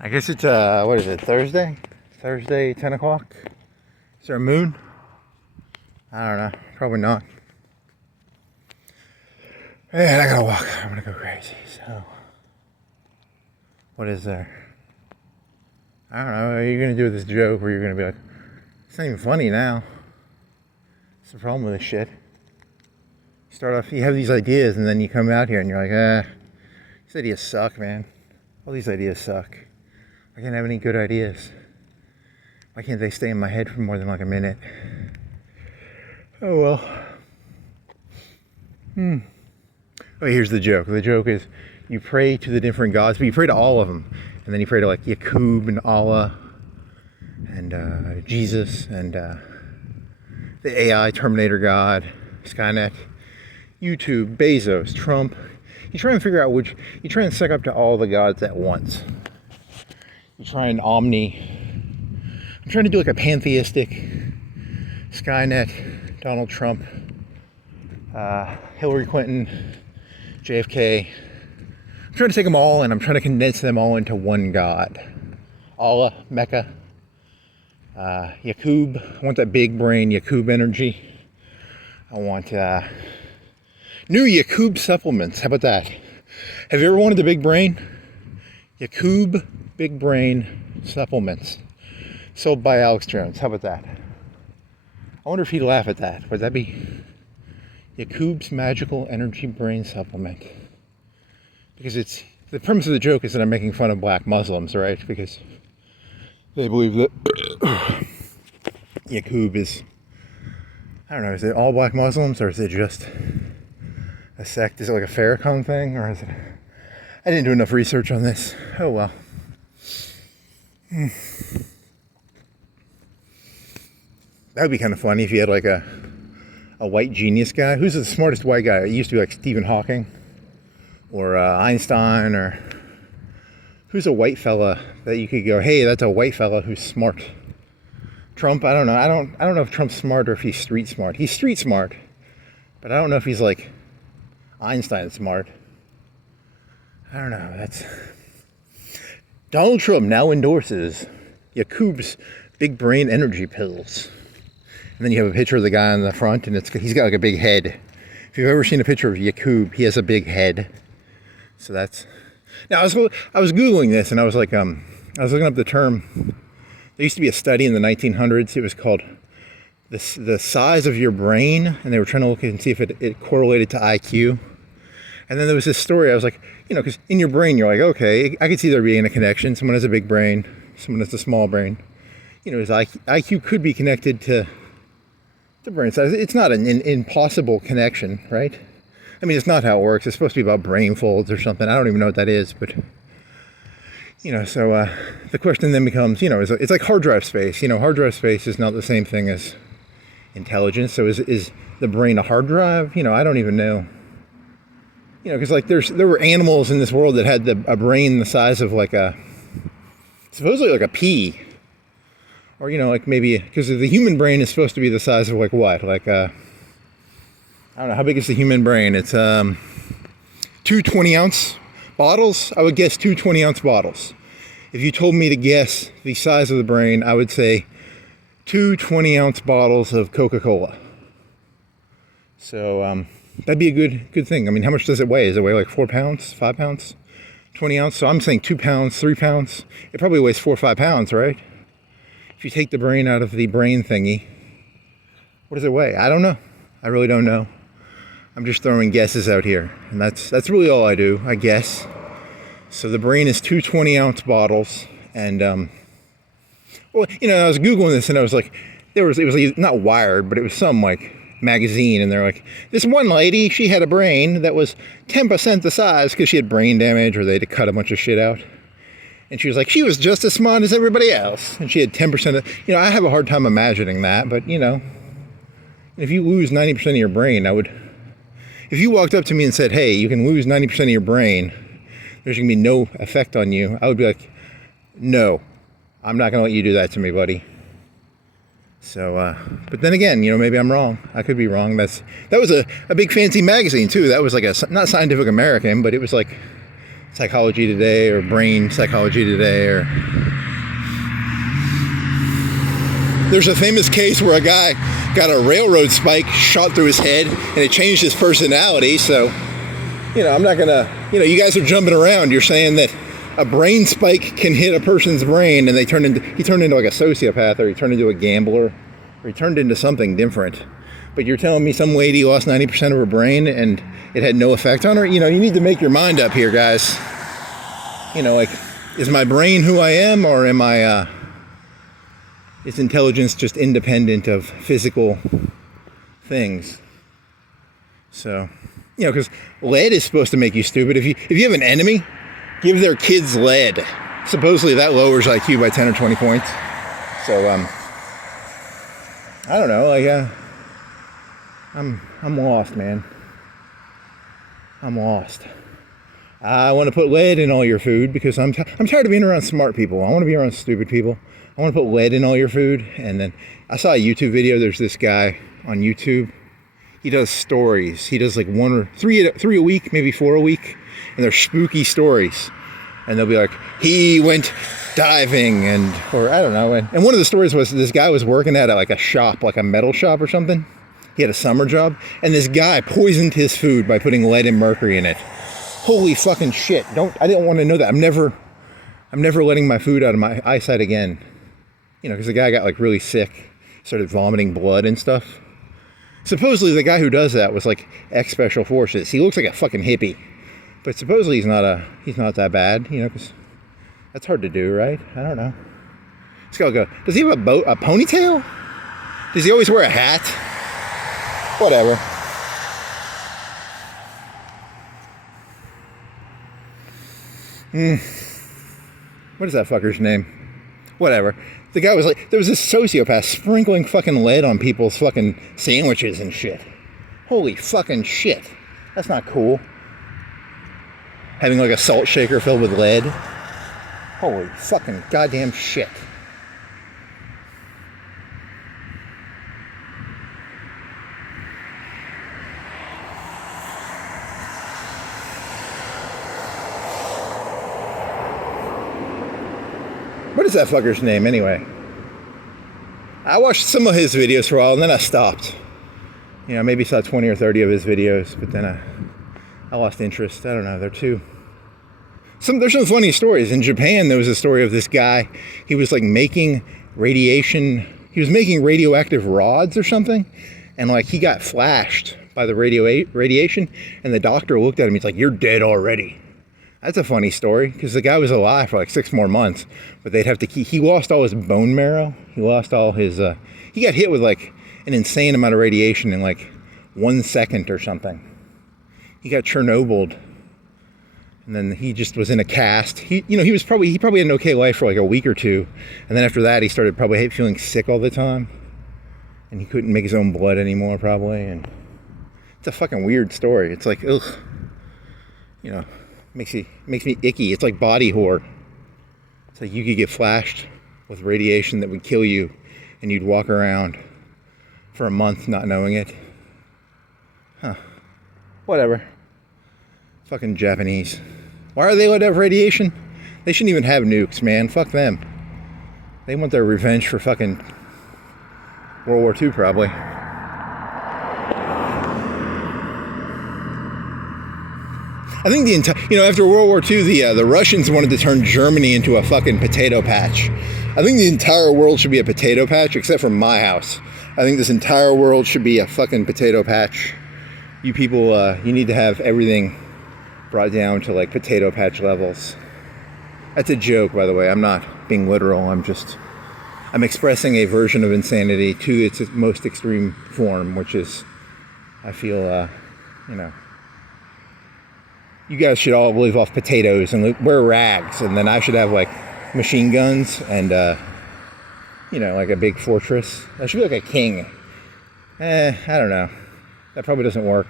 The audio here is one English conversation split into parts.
I guess it's, what is it, Thursday? Thursday, 10 o'clock? Is there a moon? I don't know. Probably not. Man, I gotta walk. I'm gonna go crazy, so. What is there? I don't know. Are you gonna do this joke where you're gonna be like, it's not even funny now? What's the problem with this shit? Start off, you have these ideas, and then you come out here and you're like, these ideas suck, man. All these ideas suck. I can't have any good ideas. Why can't they stay in my head for more than like a minute? Oh well. Oh, here's the joke. The joke is you pray to the different gods, but you pray to all of them. And then you pray to like Yakub and Allah and Jesus and the AI, Terminator God, Skynet, YouTube, Bezos, Trump. You try and figure out you try and suck up to all the gods at once. You try and I'm trying to do like a pantheistic Skynet, Donald Trump, Hillary Clinton, JFK. I'm trying to take them all and I'm trying to condense them all into one God. Allah, Mecca, Yakub. I want that big brain Yakub energy. I want new Yakub supplements. How about that? Have you ever wanted the big brain? Yakub big brain supplements. Sold by Alex Jones. How about that? I wonder if he'd laugh at that. Would that be Yakub's magical energy brain supplement? Because it's the premise of the joke is that I'm making fun of black Muslims, right? Because they believe that Yakub is, I don't know, is it all black Muslims or is it just a sect? Is it like a Farrakhan thing or is it? I didn't do enough research on this. Oh well. That would be kind of funny if you had like a white genius guy. Who's the smartest white guy? It used to be like Stephen Hawking or Einstein, or who's a white fella that you could go, hey, that's a white fella who's smart. Trump, I don't know. I don't know if Trump's smart or if he's street smart. He's street smart, but I don't know if he's like Einstein smart. I don't know. That's Donald Trump now endorses Yakub's big brain energy pills. And then you have a picture of the guy on the front, and he's got like a big head. If you've ever seen a picture of Yakub, he has a big head. So that's. Now I was Googling this, and I was like, I was looking up the term. There used to be a study in the 1900s. It was called the size of your brain, and they were trying to look and see if it correlated to IQ. And then there was this story. I was like, because in your brain, you're like, okay, I could see there being a connection. Someone has a big brain, someone has a small brain. His IQ could be connected to the brain size. It's not an impossible connection, right? I mean, it's not how it works. It's supposed to be about brain folds or something. I don't even know what that is, but so the question then becomes, it's like hard drive space. Hard drive space is not the same thing as intelligence. So is the brain a hard drive? I don't even know. Because like there were animals in this world that had a brain the size of like supposedly like a pea. Or, like maybe, because the human brain is supposed to be the size of like what? Like, I don't know, how big is the human brain? It's 2 20-ounce bottles? I would guess 2 20-ounce bottles. If you told me to guess the size of the brain, I would say 2 20-ounce bottles of Coca-Cola. So, that'd be a good thing. I mean, how much does it weigh? Does it weigh like 4 pounds, 5 pounds, 20 ounce? So I'm saying 2 pounds, 3 pounds. It probably weighs 4 or 5 pounds, right? If you take the brain out of the brain thingy, what does it weigh? I don't know. I really don't know. I'm just throwing guesses out here. And that's really all I do, I guess. So the brain is 2 20-ounce bottles. And, I was Googling this and I was like, it was like, not Wired, but it was some like magazine. And they're like, this one lady, she had a brain that was 10% the size because she had brain damage or they had to cut a bunch of shit out. And she was like, she was just as smart as everybody else. And she had 10% of, I have a hard time imagining that. But, if you lose 90% of your brain, if you walked up to me and said, hey, you can lose 90% of your brain, there's going to be no effect on you. I would be like, no, I'm not going to let you do that to me, buddy. So, but then again, maybe I'm wrong. I could be wrong. That was a big fancy magazine too. That was like not Scientific American, but it was like Psychology Today or Brain Psychology Today, or there's a famous case where a guy got a railroad spike shot through his head and it changed his personality. So, I'm not gonna, you guys are jumping around. You're saying that a brain spike can hit a person's brain and he turned into like a sociopath, or he turned into a gambler, or he turned into something different. But you're telling me some lady lost 90% of her brain and it had no effect on her? You need to make your mind up here, guys. Like, is my brain who I am, or am I, is intelligence just independent of physical things? So, because lead is supposed to make you stupid. If you have an enemy, give their kids lead. Supposedly that lowers IQ by 10 or 20 points. So, I don't know, like, I'm lost, man. I'm lost. I want to put lead in all your food because I'm tired of being around smart people. I want to be around stupid people. I want to put lead in all your food. And then I saw a YouTube video. There's this guy on YouTube. He does stories. He does like 1 or 3 a week, maybe 4 a week. And they're spooky stories. And they'll be like, he went diving, or I don't know. And one of the stories was this guy was working at like a shop, like a metal shop or something. He had a summer job, and this guy poisoned his food by putting lead and mercury in it. Holy fucking shit. I didn't want to know that. I'm never letting my food out of my eyesight again. Because the guy got like really sick, started vomiting blood and stuff. Supposedly the guy who does that was like ex-special forces. He looks like a fucking hippie. But supposedly he's not that bad, because that's hard to do, right? I don't know. This guy go, does he have a ponytail? Does he always wear a hat? Whatever. What is that fucker's name? Whatever. The guy was like, there was this sociopath sprinkling fucking lead on people's fucking sandwiches and shit. Holy fucking shit. That's not cool. Having like a salt shaker filled with lead. Holy fucking goddamn shit. What is that fucker's name anyway? I watched some of his videos for a while and then I stopped. Maybe saw 20 or 30 of his videos, but then I lost interest. I don't know. There's some funny stories. In Japan, there was a story of this guy. He was like making radiation. He was making radioactive rods or something. And like he got flashed by the radiation. And the doctor looked at him. He's like, "You're dead already." That's a funny story because the guy was alive for like 6 more months. But they'd have to he lost all his bone marrow. He lost all his, he got hit with like an insane amount of radiation in like 1 second or something. He got Chernobyled. And then he just was in a cast. He probably had an okay life for like a week or two. And then after that, he started probably feeling sick all the time. And he couldn't make his own blood anymore, probably. And it's a fucking weird story. It's like, ugh. Makes me icky. It's like body horror. It's like you could get flashed with radiation that would kill you. And you'd walk around for a month not knowing it. Huh. Whatever. Fucking Japanese. Why are they allowed to have radiation? They shouldn't even have nukes, man. Fuck them. They want their revenge for fucking World War II, probably. I think after World War II, the Russians wanted to turn Germany into a fucking potato patch. I think the entire world should be a potato patch, except for my house. I think this entire world should be a fucking potato patch. You people, you need to have everything brought down to like potato patch levels. That's a joke, by the way. I'm not being literal. I'm expressing a version of insanity to its most extreme form, which is, I feel, you guys should all live off potatoes and wear rags, and then I should have like machine guns and, like a big fortress. I should be like a king. I don't know. That probably doesn't work.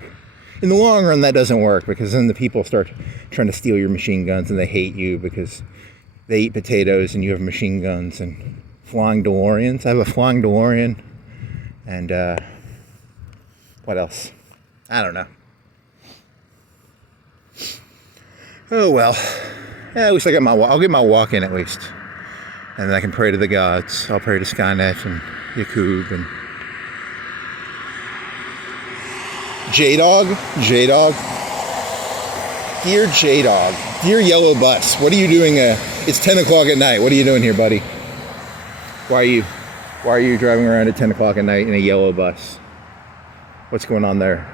In the long run, that doesn't work because then the people start trying to steal your machine guns and they hate you because they eat potatoes and you have machine guns and flying DeLoreans. I have a flying DeLorean and what else? I don't know. Oh well. Yeah, at least I'll get my walk in at least. And then I can pray to the gods. I'll pray to Skynet and Yakub and J-Dog. Dear J-Dog. Dear Yellow Bus. What are you doing? It's 10 o'clock at night. What are you doing here, buddy? Why are you driving around at 10 o'clock at night in a yellow bus? What's going on there?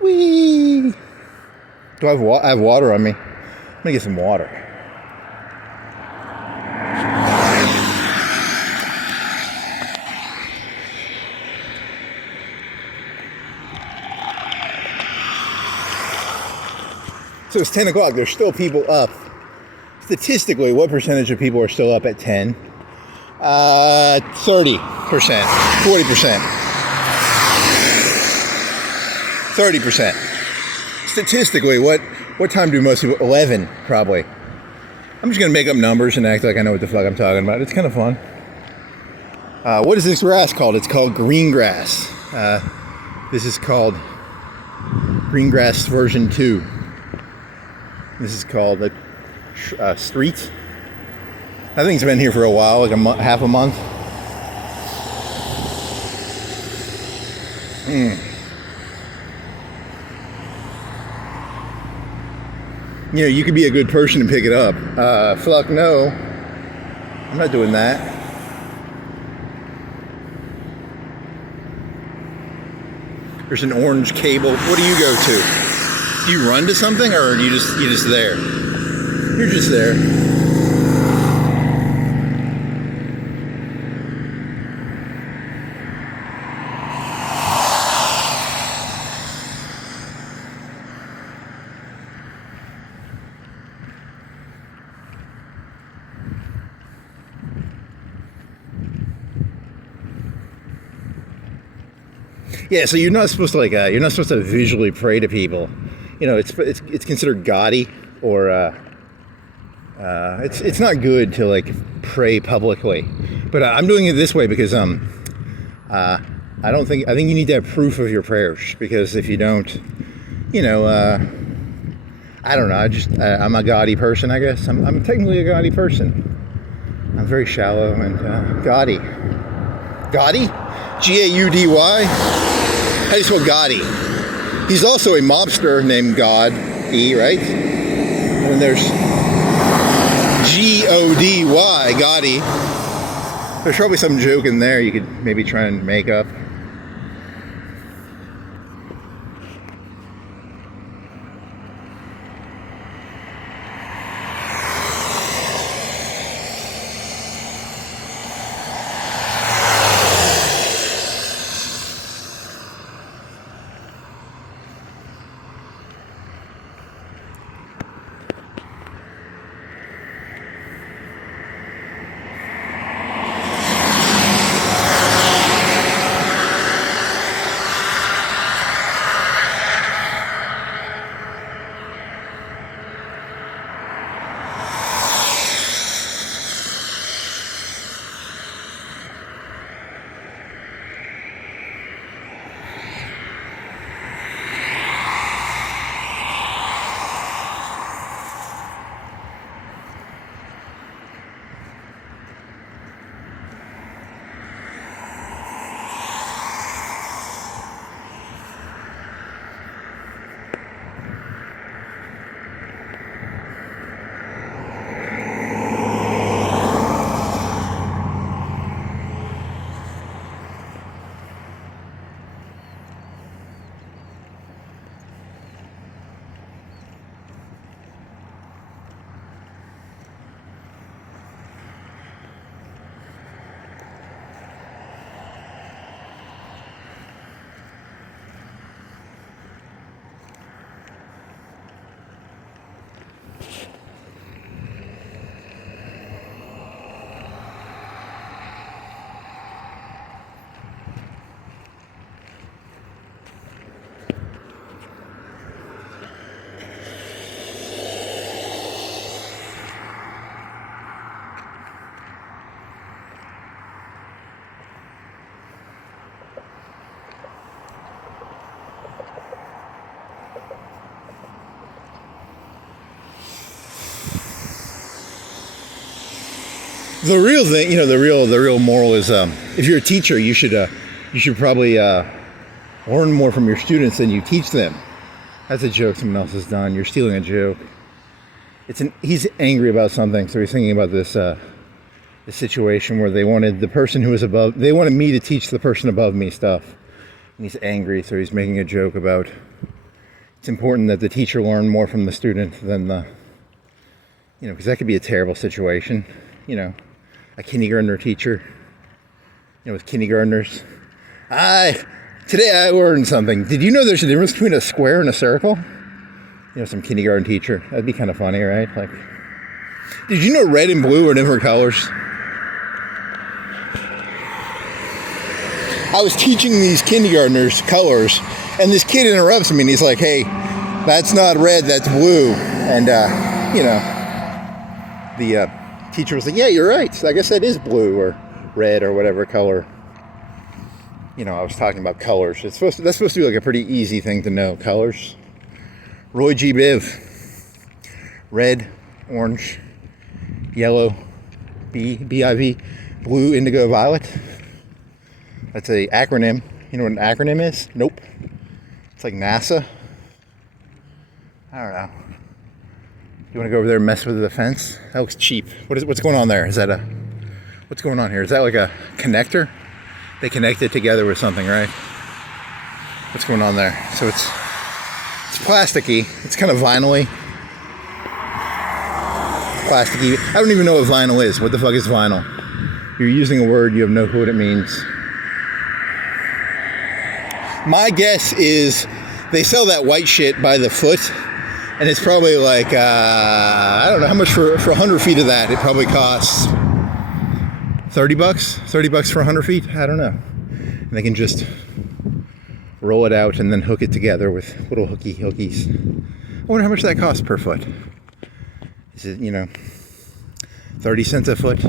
Whee! Do I have water on me? I'm gonna get some water. So it's 10 o'clock. There's still people up. Statistically, what percentage of people are still up at 10? 30%, 40%. 30%. Statistically, what time do most people? 11, probably. I'm just gonna make up numbers and act like I know what the fuck I'm talking about. It's kind of fun. What is this grass called? It's called green grass. This is called green grass version 2. This is called a street. I think it's been here for a while, like half a month. You know, you could be a good person and pick it up. Fuck no. I'm not doing that. There's an orange cable. What do you go to? Do you run to something, or are you just there? You're just there. Yeah, so you're not supposed to visually pray to people. You know, it's considered gaudy, or it's not good to like pray publicly. But I'm doing it this way because I think you need to have proof of your prayers, because if you don't, you know, I don't know. I'm a gaudy person, I guess. I'm technically a gaudy person. I'm very shallow and gaudy. Gaudy? G-A-U-D-Y? How do you spell Gotti? He's also a mobster named God E, right? And there's G-O-D-Y, Gotti. There's probably some joke in there you could maybe try and make up. The real thing, the real moral is, if you're a teacher, you should probably learn more from your students than you teach them. That's a joke someone else has done. You're stealing a joke. He's angry about something, so he's thinking about this situation where they wanted the person who was above, they wanted me to teach the person above me stuff. And he's angry, so he's making a joke about it's important that the teacher learn more from the student than because that could be a terrible situation. A kindergartner teacher, with kindergartners. Today I learned something. Did you know there's a difference between a square and a circle? Some kindergarten teacher. That'd be kind of funny, right? Like, did you know red and blue are different colors? I was teaching these kindergartners colors, and this kid interrupts me, and he's like, "Hey, that's not red, that's blue." And the teacher was like, "Yeah, you're right. I guess that is blue or red or whatever color." I was talking about colors. That's supposed to be like a pretty easy thing to know. Colors. Roy G. Biv. Red, orange, yellow, B-I-V, blue, indigo, violet. That's a acronym. You know what an acronym is? Nope. It's like NASA. I don't know. You want to go over there and mess with the fence? That looks cheap. What's going on there? What's going on here? Is that like a connector? They connect it together with something, right? What's going on there? So it's plasticky. It's kind of vinyl-y. Plasticky. I don't even know what vinyl is. What the fuck is vinyl? You're using a word, you have no clue what it means. My guess is they sell that white shit by the foot, and it's probably like, I don't know how much for 100 feet of that. It probably costs $30? $30 for 100 feet? I don't know. And they can just roll it out and then hook it together with little hookies. I wonder how much that costs per foot. Is it, 30 cents a foot?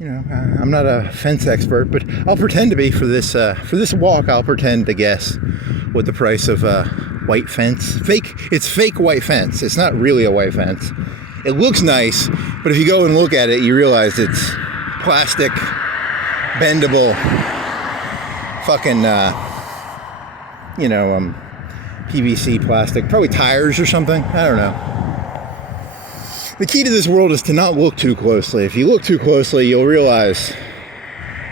I'm not a fence expert, but I'll pretend to be for this walk. I'll pretend to guess what the price of white fence. It's fake white fence. It's not really a white fence. It looks nice, but if you go and look at it, you realize it's plastic, bendable, fucking, PVC plastic, probably tires or something. I don't know. The key to this world is to not look too closely. If you look too closely, you'll realize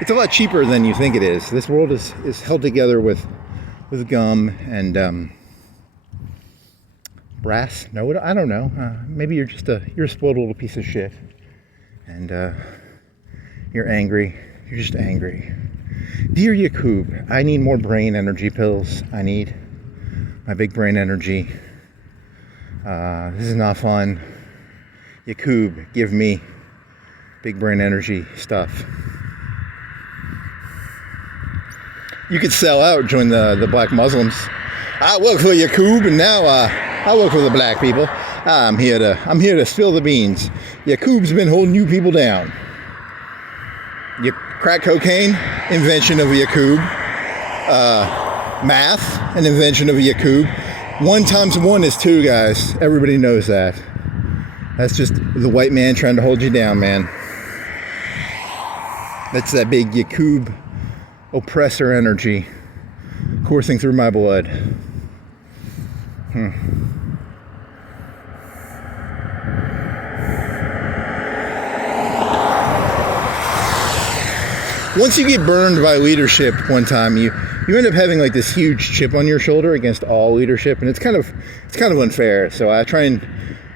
it's a lot cheaper than you think it is. This world is held together with gum and brass. No, I don't know. Maybe you're a spoiled little piece of shit, and you're angry. You're just angry. Dear Yakub, I need more brain energy pills. I need my big brain energy. This is not fun. Yakub, give me big brain energy stuff. You could sell out, join the black Muslims. I work for Yakub, and now I work for the black people. I'm here to spill the beans. Yakub's been holding you people down. Crack cocaine, invention of Yakub. Math, an invention of Yakub. 1 times 1 is 2, guys. Everybody knows that. That's just the white man trying to hold you down, man. That's that big Yakub oppressor energy coursing through my blood. Once you get burned by leadership one time, you end up having like this huge chip on your shoulder against all leadership, and it's kind of unfair. So I try and,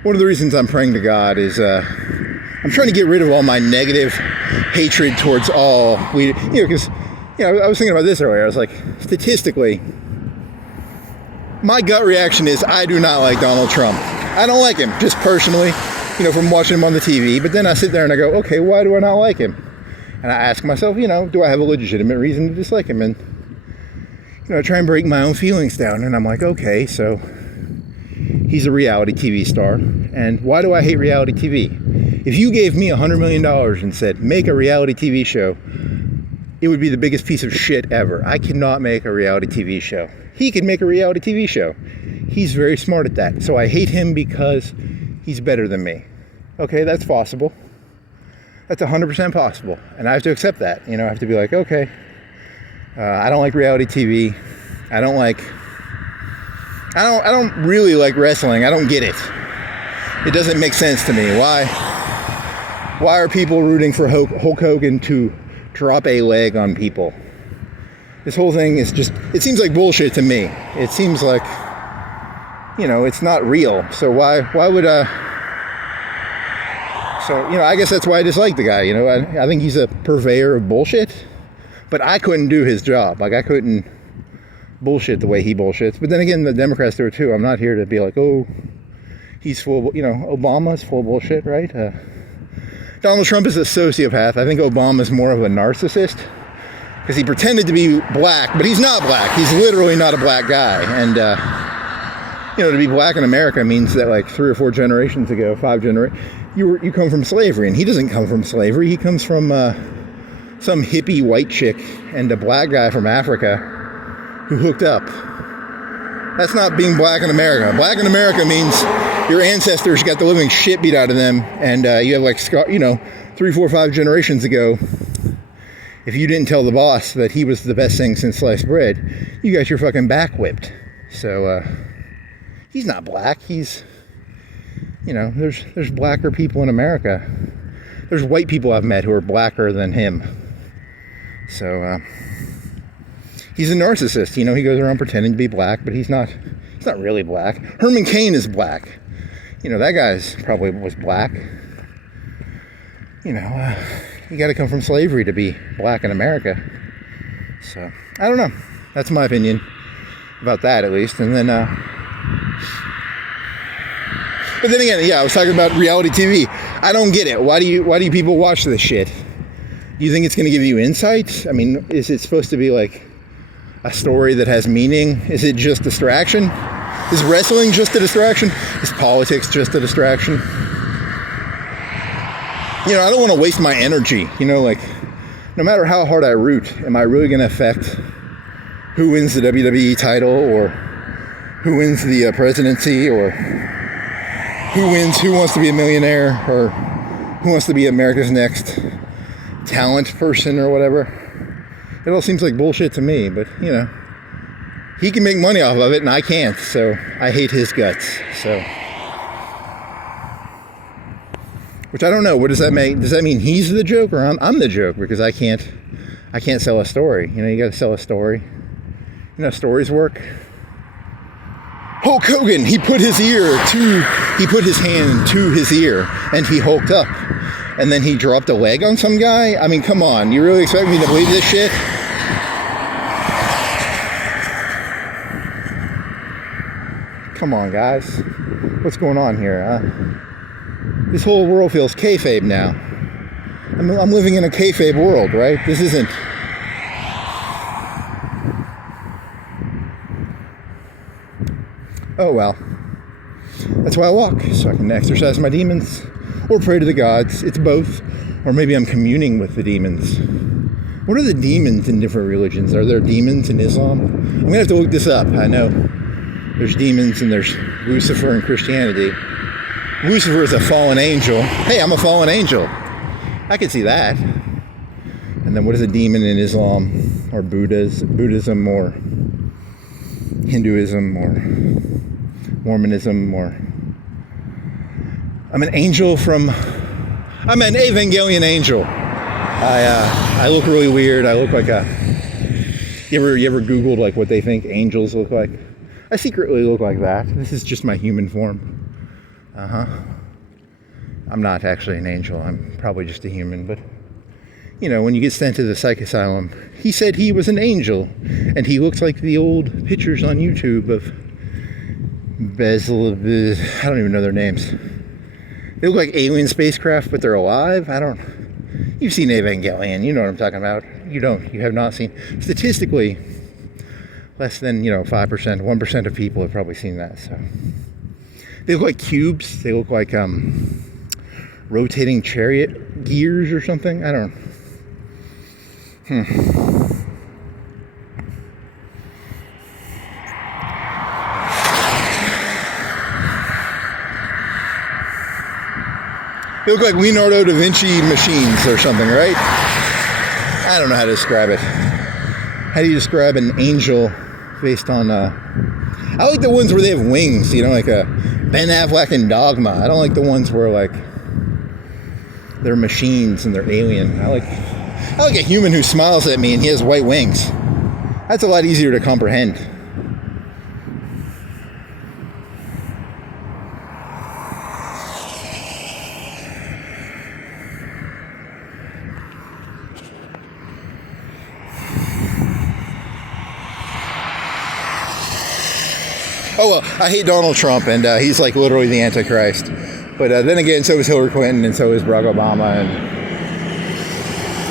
one of the reasons I'm praying to God is I'm trying to get rid of all my negative hatred towards all leaders. Because I was thinking about this earlier. I was like, statistically, my gut reaction is I do not like Donald Trump. I don't like him, just personally, from watching him on the TV. But then I sit there and I go, okay, why do I not like him? And I ask myself, do I have a legitimate reason to dislike him? And, I try and break my own feelings down. And I'm like, okay, so he's a reality TV star. And why do I hate reality TV? If you gave me $100 million and said, make a reality TV show, it would be the biggest piece of shit ever. I cannot make a reality TV show. He can make a reality TV show. He's very smart at that. So I hate him because he's better than me. Okay, that's possible. That's 100% possible. And I have to accept that. You know, I have to be like, okay, I don't like reality TV. I don't really like wrestling. I don't get it. It doesn't make sense to me. Why are people rooting for Hulk Hogan to drop a leg on people? This whole thing is just, it seems like bullshit to me. It seems like, you know, it's not real. So why would, so, you know, I guess that's why I dislike the guy. You know, I think he's a purveyor of bullshit, but I couldn't do his job. Like, I couldn't bullshit the way he bullshits. But then again, the Democrats do it too. I'm not here to be like, oh, he's full of, you know, Obama's full of bullshit, right? Donald Trump is a sociopath. I think Obama's more of a narcissist because he pretended to be black, but he's not black. He's literally not a black guy. And, you know, to be black in America means that like 3 or 4 generations ago, 5 generations, you come from slavery. And he doesn't come from slavery. He comes from some hippie white chick and a black guy from Africa who hooked up. That's not being black in America. Black in America means your ancestors got the living shit beat out of them, and you have like, you know, 3, 4, 5 generations ago, if you didn't tell the boss that he was the best thing since sliced bread, you got your fucking back whipped. So he's not black. He's, you know, there's blacker people in America. There's white people I've met who are blacker than him. So he's a narcissist. You know, he goes around pretending to be black, but he's not really black. Herman Cain is black. You know, that guy's probably was black. You know, you got to come from slavery to be black in America. So, I don't know. That's my opinion about that, at least. And then, but then again, yeah, I was talking about reality TV. I don't get it. Why do people watch this shit? Do you think it's going to give you insight? I mean, is it supposed to be like a story that has meaning? Is it just distraction? Is wrestling just a distraction? Is politics just a distraction? You know, I don't want to waste my energy. You know, like, no matter how hard I root, am I really going to affect who wins the WWE title, or who wins the presidency, or who wants to be a millionaire, or who wants to be America's next talent person or whatever? It all seems like bullshit to me, but, you know, he can make money off of it and I can't, so I hate his guts. So, which I don't know. What does that mean? Does that mean he's the joke, or I'm the joke because I can't sell a story? You know, you got to sell a story. You know how stories work. Hulk Hogan, he put his hand to his ear and he hulked up, and then he dropped a leg on some guy. I mean, come on, you really expect me to believe this shit? Come on, guys. What's going on here? This whole world feels kayfabe now. I'm living in a kayfabe world, right? This isn't... Oh, well. That's why I walk, so I can exercise my demons or pray to the gods. It's both. Or maybe I'm communing with the demons. What are the demons in different religions? Are there demons in Islam? I'm going to have to look this up. I know there's demons and there's Lucifer in Christianity. Lucifer is a fallen angel. Hey, I'm a fallen angel. I can see that. And then what is a demon in Islam or Buddhism or Hinduism or Mormonism? Or I'm an Evangelion angel. I look really weird. I look like a... You ever Googled like what they think angels look like? I secretly look like that. This is just my human form. I'm not actually an angel. I'm probably just a human. But, you know, when you get sent to the psych asylum, he said he was an angel. And he looks like the old pictures on YouTube of I don't even know their names. They look like alien spacecraft, but they're alive. You've seen Evangelion. You know what I'm talking about. You don't. You have not seen. Statistically, less than, 5%, 1% of people have probably seen that. So they look like cubes. They look like rotating chariot gears or something. I don't. They look like Leonardo da Vinci machines or something, right? I don't know how to describe it. How do you describe an angel based on... I like the ones where they have wings, you know, like a Ben Affleck in Dogma. I don't like the ones where, like, they're machines and they're alien. I like a human who smiles at me and he has white wings. That's a lot easier to comprehend. Oh, well, I hate Donald Trump, and he's like literally the Antichrist. But then again, so is Hillary Clinton, and so is Barack Obama, and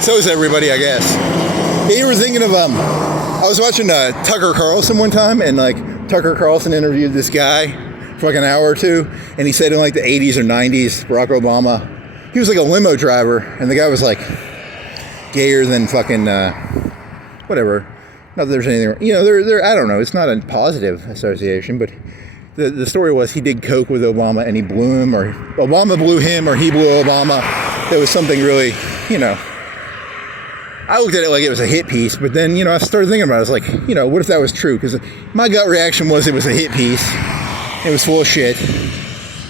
so is everybody, I guess. Hey, you were thinking of, I was watching Tucker Carlson one time, and like Tucker Carlson interviewed this guy for like an hour or two, and he said in like the 80s or 90s, Barack Obama, he was like a limo driver, and the guy was like gayer than fucking, whatever. Not that there's anything, you know, there. I don't know. It's not a positive association, but the story was he did coke with Obama and he blew him, or Obama blew him, or he blew Obama. There was something really, you know. I looked at it like it was a hit piece, but then, you know, I started thinking about it. I was like, you know, what if that was true? Because my gut reaction was it was a hit piece. It was full of shit.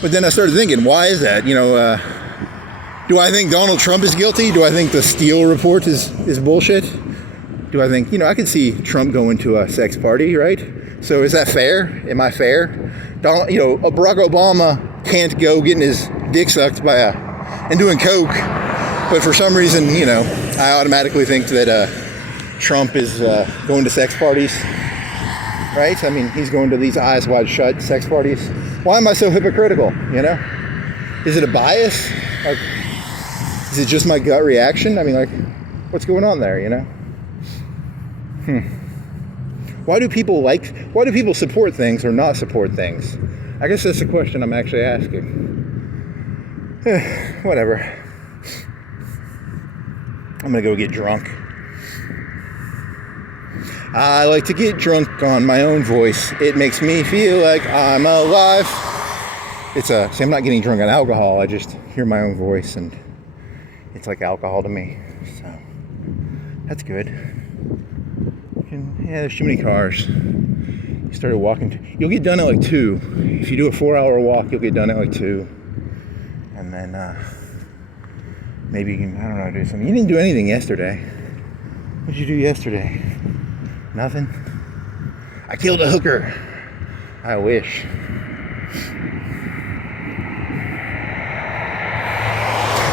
But then I started thinking, why is that? You know, do I think Donald Trump is guilty? Do I think the Steele report is bullshit? Do I think, you know, I could see Trump going to a sex party, right? So is that fair? Am I fair? You know, Barack Obama can't go getting his dick sucked by and doing coke, but for some reason, you know, I automatically think that Trump is going to sex parties, right? I mean, he's going to these eyes wide shut sex parties. Why am I so hypocritical, you know? Is it a bias? Like, is it just my gut reaction? I mean, like, what's going on there, you know? Why do people support things or not support things? I guess that's the question I'm actually asking. Whatever. I'm gonna go get drunk. I like to get drunk on my own voice. It makes me feel like I'm alive. See, I'm not getting drunk on alcohol. I just hear my own voice and it's like alcohol to me. So that's good. Yeah, there's too many cars. You started walking. You'll get done at like 2. If you do a 4-hour walk, you'll get done at like 2. And then maybe you can, I don't know, do something. You didn't do anything yesterday. What did you do yesterday? Nothing? I killed a hooker. I wish.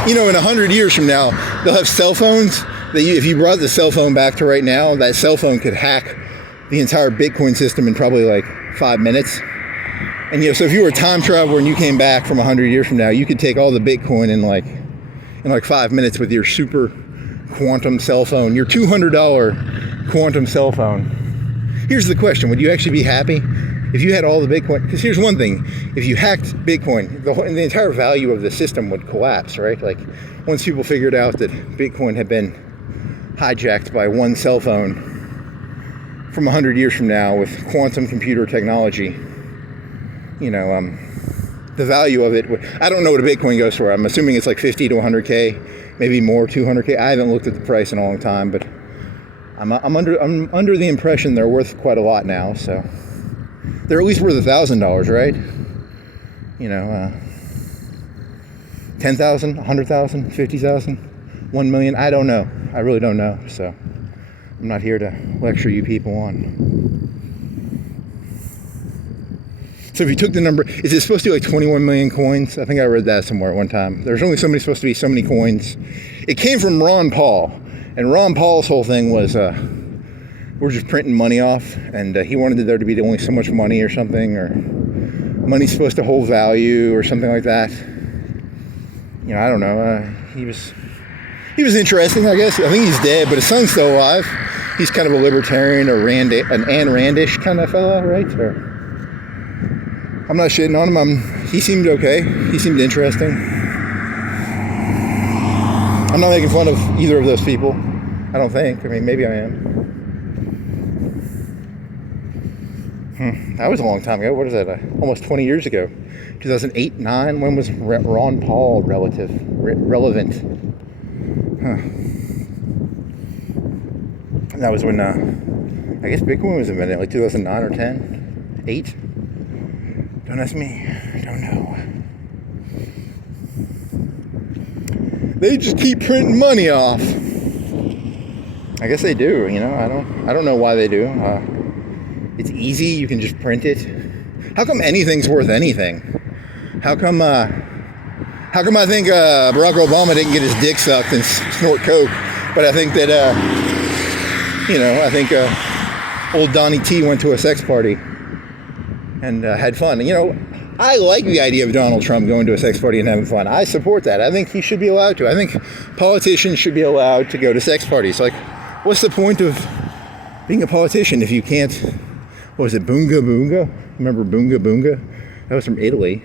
You know, in 100 years from now, they'll have cell phones that if you brought the cell phone back to right now, that cell phone could hack the entire Bitcoin system in probably like 5 minutes. And, you know, so if you were a time traveler and you came back from 100 years from now, you could take all the Bitcoin in like 5 minutes with your super quantum cell phone, your $200 quantum cell phone. Here's the question. Would you actually be happy if you had all the Bitcoin? Because here's one thing. If you hacked Bitcoin, the entire value of the system would collapse, right? Like, once people figured out that Bitcoin had been hijacked by one cell phone from 100 years from now with quantum computer technology, you know, the value of it I don't know what a Bitcoin goes for. I'm assuming it's like 50 to 100K, maybe more, 200K. I haven't looked at the price in a long time, but I'm under the impression they're worth quite a lot now. So they're at least worth $1,000, right? You know, 10,000, 100,000, 50,000. 1 million, I don't know. I really don't know. So I'm not here to lecture you people on. So if you took the number, is it supposed to be like 21 million coins? I think I read that somewhere at one time. There's only supposed to be so many coins. It came from Ron Paul. And Ron Paul's whole thing was, we're just printing money off. And he wanted there to be only so much money or something. Or money's supposed to hold value or something like that. You know, I don't know. He was interesting, I guess. I think he's dead, but his son's still alive. He's kind of a libertarian or an Ayn Randish kind of fella, right? Or, I'm not shitting on him. He seemed okay. He seemed interesting. I'm not making fun of either of those people. I don't think. I mean, maybe I am. That was a long time ago. What is that? Almost 20 years ago. 2008, 9. When was Ron Paul relevant? Huh. That was when, I guess Bitcoin was invented, like 2009 or 10? 8? Don't ask me. I don't know. They just keep printing money off. I guess they do, you know. I don't know why they do. It's easy, you can just print it. How come anything's worth anything? How come I think Barack Obama didn't get his dick sucked and snort coke, but I think that I think old Donnie T went to a sex party and had fun. You know, I like the idea of Donald Trump going to a sex party and having fun. I support that. I think he should be allowed to. I think politicians should be allowed to go to sex parties. Like, what's the point of being a politician if you can't? What was it, Boonga Boonga? Remember Boonga Boonga? That was from Italy.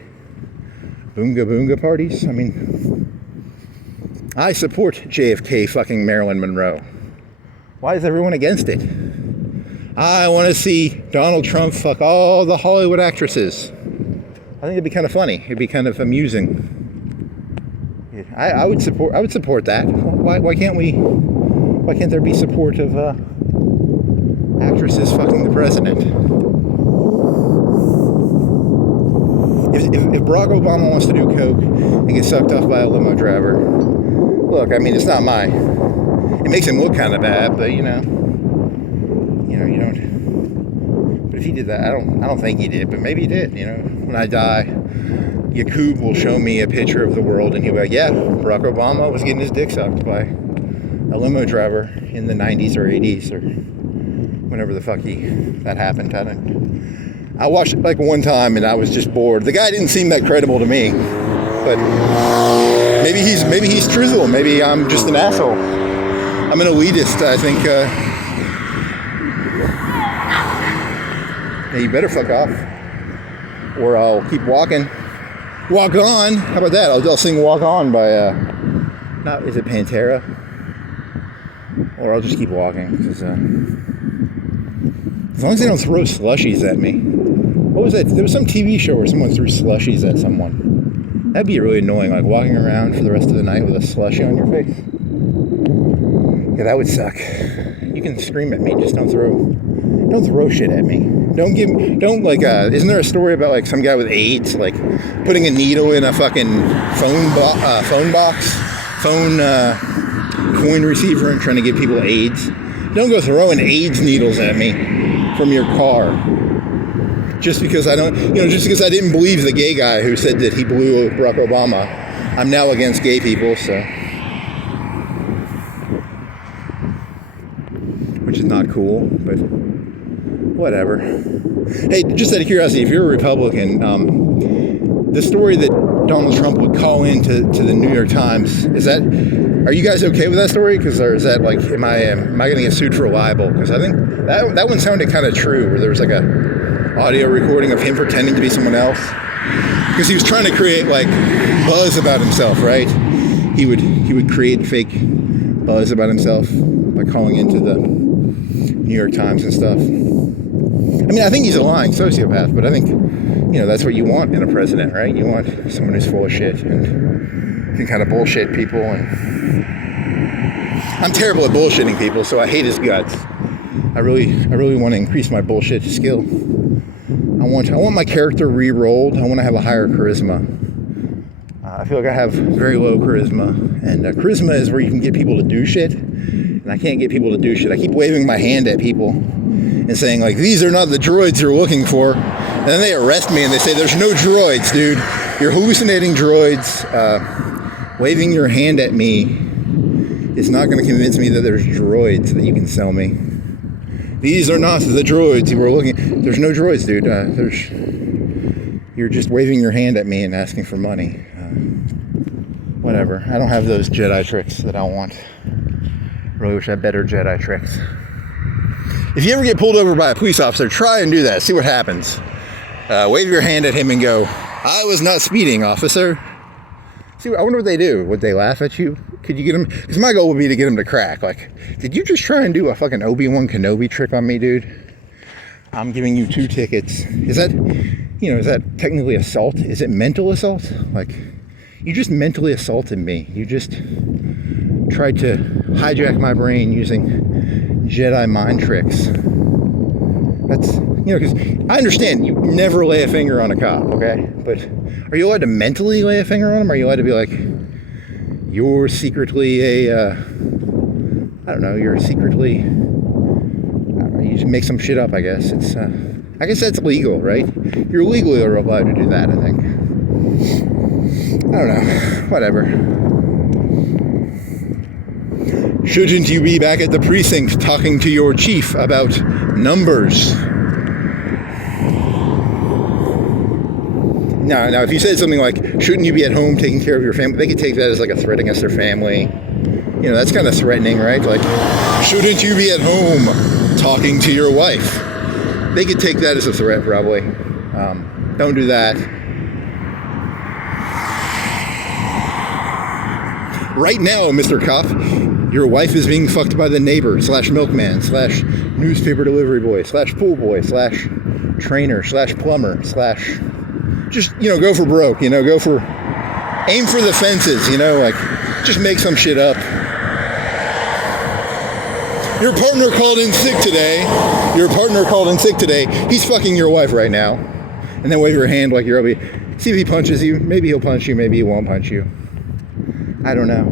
Boonga Boonga parties? I mean, I support JFK fucking Marilyn Monroe. Why is everyone against it? I want to see Donald Trump fuck all the Hollywood actresses. I think it'd be kind of funny. It'd be kind of amusing. I would support that. Why can't there be support of actresses fucking the president? If Barack Obama wants to do coke and get sucked off by a limo driver, look, I mean, it's not it makes him look kind of bad, but you don't. But if he did that, I don't think he did, but maybe he did. You know, when I die, Yakub will show me a picture of the world, and he'll be like, "Yeah, Barack Obama was getting his dick sucked by a limo driver in the 90s or 80s or whenever the fuck that happened." I watched it like one time and I was just bored. The guy didn't seem that credible to me, but maybe he's truthful. Maybe I'm just an asshole. I'm an elitist. I think. Yeah, you better fuck off, or I'll keep walking. Walk On. How about that? I'll sing "Walk On" by is it Pantera? Or I'll just keep walking. As long as they don't throw slushies at me. What was that? There was some TV show where someone threw slushies at someone. That'd be really annoying, like walking around for the rest of the night with a slushie on your face. Yeah, that would suck. You can scream at me, just don't throw shit at me. Isn't there a story about like some guy with AIDS, like putting a needle in a fucking phone coin receiver and trying to give people AIDS? Don't go throwing AIDS needles at me from your car. Just because I didn't believe the gay guy who said that he blew Barack Obama. I'm now against gay people, so. Which is not cool, but whatever. Hey, just out of curiosity, if you're a Republican, the story that Donald Trump would call into the New York Times, are you guys okay with that story? Because is that like, am I going to get sued for libel? Because I think that one sounded kind of true, where there was like a audio recording of him pretending to be someone else, because he was trying to create like buzz about himself, right? He would create fake buzz about himself by calling into the New York Times and stuff. I mean, I think he's a lying sociopath, but I think, that's what you want in a president, right? You want someone who's full of shit and can kind of bullshit people. And I'm terrible at bullshitting people, so I hate his guts. I really want to increase my bullshit skill. I want my character re-rolled. I want to have a higher charisma. I feel like I have very low charisma, and charisma is where you can get people to do shit, and I can't get people to do shit. I keep waving my hand at people and saying like, "These are not the droids you're looking for," and then they arrest me and they say, "There's no droids, dude. You're hallucinating droids." Waving your hand at me is not going to convince me that there's droids that you can sell me. These are not the droids you were looking. There's no droids, dude. You're just waving your hand at me and asking for money. Whatever. I don't have those Jedi tricks that I want. Really wish I had better Jedi tricks. If you ever get pulled over by a police officer, try and do that. See what happens. Wave your hand at him and go, "I was not speeding, officer." See, I wonder what they do. Would they laugh at you? Could you get him? Because my goal would be to get him to crack. Like, did you just try and do a fucking Obi-Wan Kenobi trick on me, dude? I'm giving you 2 tickets. Is that technically assault? Is it mental assault? Like, you just mentally assaulted me. You just tried to hijack my brain using Jedi mind tricks. That's, because I understand you never lay a finger on a cop, okay? But are you allowed to mentally lay a finger on him? Are you allowed to be like, you're secretly you're secretly, you just make some shit up, I guess. I guess that's legal, right? You're legally allowed to do that, I think. I don't know. Whatever. Shouldn't you be back at the precinct talking to your chief about numbers? Now, if you said something like, shouldn't you be at home taking care of your family, they could take that as like a threat against their family. That's kind of threatening, right? Like, shouldn't you be at home talking to your wife? They could take that as a threat, probably. Don't do that. Right now, Mr. Cop, your wife is being fucked by the neighbor / milkman / newspaper delivery boy / pool boy / trainer / plumber / just, go for broke, aim for the fences, like, just make some shit up. Your partner called in sick today. He's fucking your wife right now. And then wave your hand like you're over. See if he punches you. Maybe he'll punch you. Maybe he won't punch you. I don't know.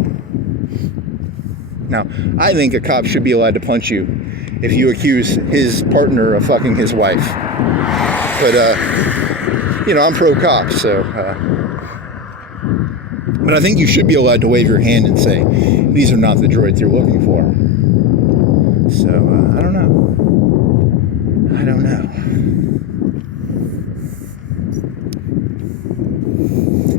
Now, I think a cop should be allowed to punch you if you accuse his partner of fucking his wife. But, I'm pro-cop, so... But I think you should be allowed to wave your hand and say, these are not the droids you're looking for. So, I don't know.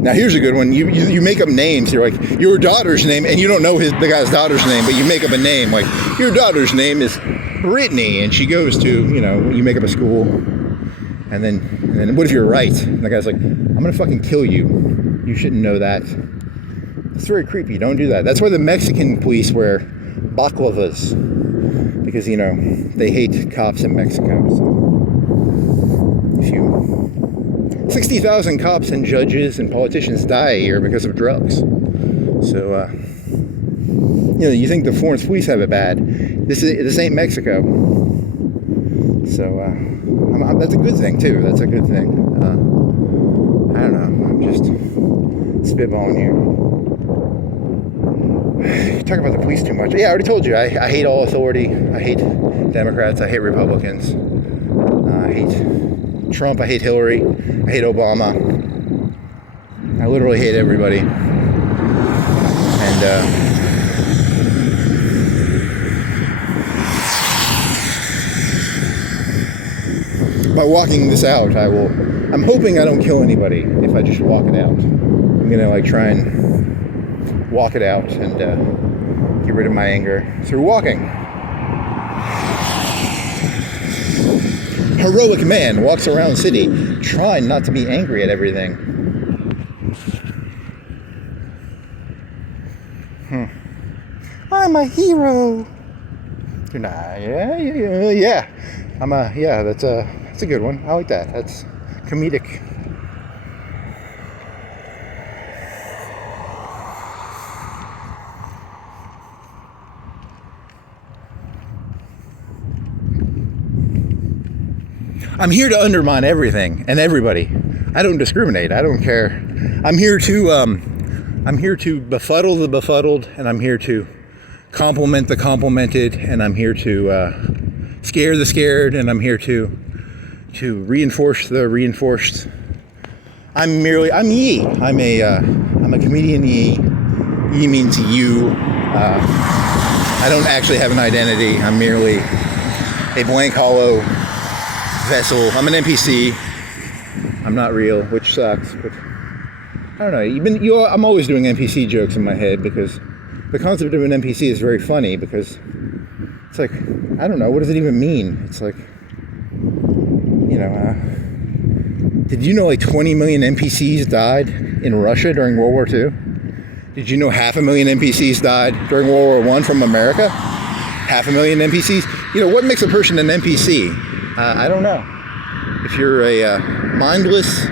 Now, here's a good one. You make up names. You're like, your daughter's name, and you don't know the guy's daughter's name, but you make up a name. Like, your daughter's name is Brittany, and she goes to, you make up a school. And then what if you're right? And the guy's like, I'm going to fucking kill you. You shouldn't know that. It's very creepy. Don't do that. That's why the Mexican police wear baklavas. Because, they hate cops in Mexico. So 60,000 cops and judges and politicians die a year because of drugs. So, you think the Florence police have it bad. This ain't Mexico. So, that's a good thing, too. That's a good thing. I don't know. I'm just spitballing here. Talk about the police too much. Yeah, I already told you. I hate all authority. I hate Democrats. I hate Republicans. I hate Trump. I hate Hillary. I hate Obama. I literally hate everybody. And by walking this out, I'm hoping I don't kill anybody if I just walk it out. I'm gonna try and walk it out and get rid of my anger through walking. Heroic man walks around city trying not to be angry at everything. I'm a hero. Yeah. That's a good one. I like that. That's comedic. I'm here to undermine everything and everybody. I don't discriminate. I don't care. I'm here to befuddle the befuddled, and I'm here to compliment the complimented, and I'm here to scare the scared, and I'm here to reinforce the reinforced. I'm Yi. I'm a comedian Yi. Yi means you. I don't actually have an identity. I'm merely a blank, hollow vessel. I'm an NPC. I'm not real, which sucks, but I don't know. I'm always doing NPC jokes in my head because the concept of an NPC is very funny because it's like, I don't know, what does it even mean? It's like, did you know 20 million NPCs died in Russia during World War II? Did you know 500,000 NPCs died during World War I from America? 500,000 NPCs? What makes a person an NPC? I don't know. If you're a mindless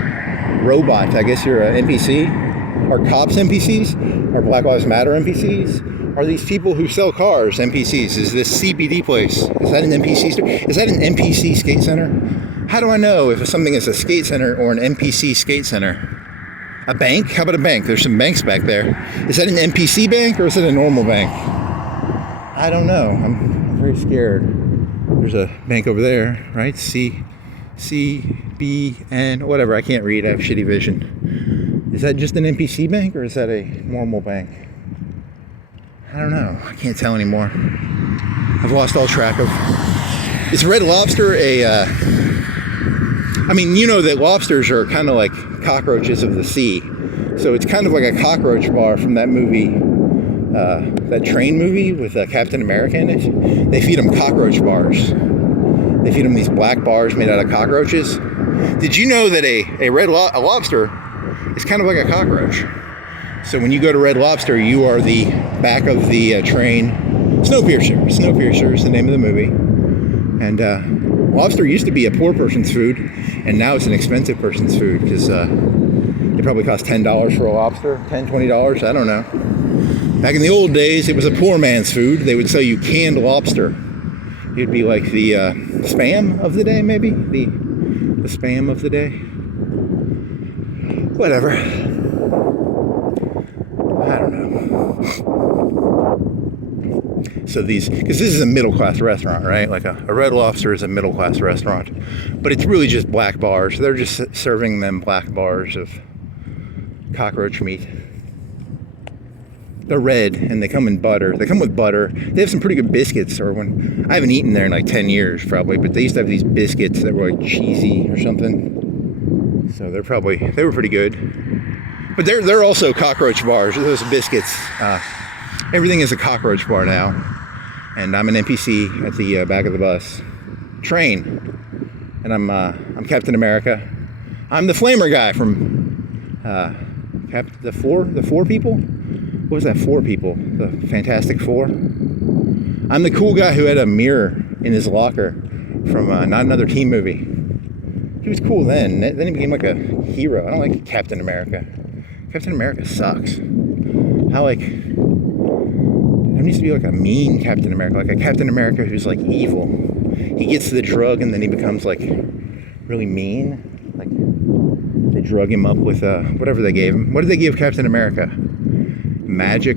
robot, I guess you're an NPC. Are cops NPCs? Are Black Lives Matter NPCs? Are these people who sell cars NPCs? Is this CBD place? Is that an NPC store? Is that an NPC skate center? How do I know if something is a skate center or an NPC skate center? A bank? How about a bank? There's some banks back there. Is that an NPC bank or is it a normal bank? I don't know. I'm very scared. There's a bank over there, right? CBN, whatever. I can't read. I have shitty vision. Is that just an NPC bank or is that a normal bank? I don't know. I can't tell anymore. I've lost all track of. Is Red Lobster a? I mean, you know that lobsters are kind of like cockroaches of the sea. So it's kind of like a cockroach bar from that movie, that train movie with Captain America in it. They feed them cockroach bars. They feed them these black bars made out of cockroaches. Did you know that a lobster is kind of like a cockroach? So when you go to Red Lobster, you are the back of the train. Snowpiercer. Snowpiercer is the name of the movie. And lobster used to be a poor person's food, and now it's an expensive person's food because it probably costs $10 for a lobster, $10, $20, I don't know. Back in the old days, it was a poor man's food. They would sell you canned lobster. It'd be like the Spam of the day, maybe? The Spam of the day? Whatever. I don't know. So these, because this is a middle-class restaurant, right? Like a Red Lobster is a middle-class restaurant. But it's really just black bars. They're just serving them black bars of cockroach meat. They're red, and they come in butter. They come with butter. They have some pretty good biscuits, or when I haven't eaten there in like 10 years, probably, but they used to have these biscuits that were like cheesy or something. So they were pretty good. But they're also cockroach bars, those biscuits. Everything is a cockroach bar now. And I'm an NPC at the back of the bus. Train. And I'm Captain America. I'm the flamer guy from the four people? What was that, 4 people? The Fantastic Four? I'm the cool guy who had a mirror in his locker from Not Another Teen movie. He was cool then. Then he became like a hero. I don't like Captain America. Captain America sucks. There needs to be like a mean Captain America, like a Captain America who's like evil. He gets the drug and then he becomes like really mean. Like they drug him up with whatever they gave him. What did they give Captain America? Magic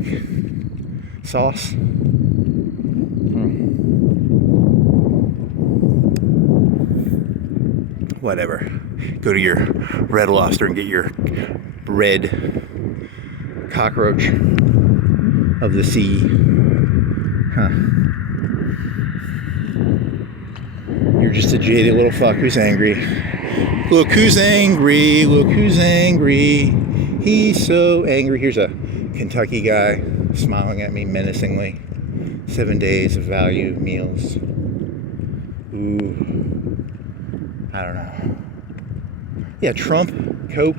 sauce? Whatever. Go to your Red Lobster and get your red cockroach of the sea. Huh. You're just a jaded little fuck who's angry. Look who's angry, look who's angry. He's so angry. Here's a Kentucky guy smiling at me menacingly. 7 days of value meals. Ooh. I don't know. Yeah, Trump, Coke,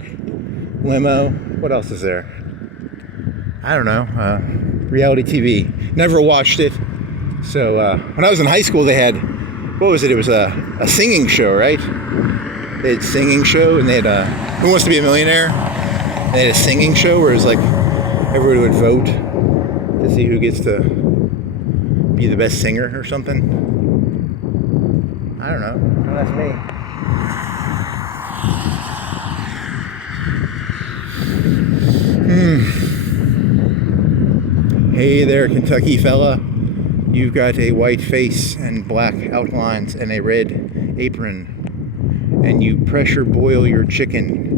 limo. What else is there? I don't know. Reality TV. Never watched it. So when I was in high school, they had, what was it? It was a singing show, right? They had a singing show, and they had Who Wants to Be a Millionaire? They had a singing show where it was like everybody would vote to see who gets to be the best singer or something. I don't know. Don't ask me. Hey there, Kentucky fella. You've got a white face and black outlines and a red apron. And you pressure boil your chicken,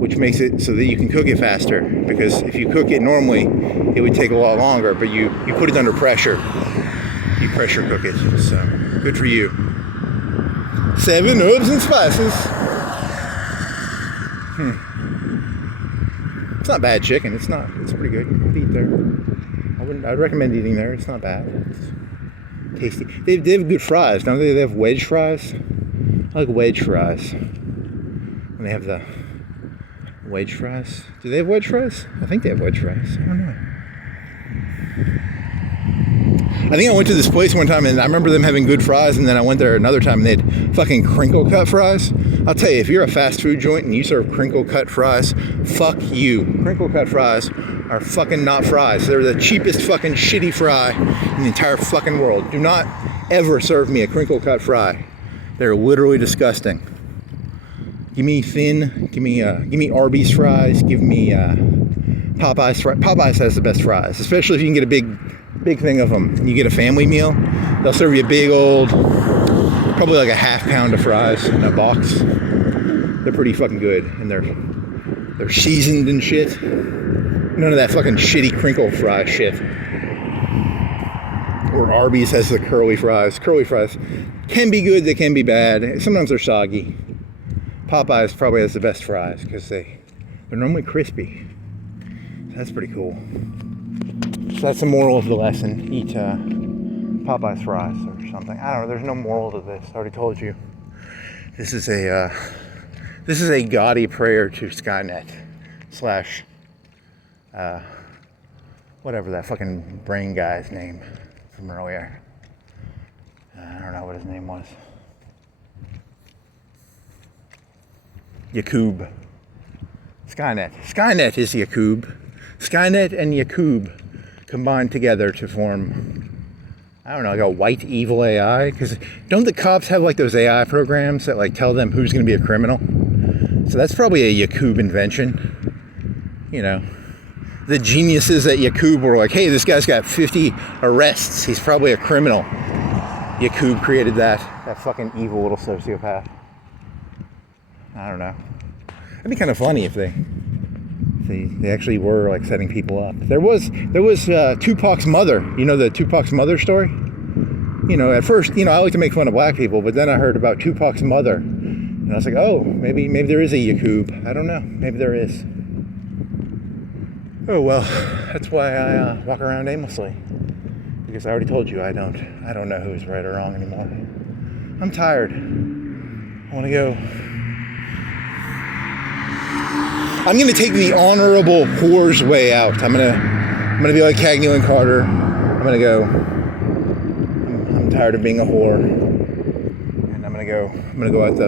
which makes it so that you can cook it faster. Because if you cook it normally, it would take a lot longer, but you put it under pressure. You pressure cook it, so good for you. 7 herbs and spices. It's not bad chicken. It's pretty good. You could eat there. I'd recommend eating there. It's not bad. It's tasty. They have good fries, don't they? They have wedge fries. I like wedge fries. And they have the wedge fries. Do they have wedge fries? I think they have wedge fries. I don't know. I think I went to this place one time and I remember them having good fries, and then I went there another time and they had fucking crinkle cut fries. I'll tell you, if you're a fast food joint and you serve crinkle cut fries, fuck you. Crinkle cut fries are fucking not fries. They're the cheapest fucking shitty fry in the entire fucking world. Do not ever serve me a crinkle cut fry. They're literally disgusting. Give me thin, give me Arby's fries, give me Popeyes fries. Popeyes has the best fries, especially if you can get a big thing of them. You get a family meal, they'll serve you a big old, probably like a half pound of fries in a box. They're pretty fucking good, and they're seasoned and shit. None of that fucking shitty crinkle fry shit. Or Arby's has the curly fries. Curly fries can be good, they can be bad. Sometimes they're soggy. Popeyes probably has the best fries because they're normally crispy. That's pretty cool. So that's the moral of the lesson. Eat Popeyes fries or something. I don't know. There's no moral to this. I already told you. This is a gaudy prayer to Skynet slash whatever that fucking brain guy's name from earlier. I don't know what his name was. Yakub. Skynet. Skynet is Yakub. Skynet and Yakub combined together to form, I don't know, like a white evil AI. Because don't the cops have like those AI programs that like tell them who's going to be a criminal? So that's probably a Yakub invention. You know, the geniuses at Yakub were like, hey, this guy's got 50 arrests. He's probably a criminal. Yakub created that fucking evil little sociopath. I don't know. It'd be kind of funny if they actually were like setting people up. There was Tupac's mother. You know the Tupac's mother story? You know, at first, you know, I like to make fun of black people, but then I heard about Tupac's mother, and I was like, oh, maybe there is a Yakub. I don't know. Maybe there is. Oh well, that's why I walk around aimlessly, because I already told you I don't know who's right or wrong anymore. I'm tired. I want to go. I'm gonna take the honorable whore's way out. I'm gonna be like Cagney and Carter. I'm gonna go. I'm tired of being a whore, and I'm gonna go out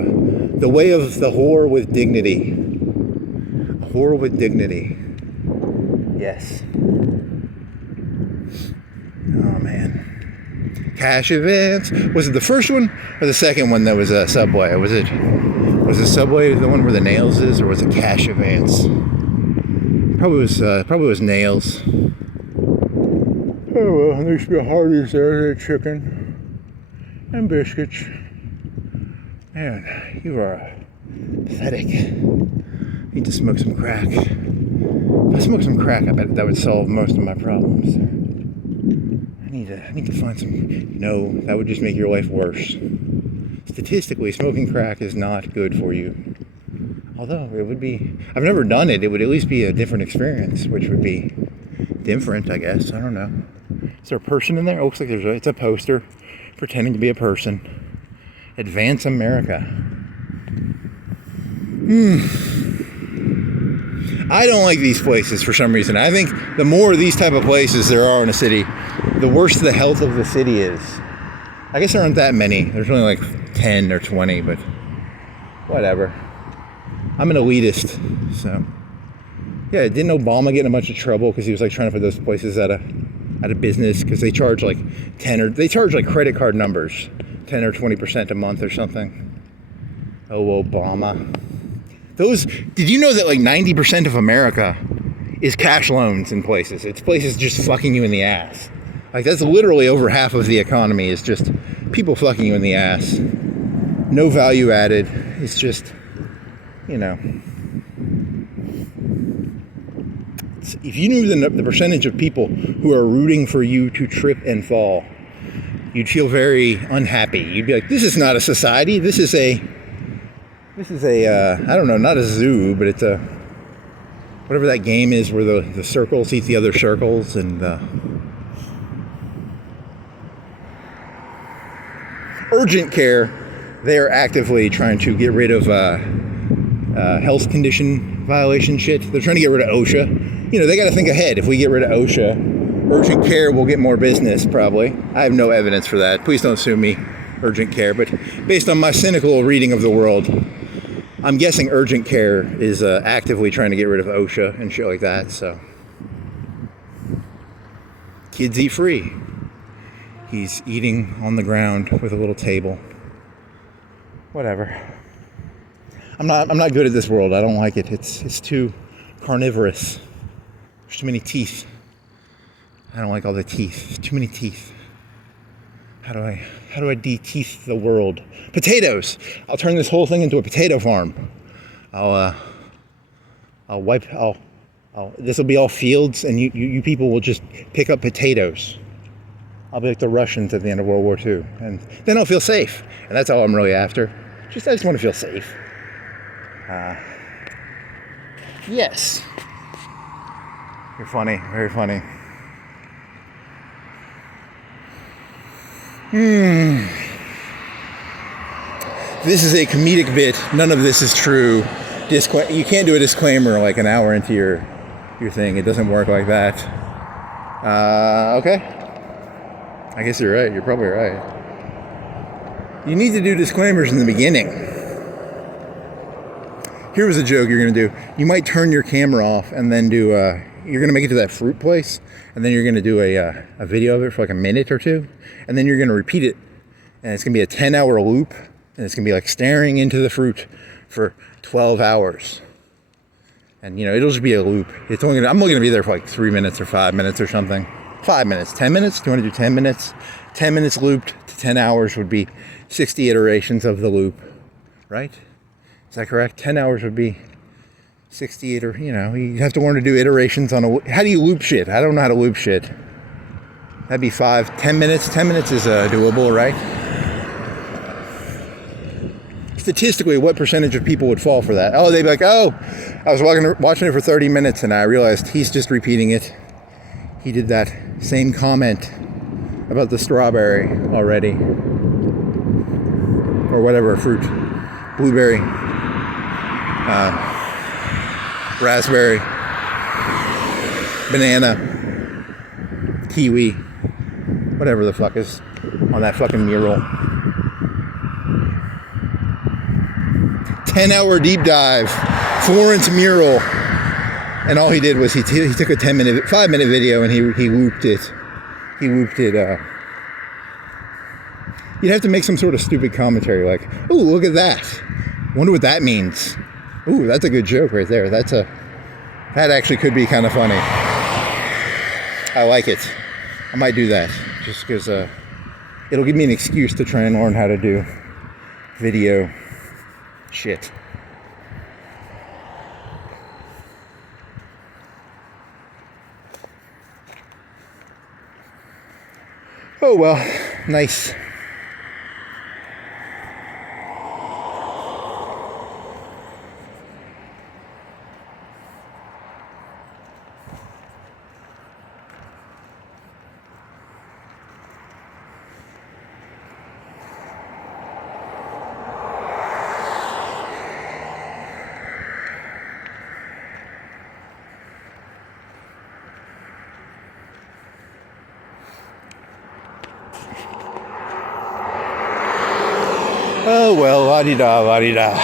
the way of the whore with dignity. A whore with dignity. Yes. Oh man. Cash events. Was it the first one or the second one that was a Subway? Was the Subway the one where the nails is, or was it Cash Advance? Probably was nails. Oh well, there used to be a Hardee's there. They had chicken and biscuits. Man, you are pathetic. Need to smoke some crack. If I smoke some crack, I bet that would solve most of my problems. I need to find some. No, that would just make your life worse. Statistically, smoking crack is not good for you. Although it would be, I've never done it. It would at least be a different experience, which would be different, I guess. I don't know. Is there a person in there? It looks like it's a poster pretending to be a person. Advance America. I don't like these places for some reason. I think the more of these type of places there are in a city, the worse the health of the city is. I guess there aren't that many. There's only like 10 or 20, but whatever. I'm an elitist, so. Yeah, didn't Obama get in a bunch of trouble because he was like trying to put those places out of business because they charge like credit card numbers, 10 or 20% a month or something. Oh, Obama. Did you know that like 90% of America is cash loans in places? It's places just fucking you in the ass. Like that's literally over half of the economy is just people fucking you in the ass. No value added. It's just, you know. If you knew the percentage of people who are rooting for you to trip and fall, you'd feel very unhappy. You'd be like, this is not a society. This is a I don't know, not a zoo, but it's a, whatever that game is where the circles eat the other circles, and urgent care, they are actively trying to get rid of health condition violation shit. They're trying to get rid of OSHA. You know, they got to think ahead. If we get rid of OSHA, urgent care will get more business, probably. I have no evidence for that. Please don't sue me, urgent care. But based on my cynical reading of the world, I'm guessing urgent care is actively trying to get rid of OSHA and shit like that. So, kids eat free. He's eating on the ground with a little table. Whatever. I'm not good at this world. I don't like it. It's too carnivorous. There's too many teeth. I don't like all the teeth. Too many teeth. How do I de-teeth the world? Potatoes. I'll turn this whole thing into a potato farm. This will be all fields, and you people will just pick up potatoes. I'll be like the Russians at the end of World War II, and then I'll feel safe, and that's all I'm really after. I just want to feel safe. Yes. You're funny, very funny. This is a comedic bit. None of this is true. You can't do a disclaimer like an hour into your thing. It doesn't work like that. Okay. I guess you're right. You're probably right. You need to do disclaimers in the beginning. Here was a joke you're going to do. You might turn your camera off and then do, you're going to make it to that fruit place, and then you're going to do a video of it for like a minute or two, and then you're going to repeat it, and it's going to be a 10-hour loop, and it's going to be like staring into the fruit for 12 hours. And, you know, it'll just be a loop. I'm only going to be there for like 3 minutes or 5 minutes or something. 5 minutes, 10 minutes? Do you want to do 10 minutes? 10 minutes looped to 10 hours would be 60 iterations of the loop, right? Is that correct? 10 hours would be 68, or, you know, you have to learn to do iterations on how do you loop shit? I don't know how to loop shit. That'd be 10 minutes. 10 minutes is doable, right? Statistically, what percentage of people would fall for that? Oh, they'd be like, oh, I was watching it for 30 minutes and I realized he's just repeating it. He did that same comment about the strawberry already. Or whatever fruit. Blueberry. Raspberry. Banana. Kiwi. Whatever the fuck is on that fucking mural. 10-hour deep dive. Florence mural. And all he did was he took a 5-minute video and he looped it. He looped it. You'd have to make some sort of stupid commentary like, "Ooh, look at that. Wonder what that means. Ooh, that's a good joke right there. That actually could be kind of funny. I like it. I might do that just because it'll give me an excuse to try and learn how to do video shit." Oh well, nice. Oh well, la-di-da, la-di-da. I'll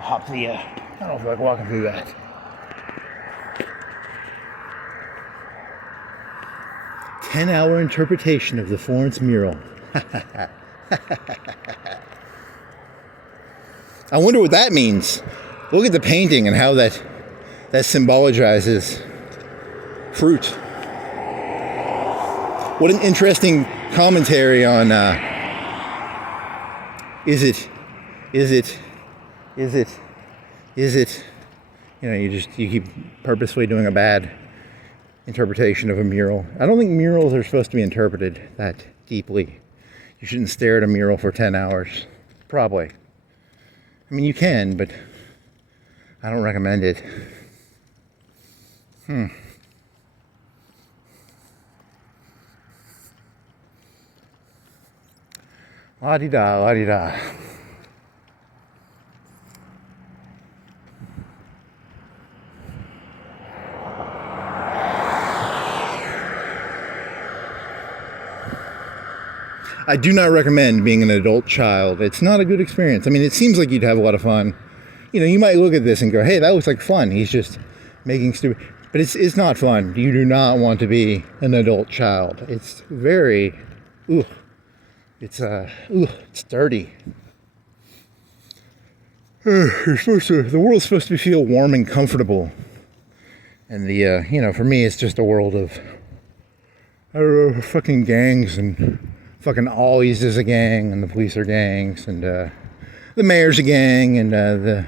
hop the, I don't feel like walking through that. "10-hour interpretation of the Florence mural." I wonder what that means. Look at the painting and how that symbolizes fruit. What an interesting commentary on is it you know, you keep purposefully doing a bad interpretation of a mural. I don't think murals are supposed to be interpreted that deeply. You shouldn't stare at a mural for 10 hours. Probably. I mean, you can, but I don't recommend it. La-di-da, la-di-da. I do not recommend being an adult child. It's not a good experience. I mean, it seems like you'd have a lot of fun. You know, you might look at this and go, hey, that looks like fun. He's just making stupid. But it's not fun. You do not want to be an adult child. It's very, it's dirty. The world's supposed to feel warm and comfortable. And for me, it's just a world of, I don't know, fucking gangs, and fucking always is a gang, and the police are gangs, and the mayor's a gang, and the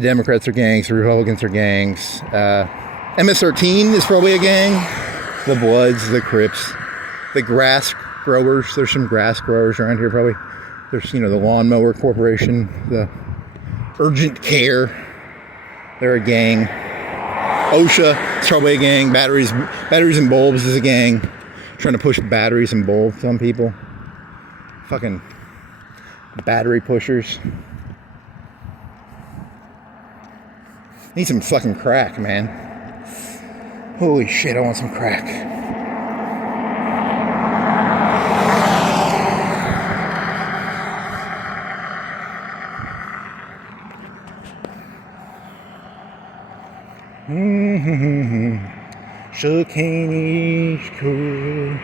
Democrats are gangs, the Republicans are gangs. MS-13 is probably a gang. The Bloods, the Crips, the grass growers. There's some grass growers around here probably. There's, the Lawnmower Corporation, the Urgent Care. They're a gang. OSHA is probably a gang. Batteries and Bulbs is a gang. Trying to push batteries and bulbs on people. Fucking battery pushers. Need some fucking crack, man. Holy shit, I want some crack. Cocaine is cool.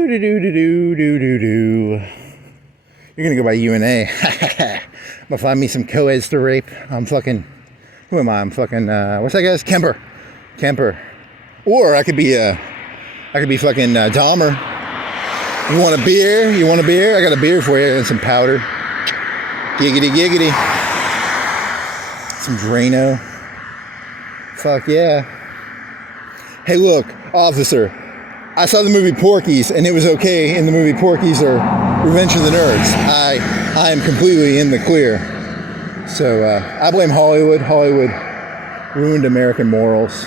Do. You're gonna go by UNA. I'm gonna find me some co-eds to rape. I'm fucking. Who am I? I'm fucking. What's that guy's? Kemper. Or I could be fucking Dahmer. You want a beer? I got a beer for you and some powder. Giggity. Some Drano. Fuck yeah. Hey, look, officer. I saw the movie Porky's, and it was okay in the movie Porky's or Revenge of the Nerds. I am completely in the clear. So I blame Hollywood. Hollywood ruined American morals.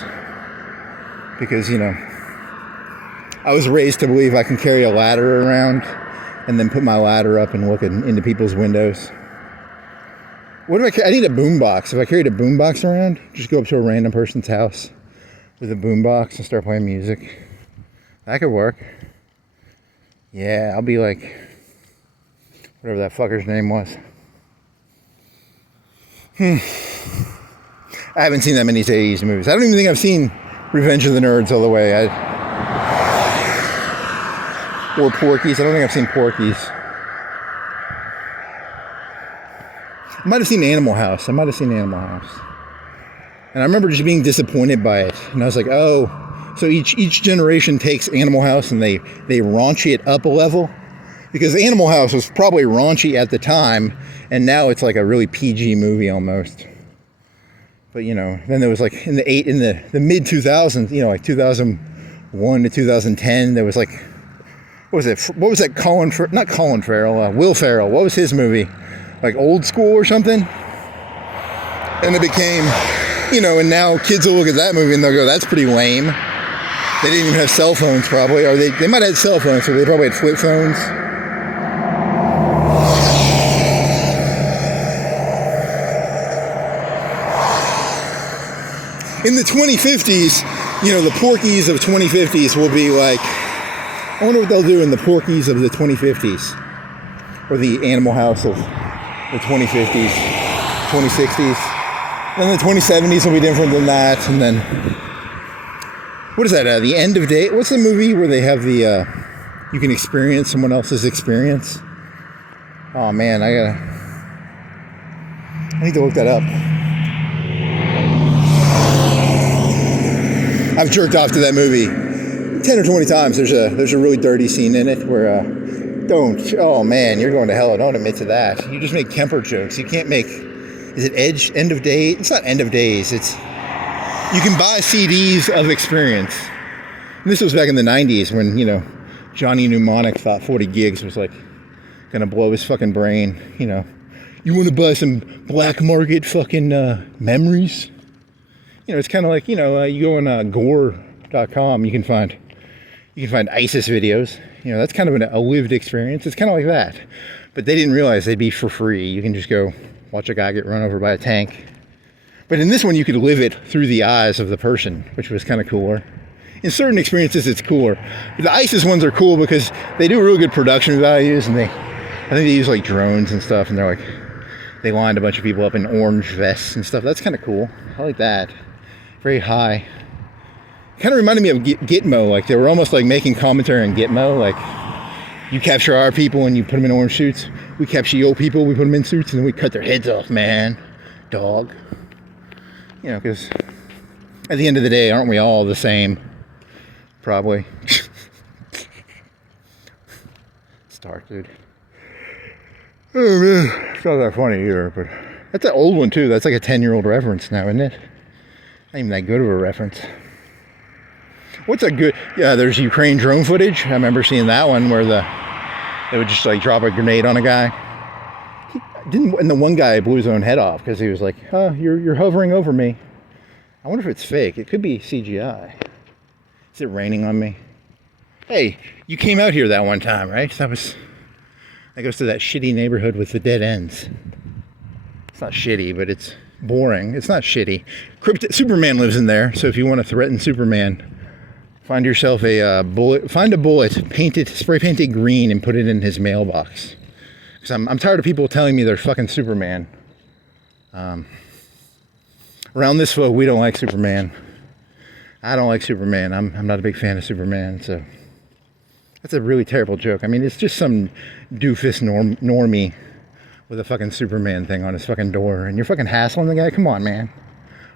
Because, I was raised to believe I can carry a ladder around and then put my ladder up and look into people's windows. What if I need a boombox. If I carried a boombox around, just go up to a random person's house with a boombox and start playing music. That could work. Yeah, I'll be like, whatever that fucker's name was. I haven't seen that many 80s movies. I don't even think I've seen Revenge of the Nerds all the way. Or Porky's. I don't think I've seen Porky's. I might have seen Animal House. And I remember just being disappointed by it. And I was like, oh, so each generation takes Animal House and they raunchy it up a level. Because Animal House was probably raunchy at the time, and now it's like a really PG movie almost. But then there was like in the mid 2000s, like 2001 to 2010, there was like, what was it? What was that? Not Colin Farrell, Will Ferrell. What was his movie? Like Old School or something? And it became, and now kids will look at that movie and they'll go, that's pretty lame. They didn't even have cell phones probably, or they might have had cell phones, so they probably had flip phones. In the 2050s, You know, the Porkies of 2050s will be like, I wonder what they'll do in the Porkies of the 2050s. Or the Animal House of the 2050s, 2060s. Then the 2070s will be different than that. And then, what is that? The End of Day? What's the movie where they have the, you can experience someone else's experience? Oh man, I need to look that up. I've jerked off to that movie 10 or 20 times. There's a really dirty scene in it where, oh man, you're going to hell. Don't admit to that. You just make Kemper jokes. You can't make, is it End of Day? It's not End of Days. It's, you can buy CDs of experience. And this was back in the 90s when, you know, Johnny Mnemonic thought 40 gigs was like going to blow his fucking brain. You know, you want to buy some black market fucking memories? You know, it's kind of like, you know, you go on gore.com, you can find ISIS videos. You know, that's kind of a lived experience. It's kind of like that. But they didn't realize they'd be for free. You can just go watch a guy get run over by a tank. But in this one, you could live it through the eyes of the person, which was kind of cooler. In certain experiences, it's cooler. But the ISIS ones are cool because they do really good production values, and I think they use like drones and stuff, and they lined a bunch of people up in orange vests and stuff. That's kind of cool. I like that. Very high. Kind of reminded me of Gitmo. Like they were almost like making commentary on Gitmo. Like, you capture our people and you put them in orange suits. We capture your people, we put them in suits, and then we cut their heads off, man. Dog. You know, because at the end of the day, aren't we all the same? Probably. It's dark, dude. Oh man, it's not that funny either, but that's an old one too. That's like a 10-year-old reference now, isn't it? Not even that good of a reference. What's a good, yeah, there's Ukraine drone footage. I remember seeing that one where they would just like drop a grenade on a guy. And the one guy blew his own head off because he was like, oh, you're hovering over me. I wonder if it's fake. It could be CGI. Is it raining on me? Hey, you came out here that one time, right? That goes to that shitty neighborhood with the dead ends. It's not shitty, but it's boring. It's not shitty. Superman lives in there, so if you want to threaten Superman, find yourself a bullet. Find a bullet, spray painted green, and put it in his mailbox. Because I'm tired of people telling me they're fucking Superman. Around this folk, we don't like Superman. I don't like Superman. I'm not a big fan of Superman, so that's a really terrible joke. I mean, it's just some doofus normie with a fucking Superman thing on his fucking door, and you're fucking hassling the guy. Come on, man.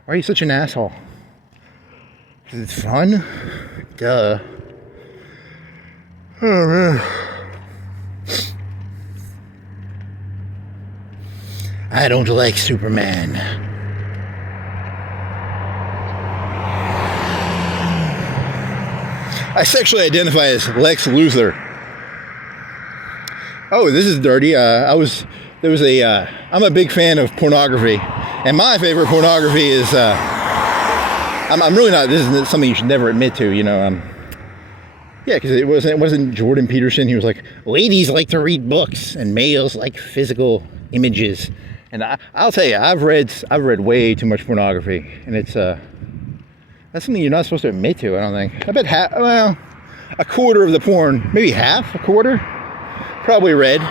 Why are you such an asshole? Because it's fun? Duh. Oh, man. I don't like Superman. I sexually identify as Lex Luthor. Oh, this is dirty. I'm a big fan of pornography, and my favorite pornography is, I'm really not, this is something you should never admit to, you know, yeah, because it wasn't Jordan Peterson. He was like, ladies like to read books, and males like physical images, and I'll tell you, I've read way too much pornography, and it's, that's something you're not supposed to admit to, I don't think. I bet a quarter of the porn, maybe half, a quarter, probably read.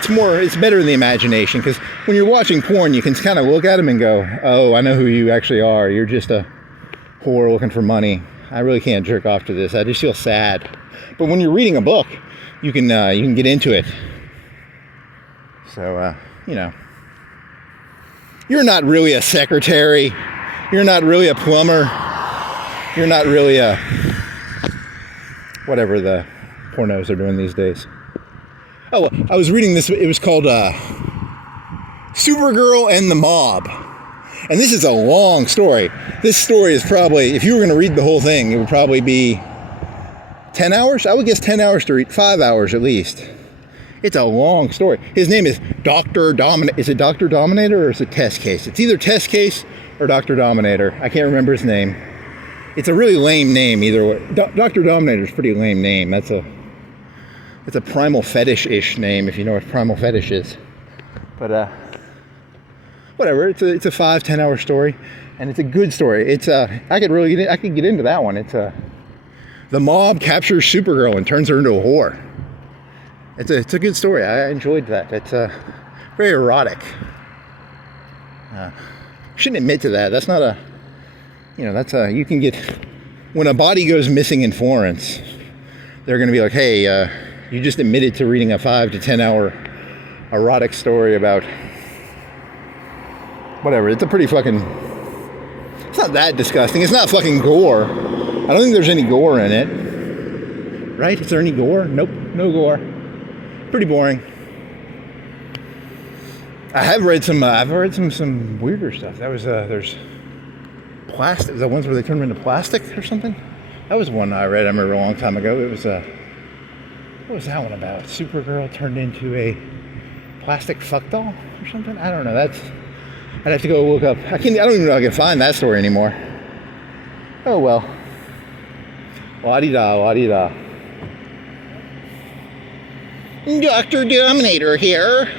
It's better in the imagination, because when you're watching porn, you can kind of look at them and go, oh, I know who you actually are. You're just a whore looking for money. I really can't jerk off to this. I just feel sad. But when you're reading a book, you can get into it. So, you know, you're not really a secretary. You're not really a plumber. You're not really a whatever the pornos are doing these days. Oh, I was reading this. It was called Supergirl and the Mob. And this is a long story. This story is probably, if you were going to read the whole thing, it would probably be 10 hours? I would guess 10 hours to read, 5 hours at least. It's a long story. His name is Dr. Dominator. Is it Dr. Dominator or is it Test Case? It's either Test Case or Dr. Dominator. I can't remember his name. It's a really lame name either way. Dr. Dominator is a pretty lame name. It's a primal fetish-ish name, if you know what primal fetish is. But, whatever, it's a 5-10 hour story. And it's a good story. It's I could get into that one. It's the mob captures Supergirl and turns her into a whore. It's a good story. I enjoyed that. It's very erotic. Shouldn't admit to that. That's not a, that's a, you can get, when a body goes missing in Florence, they're going to be like, hey, you just admitted to reading a 5 to 10 hour erotic story about whatever. It's a pretty fucking, it's not that disgusting. It's not fucking gore. I don't think there's any gore in it. Right? Is there any gore? Nope, no gore. Pretty boring. I've read some weirder stuff. That was there's plastic, the ones where they turn them into plastic or something. That was one I read. I remember a long time ago. It was what was that one about? Supergirl turned into a plastic fuck doll or something. I don't know. I'd have to go look up. I don't even know if I can find that story anymore. Oh well. La-di-da, la-di-da. Dr. Dominator here.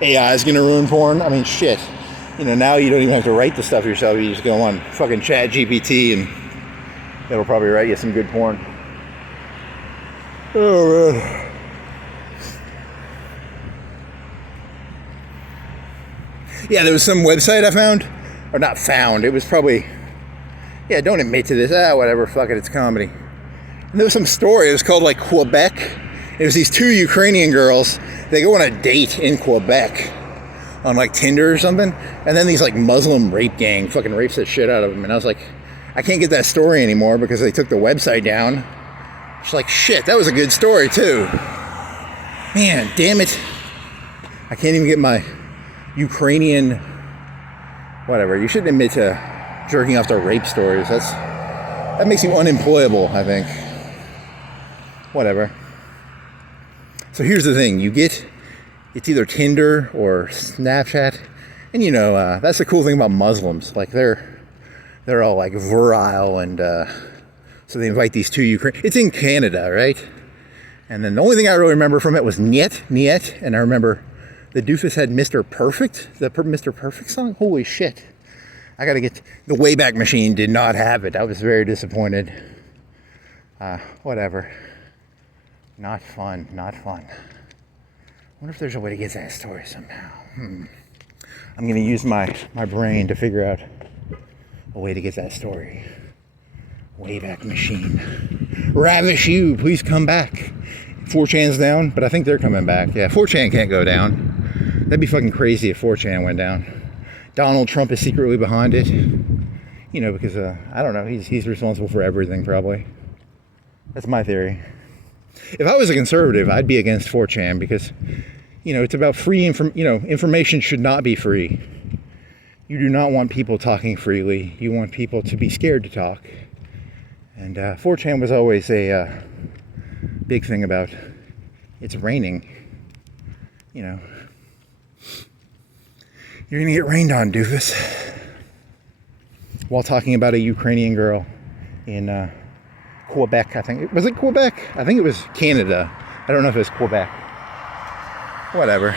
AI is gonna ruin porn. I mean, shit. Now you don't even have to write the stuff yourself. You just go on fucking Chat GPT and it'll probably write you some good porn. Oh man. Yeah, there was some website I found, or not found. It was probably, yeah. Don't admit to this. Whatever. Fuck it. It's comedy. And there was some story. It was called like Quebec. It was these 2 Ukrainian girls. They go on a date in Quebec on like Tinder or something. And then these like Muslim rape gang fucking rapes the shit out of them. And I was like, I can't get that story anymore because they took the website down. It's like, shit, that was a good story too. Man, damn it. I can't even get my Ukrainian, whatever. You shouldn't admit to jerking off to rape stories. That makes you unemployable, I think. Whatever. So here's the thing, it's either Tinder or Snapchat, and that's the cool thing about Muslims, like they're all like virile, and so they invite these 2 Ukrainians. It's in Canada, right? And then the only thing I really remember from it was Niet, and I remember the doofus had Mr. Perfect, the Mr. Perfect song. Holy shit. I gotta get, the Wayback Machine did not have it. I was very disappointed. Whatever. Not fun. I wonder if there's a way to get that story somehow. I'm going to use my brain to figure out a way to get that story. Wayback Machine. Ravish you, please come back. 4chan's down, but I think they're coming back. Yeah, 4chan can't go down. That'd be fucking crazy if 4chan went down. Donald Trump is secretly behind it. Because, I don't know, he's responsible for everything, probably. That's my theory. If I was a conservative, I'd be against 4chan because, it's about free information should not be free. You do not want people talking freely. You want people to be scared to talk. And 4chan was always a big thing about it's raining. You're going to get rained on, doofus. While talking about a Ukrainian girl in Quebec, I think. Was it Quebec? I think it was Canada. I don't know if it was Quebec. Whatever.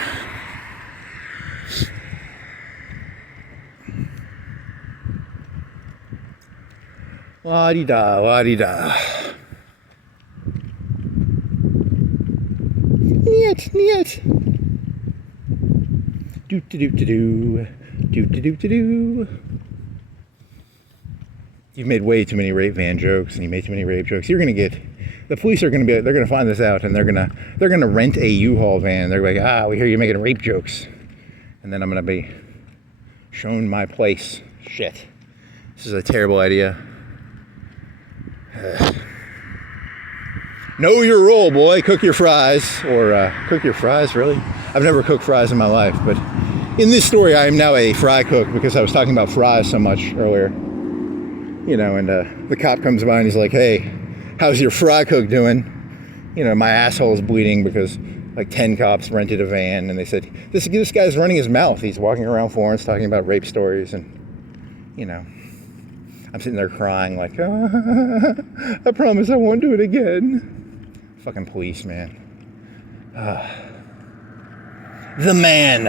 La-di-da, la-di-da. Niet. Do-do-do-do-do. Do-do-do-do-do. You've made way too many rape van jokes, and you made too many rape jokes. You're gonna get, the police are gonna they're gonna find this out, and they're gonna rent a U-Haul van. They're like, we hear you're making rape jokes, and then I'm gonna be shown my place. Shit, this is a terrible idea. Know your role, boy. Cook your fries, or cook your fries. Really, I've never cooked fries in my life, but in this story, I am now a fry cook because I was talking about fries so much earlier. And the cop comes by and he's like, hey, how's your fry cook doing? My asshole is bleeding because like 10 cops rented a van, and they said, this guy's running his mouth. He's walking around Florence talking about rape stories, and, I'm sitting there crying like, I promise I won't do it again. Fucking police, man. the man.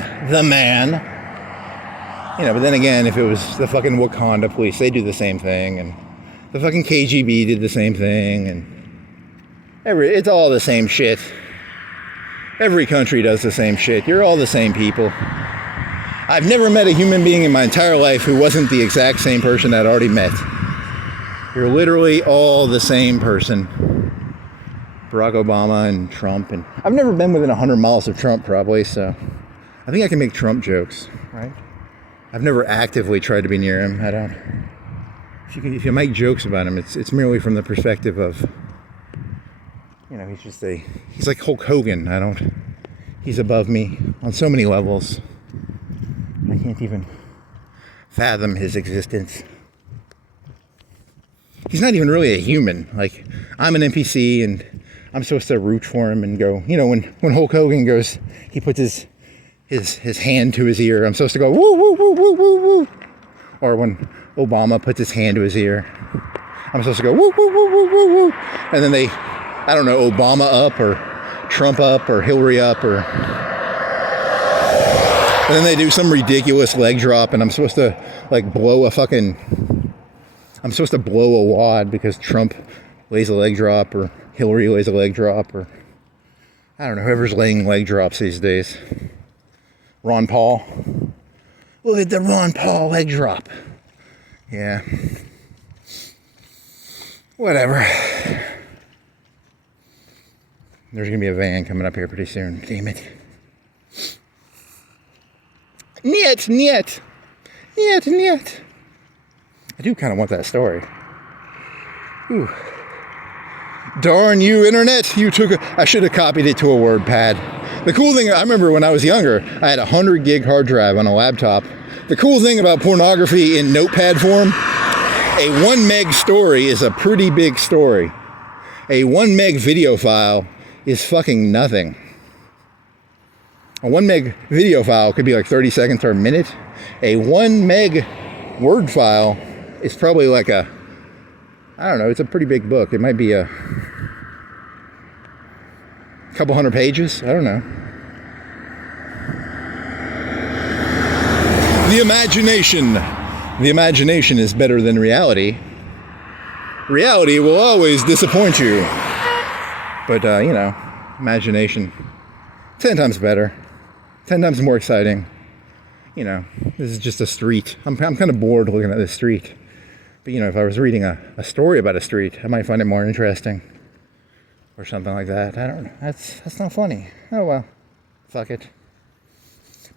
You know, but then again, if it was the fucking Wakanda police, they do the same thing, and the fucking KGB did the same thing, and it's all the same shit. Every country does the same shit. You're all the same people. I've never met a human being in my entire life who wasn't the exact same person I'd already met. You're literally all the same person. Barack Obama and Trump, and I've never been within 100 miles of Trump probably, so I think I can make Trump jokes, right? I've never actively tried to be near him. I don't. If you make jokes about him, it's merely from the perspective of, you know, he's like Hulk Hogan. He's above me on so many levels. I can't even fathom his existence. He's not even really a human. Like, I'm an NPC and I'm supposed to root for him and go, you know, when Hulk Hogan goes, he puts his hand to his ear, I'm supposed to go, woo, woo, woo, woo, woo, woo. Or when Obama puts his hand to his ear, I'm supposed to go, woo, woo, woo, woo, woo, woo. And then I don't know, Obama up or Trump up or Hillary up or... And then they do some ridiculous leg drop and I'm supposed to like I'm supposed to blow a wad because Trump lays a leg drop or Hillary lays a leg drop or I don't know, whoever's laying leg drops these days. Ron Paul. Look at the Ron Paul leg drop. Yeah. Whatever. There's going to be a van coming up here pretty soon. Damn it. Niet. I do kind of want that story. Ooh. Darn you, internet. I should have copied it to a WordPad. The cool thing, I remember when I was younger, I had a 100 gig hard drive on a laptop. The cool thing about pornography in notepad form, a 1 meg story is a pretty big story. A 1 meg video file is fucking nothing. A 1 meg video file could be like 30 seconds or a minute. A 1 meg Word file is probably like I don't know, it's a pretty big book. It might be a couple hundred pages. I don't know. The imagination is better than reality. Reality will always disappoint you. But, you know, imagination, 10 times better. 10 times more exciting. You know, this is just a street. I'm kind of bored looking at this street. But, you know, if I was reading a story about a street, I might find it more interesting. Or something like that. I don't know. That's not funny. Oh, well. Fuck it.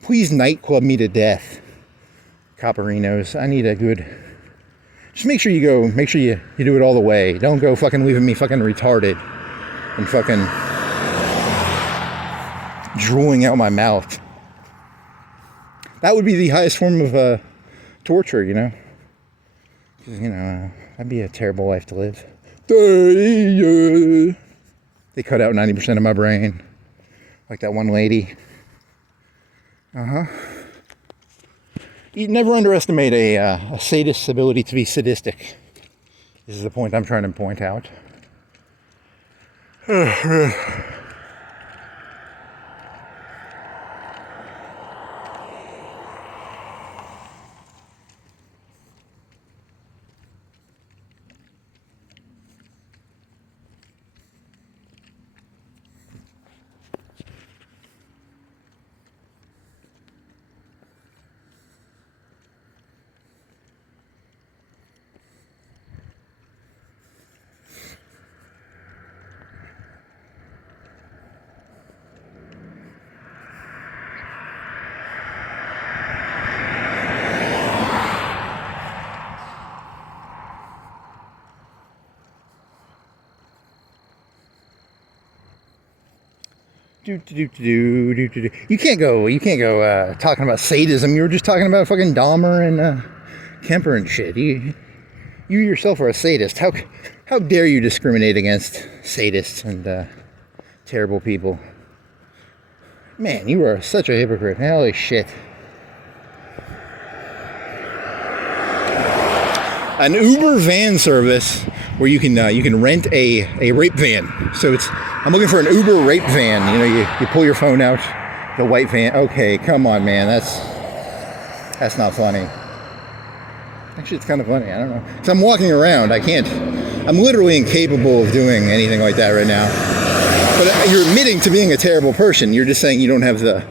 Please nightclub me to death. Copperinos. I need a good... Just make sure you do it all the way. Don't go fucking leaving me fucking retarded. And fucking... drooling out my mouth. That would be the highest form of torture, you know? Because, you know, that'd be a terrible life to live. They cut out 90% of my brain. Like that one lady. You never underestimate a sadist's ability to be sadistic. This is the point I'm trying to point out. You can't go talking about sadism. You were just talking about fucking Dahmer and Kemper and shit. You yourself are a sadist. How dare you discriminate against sadists and terrible people? Man, you are such a hypocrite. Holy shit. An Uber van service where you can rent a rape van. So I'm looking for an Uber rape van. You know, you pull your phone out, The white van. Okay, come on, man. That's not funny. Actually, it's kind of funny. I don't know. So I'm walking around. I'm literally incapable of doing anything like that right now. But you're admitting to being a terrible person. You're just saying you don't have the...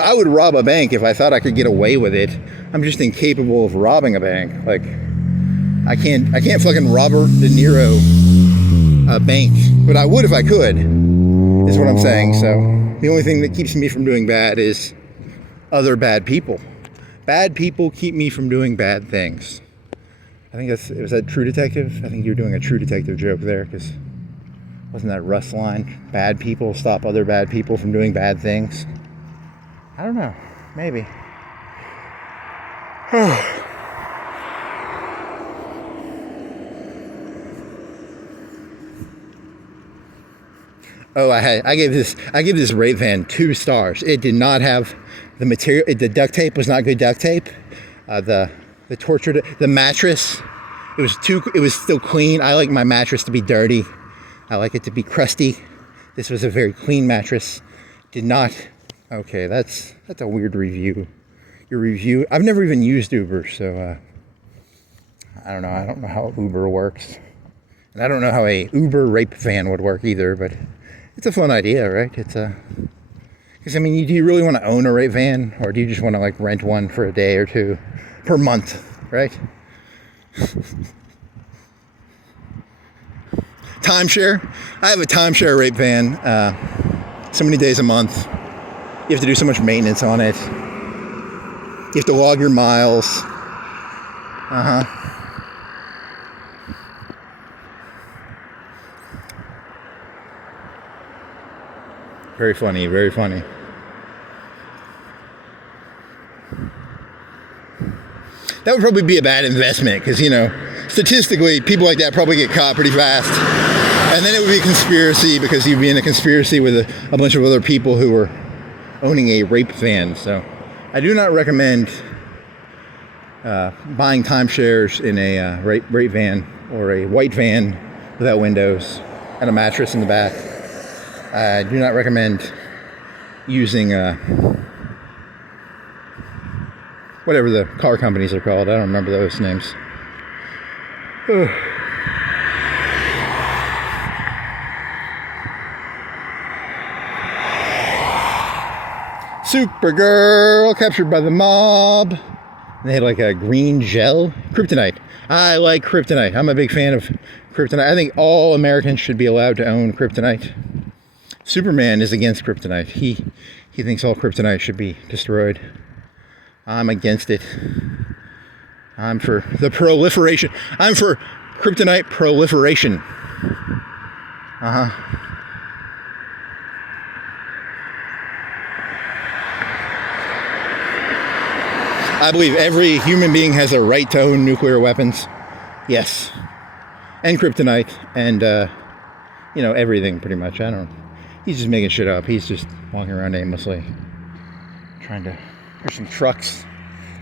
I would rob a bank if I thought I could get away with it. I'm just incapable of robbing a bank. Like, I can't fucking Robert De Niro a bank. But I would if I could, is what I'm saying. So the only thing that keeps me from doing bad is other bad people. Bad people keep me from doing bad things. I think was that True Detective? I think you're doing a True Detective joke there, because wasn't that Russ line? Bad people stop other bad people from doing bad things. I don't know. Maybe. Oh, I gave this rape van 2 stars. It did not have the material. The duct tape was not good duct tape. The tortured the mattress. It was still clean. I like my mattress to be dirty. I like it to be crusty. This was a very clean mattress. Did not. Okay, that's a weird review. Your review. I've never even used Uber, so I don't know. I don't know how Uber works, and I don't know how a Uber rape van would work either. But it's a fun idea, right? It's because do you really want to own a rape van, or do you just want to like rent one for a day or two per month, right? Timeshare. I have a timeshare rape van. So many days a month. You have to do so much maintenance on it. You have to log your miles. Very funny, very funny. That would probably be a bad investment because, statistically, people like that probably get caught pretty fast. And then it would be a conspiracy because you'd be in a conspiracy with a bunch of other people who were owning a rape van. So I do not recommend buying timeshares in a rape van or a white van without windows and a mattress in the back. I do not recommend using whatever the car companies are called. I don't remember those names. Supergirl captured by the mob. They had like a green gel. Kryptonite. I like kryptonite. I'm a big fan of kryptonite. I think all Americans should be allowed to own kryptonite. Superman is against kryptonite. He thinks all kryptonite should be destroyed. I'm against it. I'm for the proliferation. I'm for kryptonite proliferation. I believe every human being has a right to own nuclear weapons. Yes. And kryptonite and, everything pretty much. I don't know. He's just making shit up. He's just walking around aimlessly. Trying to... There's some trucks.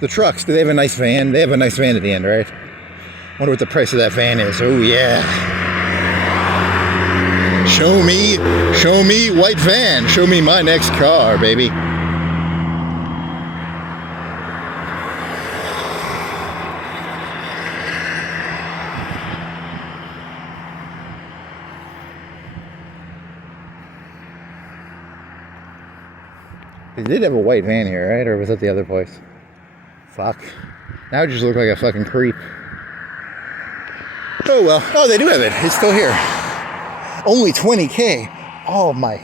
The trucks, do they have a nice van? They have a nice van at the end, right? Wonder what the price of that van is. Oh, yeah. Show me white van. Show me my next car, baby. They did have a white van here, right? Or was that the other place? Fuck. Now it just looked like a fucking creep. Oh well. Oh, they do have it. It's still here. Only 20K. Oh my.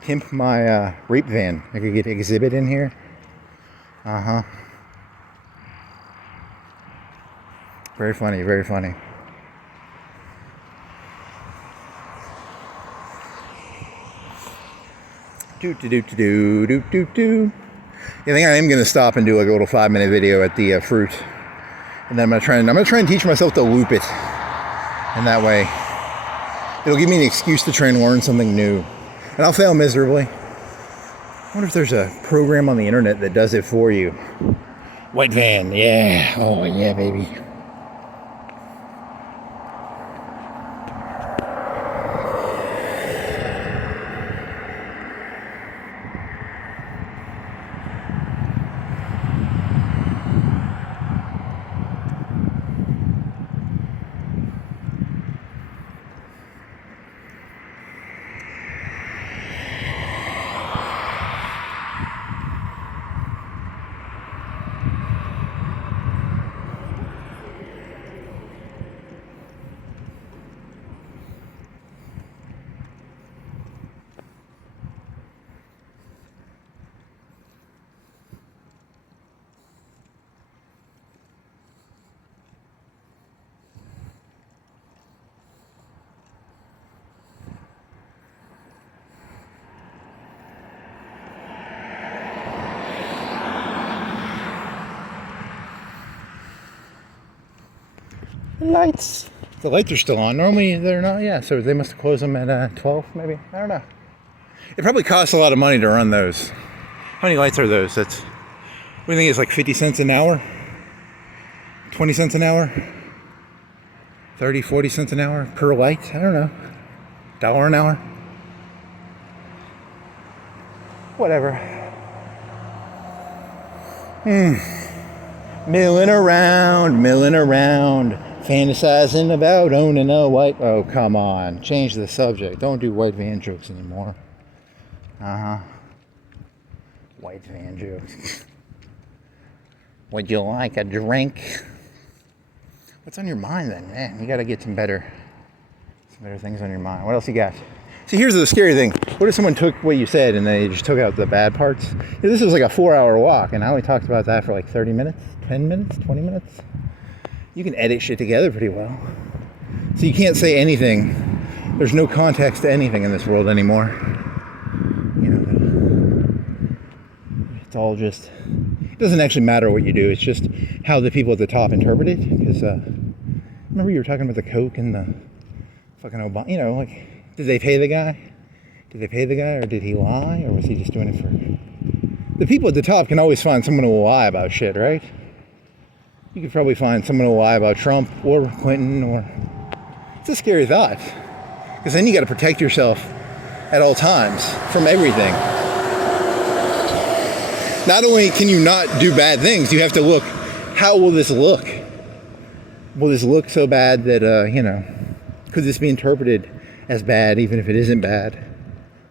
Pimp my rape van. I could get exhibit in here. Very funny, very funny. I think I am gonna stop and do like a little 5-minute video at the fruit, and then I'm gonna try and teach myself to loop it, and that way it'll give me an excuse to try and learn something new, and I'll fail miserably. I wonder if there's a program on the internet that does it for you. White van, yeah. Oh yeah, baby. Lights. The lights are still on. Normally they're not. Yeah, so they must have closed them at 12, maybe. I don't know. It probably costs a lot of money to run those. How many lights are those? What do you think? It's like 50 cents an hour? 20 cents an hour? 30, 40 cents an hour per light? I don't know. $1 an hour? Whatever. Milling around, fantasizing about owning a white... Oh, come on. Change the subject. Don't do white van jokes anymore. White van jokes. Would you like a drink? What's on your mind then, man? You gotta get some better things on your mind. What else you got? See, here's the scary thing. What if someone took what you said and they just took out the bad parts? This was like a 4-hour walk, and I only talked about that for like 30 minutes, 10 minutes, 20 minutes. You can edit shit together pretty well. So you can't say anything. There's no context to anything in this world anymore. You know, it's all just... It doesn't actually matter what you do. It's just how the people at the top interpret it. Because remember you were talking about the Coke and the fucking Obama. You know, like, did they pay the guy? Did they pay the guy, or did he lie, or was he just doing it for... The people at the top can always find someone who will lie about shit, right? You could probably find someone who will lie about Trump or Clinton, or... It's a scary thought. Because then you got to protect yourself at all times from everything. Not only can you not do bad things, you have to look, how will this look? Will this look so bad that, you know, could this be interpreted as bad even if it isn't bad?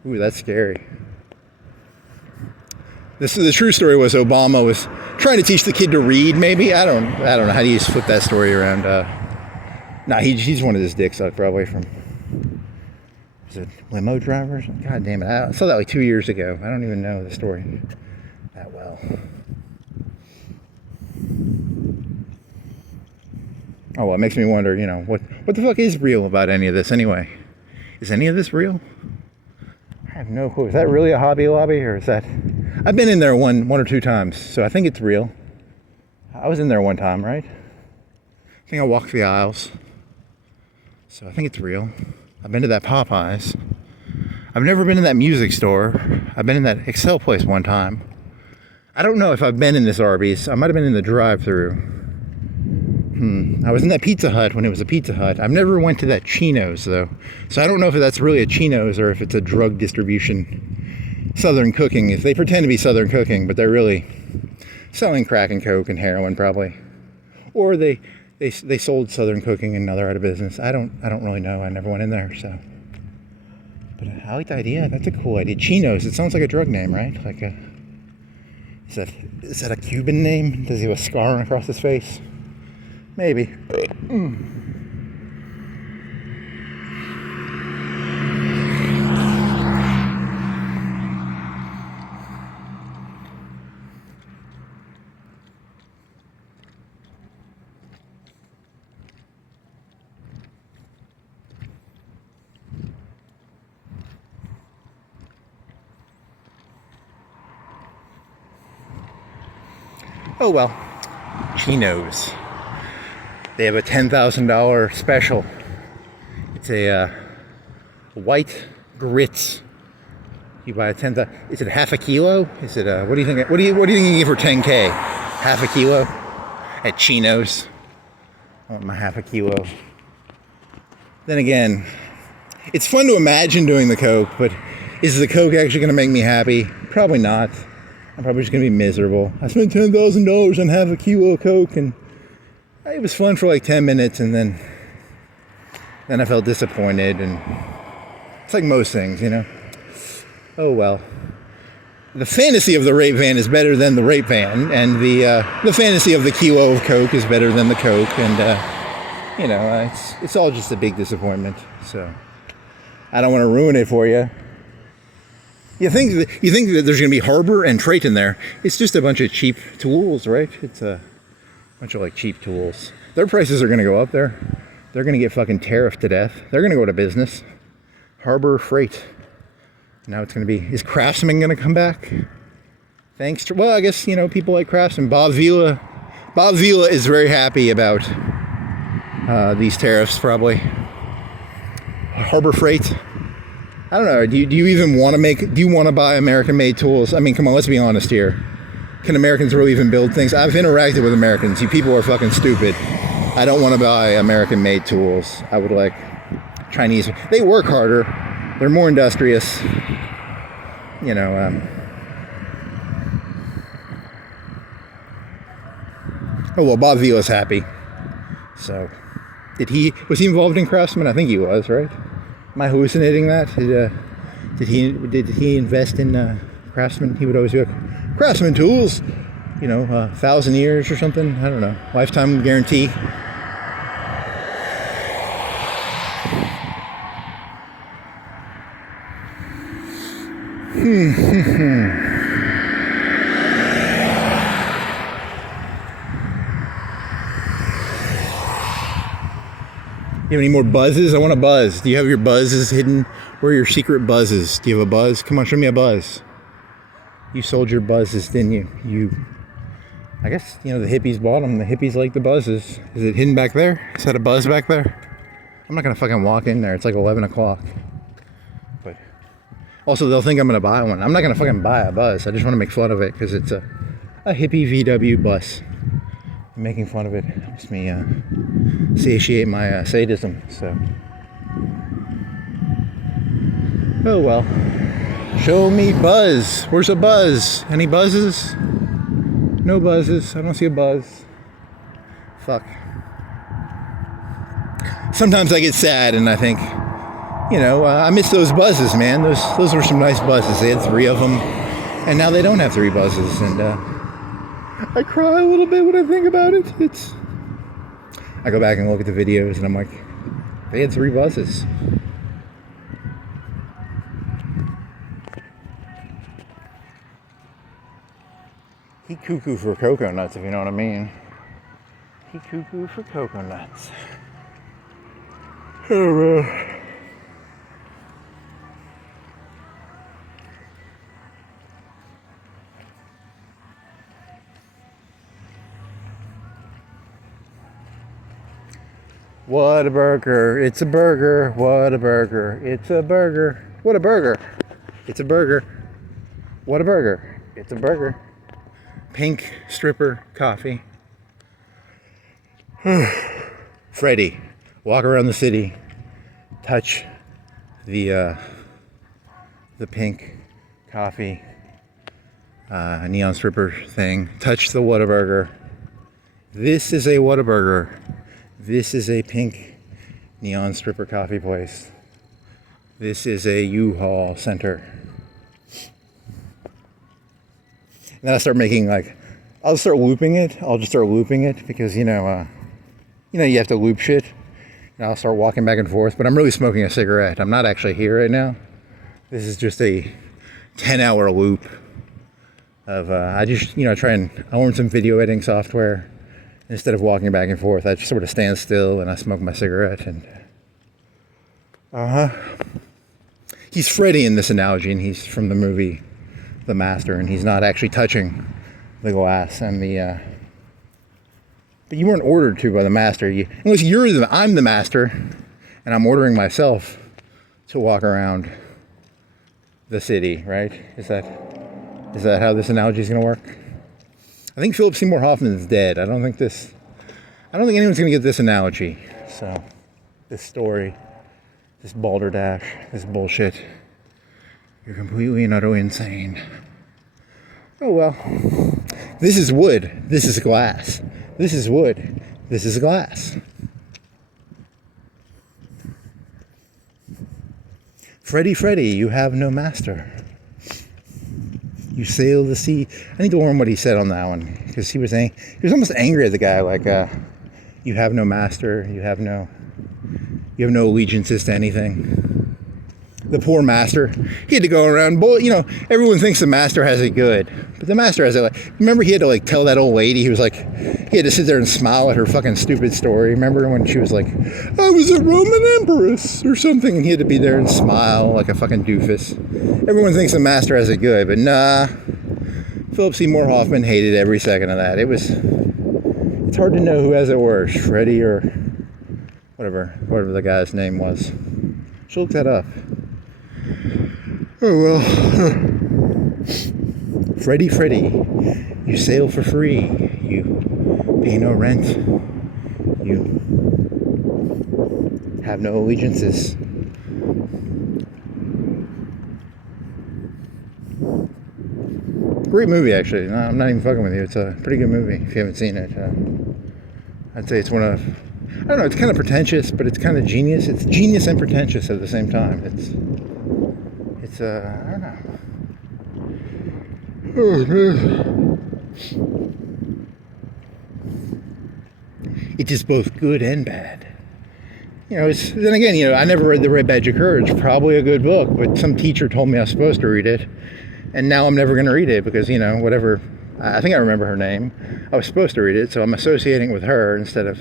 Ooh, that's scary. The true story was Obama was trying to teach the kid to read, maybe? I don't know. How do you flip that story around? Nah, he's one of his dicks, probably from... Is it limo drivers? God damn it. I saw that like 2 years ago. I don't even know the story that well. Oh, well, it makes me wonder, you know, what the fuck is real about any of this anyway? Is any of this real? I have no clue. Is that really a Hobby Lobby, or is that... I've been in there one or two times, so I think it's real. I was in there one time, right? I think I walked the aisles. So I think it's real. I've been to that Popeyes. I've never been in that music store. I've been in that Excel place one time. I don't know if I've been in this Arby's. I might have been in the drive-thru. I was in that Pizza Hut when it was a Pizza Hut. I've never went to that Chino's, though. So I don't know if that's really a Chino's or if it's a drug distribution Southern cooking. If they pretend to be Southern cooking, but they're really selling crack and coke and heroin, probably. Or they sold Southern cooking and now they're out of business. I don't really know. I never went in there, so. But I like the idea. That's a cool idea. Chino's. It sounds like a drug name, right? Like a... Is that a Cuban name? Does he have a scar across his face? Maybe. Oh well, Chinos. They have a $10,000 special. It's a white grits. You buy a is it half a kilo? Is it what do you think? What do you think you get for 10K? Half a kilo at Chinos. I want my half a kilo. Then again, it's fun to imagine doing the coke, but is the coke actually going to make me happy? Probably not. I'm probably just going to be miserable. I spent $10,000 on half a kilo of coke, and it was fun for like 10 minutes, and then I felt disappointed, and it's like most things, you know. Oh well. The fantasy of the rape van is better than the rape van, and the fantasy of the kilo of coke is better than the coke, and you know, it's all just a big disappointment. So I don't want to ruin it for you. You think that there's going to be Harbor and Freight in there? It's just a bunch of cheap tools, right? It's a bunch of like cheap tools. Their prices are going to go up there. They're going to get fucking tariffed to death. They're going to go to business. Harbor Freight. Now it's going to be, is Craftsman going to come back? Thanks to, well, I guess, you know, people like Craftsman. Bob Vila is very happy about these tariffs probably. Harbor Freight. I don't know. Do you even want to do you want to buy American-made tools? I mean, come on, let's be honest here. Can Americans really even build things? I've interacted with Americans. You people are fucking stupid. I don't want to buy American-made tools. I would like Chinese. They work harder. They're more industrious. You know. Oh well, Bob Vila's happy. So, was he involved in Craftsman? I think he was, right? Am I hallucinating that? Did he invest in Craftsman? He would always be like, Craftsman tools, 1,000 years or something. I don't know. Lifetime guarantee. You have any more buzzes? I want a buzz. Do you have your buzzes hidden? Where are your secret buzzes? Do you have a buzz? Come on, show me a buzz. You sold your buzzes, didn't you? I guess, the hippies bought them. The hippies like the buzzes. Is it hidden back there? Is that a buzz back there? I'm not going to fucking walk in there. It's like 11 o'clock. But also, they'll think I'm going to buy one. I'm not going to fucking buy a buzz. I just want to make fun of it because it's a hippie VW bus. Making fun of it helps me satiate my sadism. So, oh well. Show me buzz. Where's a buzz? Any buzzes? No buzzes. I don't see a buzz. Fuck. Sometimes I get sad and I think, I miss those buzzes, man. Those were some nice buzzes. They had 3 of them, and now they don't have 3 buzzes, and I cry a little bit when I think about it. I go back and look at the videos and I'm like, they had 3 buses. He cuckoo for cocoa nuts, if you know what I mean. He cuckoo for cocoa nuts. Oh, what a burger, it's a burger, what a burger, it's a burger, what a burger, it's a burger, what a burger, it's a burger. Pink stripper coffee. Freddie, walk around the city, touch the pink coffee neon stripper thing, touch the Whataburger. This is a Whataburger. This is a pink neon stripper coffee place. This is a U-Haul center. And then I start making I'll just start looping it. I'll just start looping it because you have to loop shit. And I'll start walking back and forth. But I'm really smoking a cigarette. I'm not actually here right now. This is just a 10-hour loop of I just try and I learned some video editing software. Instead of walking back and forth, I just sort of stand still and I smoke my cigarette. And he's Freddie in this analogy, and he's from the movie The Master, and he's not actually touching the glass and the. But you weren't ordered to by the master. Unless I'm the master, and I'm ordering myself to walk around the city, right? Is that how this analogy is going to work? I think Philip Seymour Hoffman's dead. I don't think anyone's going to get this analogy. So, this story, this balderdash, this bullshit. You're completely and utterly insane. Oh well. This is wood. This is glass. This is wood. This is glass. Freddie, you have no master. You sail the sea. I need to learn what he said on that one, because he was almost angry at the guy, you have no master, you have no allegiances to anything. The poor master, he had to go around, everyone thinks the master has it good, but the master has it remember he had to tell that old lady, he had to sit there and smile at her fucking stupid story. Remember when she was like, I was a Roman empress or something, and he had to be there and smile like a fucking doofus. Everyone thinks the master has it good, but nah. Philip Seymour Hoffman hated every second of that. It's hard to know who has it worse, Freddie or whatever the guy's name was. Should look that up. Oh well. Freddie, you sail for free. You pay no rent. You have no allegiances. Great movie, actually. No, I'm not even fucking with you. It's a pretty good movie if you haven't seen it. I'd say it's one of, I don't know, it's kind of pretentious, but it's kind of genius. It's genius and pretentious at the same time. It's I don't know. Oh, man. It is both good and bad. You know, then again, you know, I never read The Red Badge of Courage. Probably a good book, but some teacher told me I was supposed to read it. And now I'm never going to read it because, you know, whatever, I think I remember her name. I was supposed to read it, so I'm associating with her instead of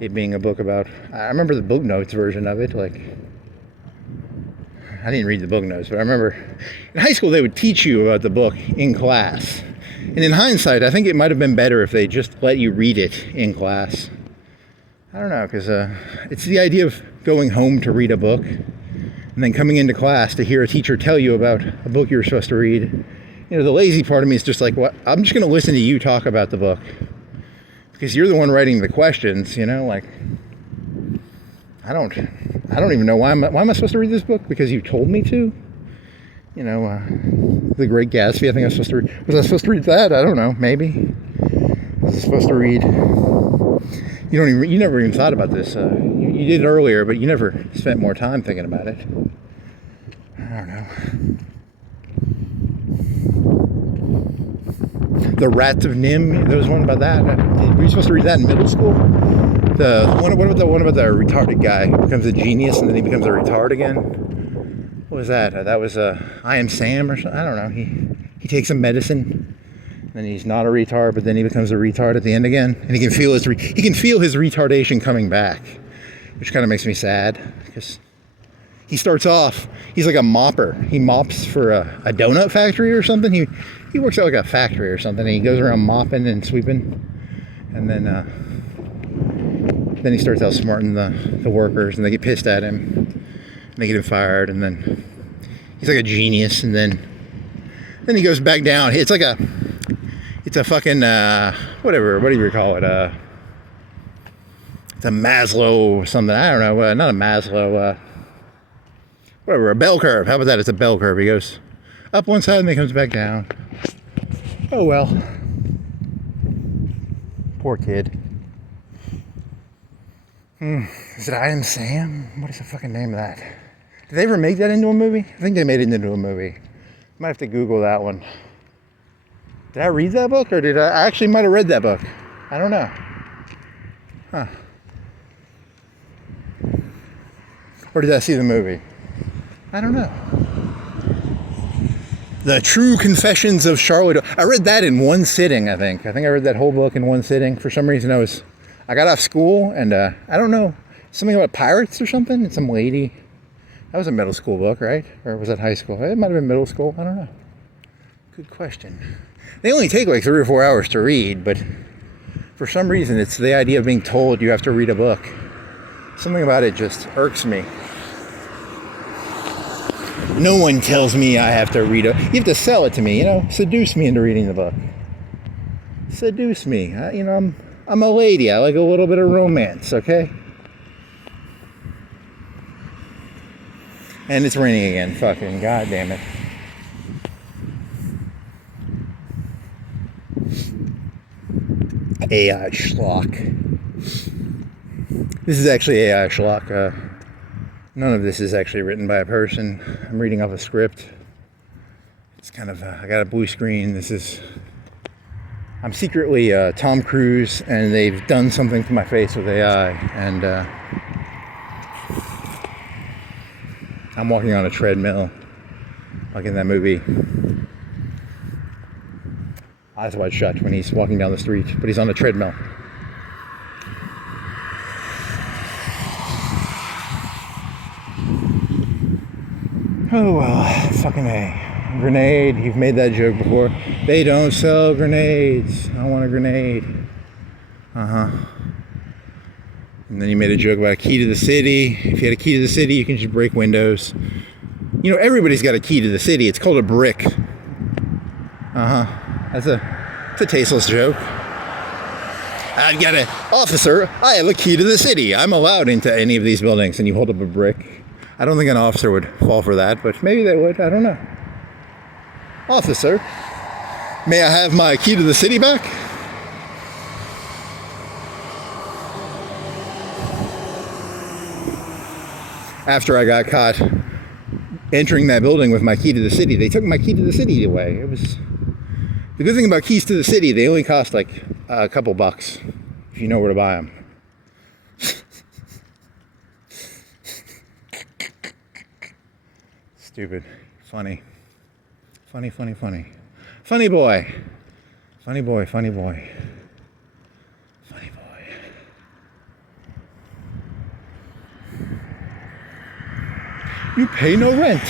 it being a book about, I remember the book notes version of it, like, I didn't read the book notes, but I remember in high school they would teach you about the book in class. And in hindsight, I think it might have been better if they just let you read it in class. I don't know, because it's the idea of going home to read a book and then coming into class to hear a teacher tell you about a book you were supposed to read. You know, the lazy part of me is just like, what? I'm just going to listen to you talk about the book. Because you're the one writing the questions, you know, like, I don't even know why am I supposed to read this book? Because you told me to? You know, The Great Gatsby, I think I was supposed to read. Was I supposed to read that? I don't know, maybe. Was I supposed to read? You never even thought about this. You did earlier, but you never spent more time thinking about it. I don't know. The Rats of Nim, there was one about that. Were you supposed to read that in middle school? What about the one about the retarded guy who becomes a genius and then he becomes a retard again? What was that? That was I Am Sam or something. I don't know. He takes some medicine, and he's not a retard, but then he becomes a retard at the end again, and he can feel his retardation coming back, which kind of makes me sad because he starts off, he's like a mopper. He mops for a donut factory or something. He works at like a factory or something, and he goes around mopping and sweeping, and then he starts outsmarting the workers, and they get pissed at him, and they get him fired, and then he's like a genius, and then he goes back down. It's a fucking whatever. What do you call it? It's a Maslow something. I don't know. Not a Maslow. Whatever. A bell curve. How about that? It's a bell curve. He goes up one side and then he comes back down. Oh well. Poor kid. Is it I Am Sam? What is the fucking name of that? Did they ever make that into a movie? I think they made it into a movie. Might have to Google that one. Did I read that book, or did I actually might have read that book? I don't know. Huh. Or did I see the movie? I don't know. The True Confessions of Charlotte. I read that in one sitting, I think. I read that whole book in one sitting. For some reason, I got off school, and I don't know, something about pirates or something? And some lady. That was a middle school book, right? Or was that high school? It might have been middle school. I don't know. Good question. They only take like 3 or 4 hours to read, but for some reason, it's the idea of being told you have to read a book. Something about it just irks me. No one tells me I have to read it. You have to sell it to me, you know? Seduce me into reading the book. Seduce me. I'm a lady. I like a little bit of romance, okay? And it's raining again. Fucking goddamn it. AI schlock. This is actually AI schlock. None of this is actually written by a person. I'm reading off a script. It's kind of, I got a blue screen. I'm secretly Tom Cruise, and they've done something to my face with AI, and I'm walking on a treadmill, like in that movie. Eyes wide shut when he's walking down the street, but he's on a treadmill. Oh well, fucking A. Grenade, you've made that joke before. They don't sell grenades. I want a grenade. And then you made a joke about a key to the city. If you had a key to the city, you can just break windows. You know, everybody's got a key to the city. It's called a brick. It's a tasteless joke. I've got an officer. I have a key to the city. I'm allowed into any of these buildings. And you hold up a brick. I don't think an officer would fall for that, but maybe they would. I don't know. Officer, may I have my key to the city back? After I got caught entering that building with my key to the city, they took my key to the city away. It was the good thing about keys to the city. They only cost like a couple bucks if you know where to buy them. Stupid, funny, funny, funny, funny, funny boy, funny boy, funny boy, funny boy. You pay no rent.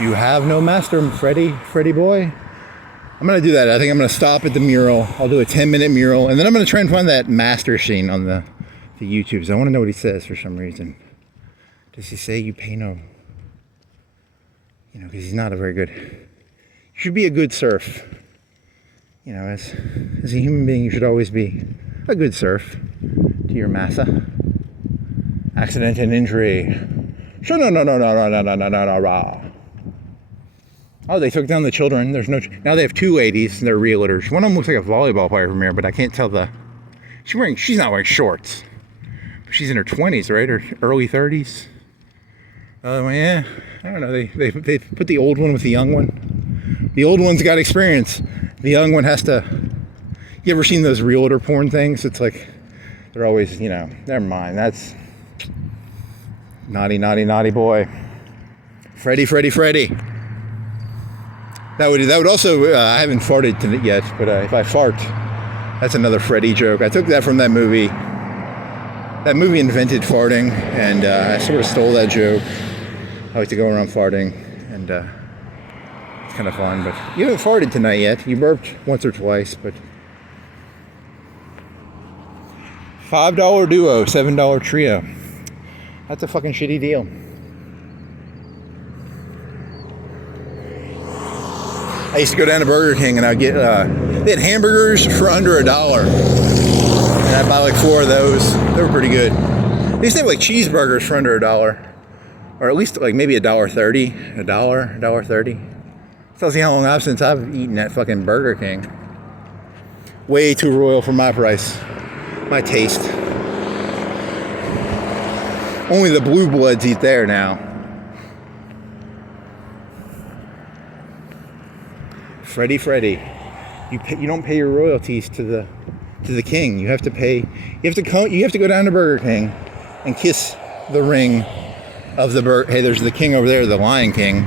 You have no master, Freddie boy. I'm gonna do that. I think I'm gonna stop at the mural. I'll do a 10-minute mural, and then I'm gonna try and find that master scene on the YouTubes. I want to know what he says for some reason. Does he say you pay no? You know, because he's not a very good. You should be a good serf. You know, as a human being, you should always be a good serf to your massa. Accident and injury. No. Oh, they took down the children. There's no. Now they have two ladies. They're realtors. One of them looks like a volleyball player from here, but I can't tell the. She's not wearing shorts. She's in her 20s, right? Or early 30s. Yeah. I don't know. They put the old one with the young one. The old one's got experience. The young one has to. You ever seen those realtor porn things? It's like they're always, you know. Never mind. That's naughty boy. Freddie. That would also. I haven't farted yet, but if I fart, that's another Freddie joke. I took that from that movie. That movie invented farting, and I sort of stole that joke. I like to go around farting, and it's kind of fun. But you haven't farted tonight yet. You burped once or twice, but $5 duo, $7 trio. That's a fucking shitty deal. I used to go down to Burger King and I'd get, they had hamburgers for under $1. And I'd buy like 4 of those. They were pretty good. They used to have like cheeseburgers for under $1. Or at least like maybe $1.30. $1.30. Tells you how long I've eaten at fucking Burger King. Way too royal for my price. My taste. Only the blue bloods eat there now. Freddie, you don't pay your royalties to the king. You have to pay. You have to go down to Burger King and kiss the ring of the Hey, there's the king over there, the Lion King.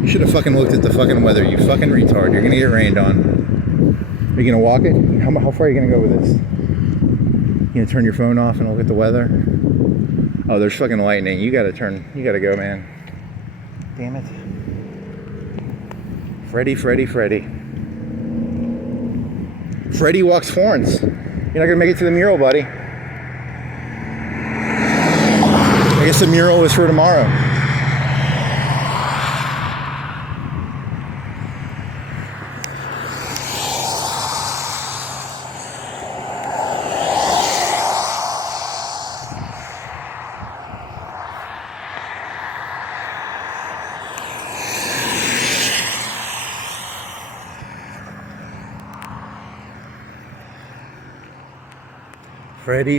You should have fucking looked at the fucking weather. You fucking retard. You're gonna get rained on. Are you gonna walk it? How far are you gonna go with this? You gonna turn your phone off and look at the weather? Oh, there's fucking lightning. You gotta go, man. Damn it. Freddie. Freddie walks Florence. You're not gonna make it to the mural, buddy. I guess the mural is for tomorrow.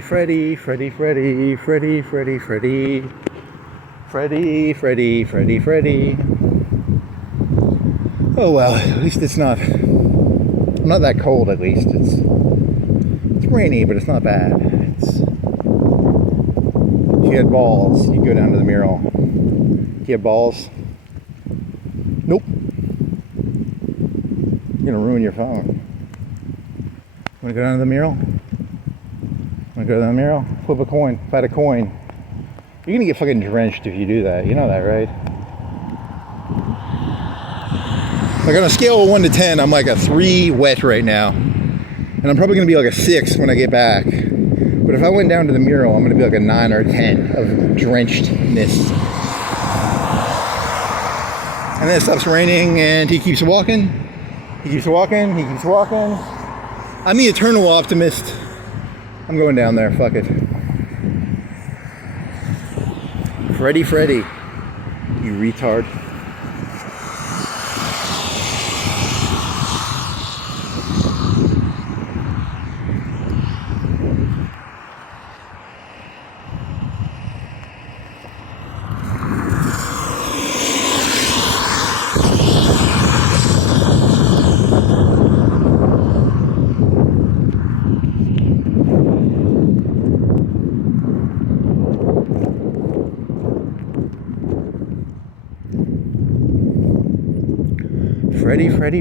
Freddie. Oh well, at least it's not that cold. At least it's rainy, but it's not bad. If you had balls, you'd go down to the mural. If you have balls, nope. You're gonna ruin your phone. Wanna go down to the mural? Flip a coin. If I had a coin, you're gonna get fucking drenched if you do that. You know that, right? Like on a scale of 1 to 10, I'm like a 3 wet right now. And I'm probably gonna be like a 6 when I get back. But if I went down to the mural, I'm gonna be like a 9 or a 10 of drenched-ness. And then it stops raining and he keeps walking. He keeps walking, he keeps walking. I'm the eternal optimist. I'm going down there, fuck it. Freddie, you retard.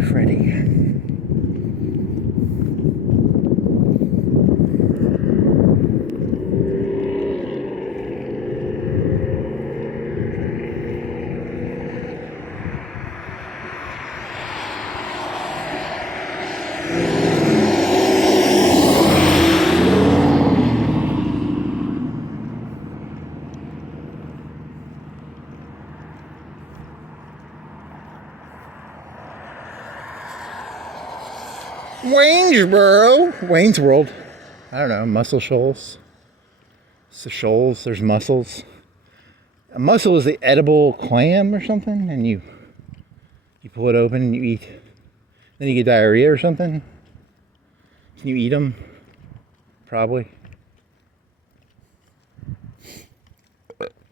Freddie. Wayne's World. I don't know, mussel shoals. It's the shoals, there's mussels. A mussel is the edible clam or something, and you pull it open and you eat. Then you get diarrhea or something. Can you eat them? Probably.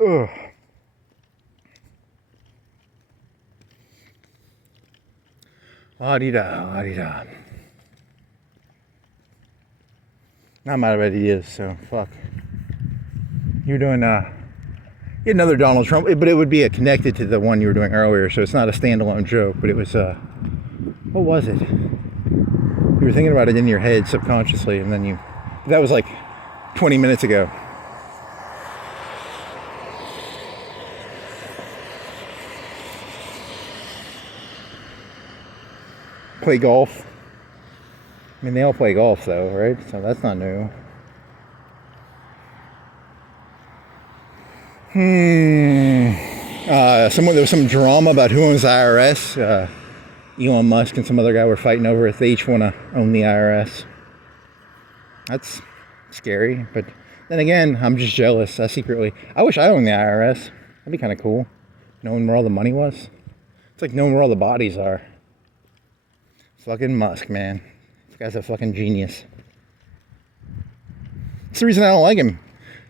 Ugh. La-di-da. I'm out of ideas, so fuck. You're doing get another Donald Trump, but it would be connected to the one you were doing earlier, so it's not a standalone joke, but it was what was it? You were thinking about it in your head subconsciously, and then that was like 20 minutes ago. Play golf. I mean, they all play golf, though, right? So that's not new. There was some drama about who owns the IRS. Elon Musk and some other guy were fighting over if they each want to own the IRS. That's scary, but then again, I'm just jealous. I wish I owned the IRS. That'd be kind of cool. Knowing where all the money was. It's like knowing where all the bodies are. Fucking Musk, man. This guy's a fucking genius. That's the reason I don't like him.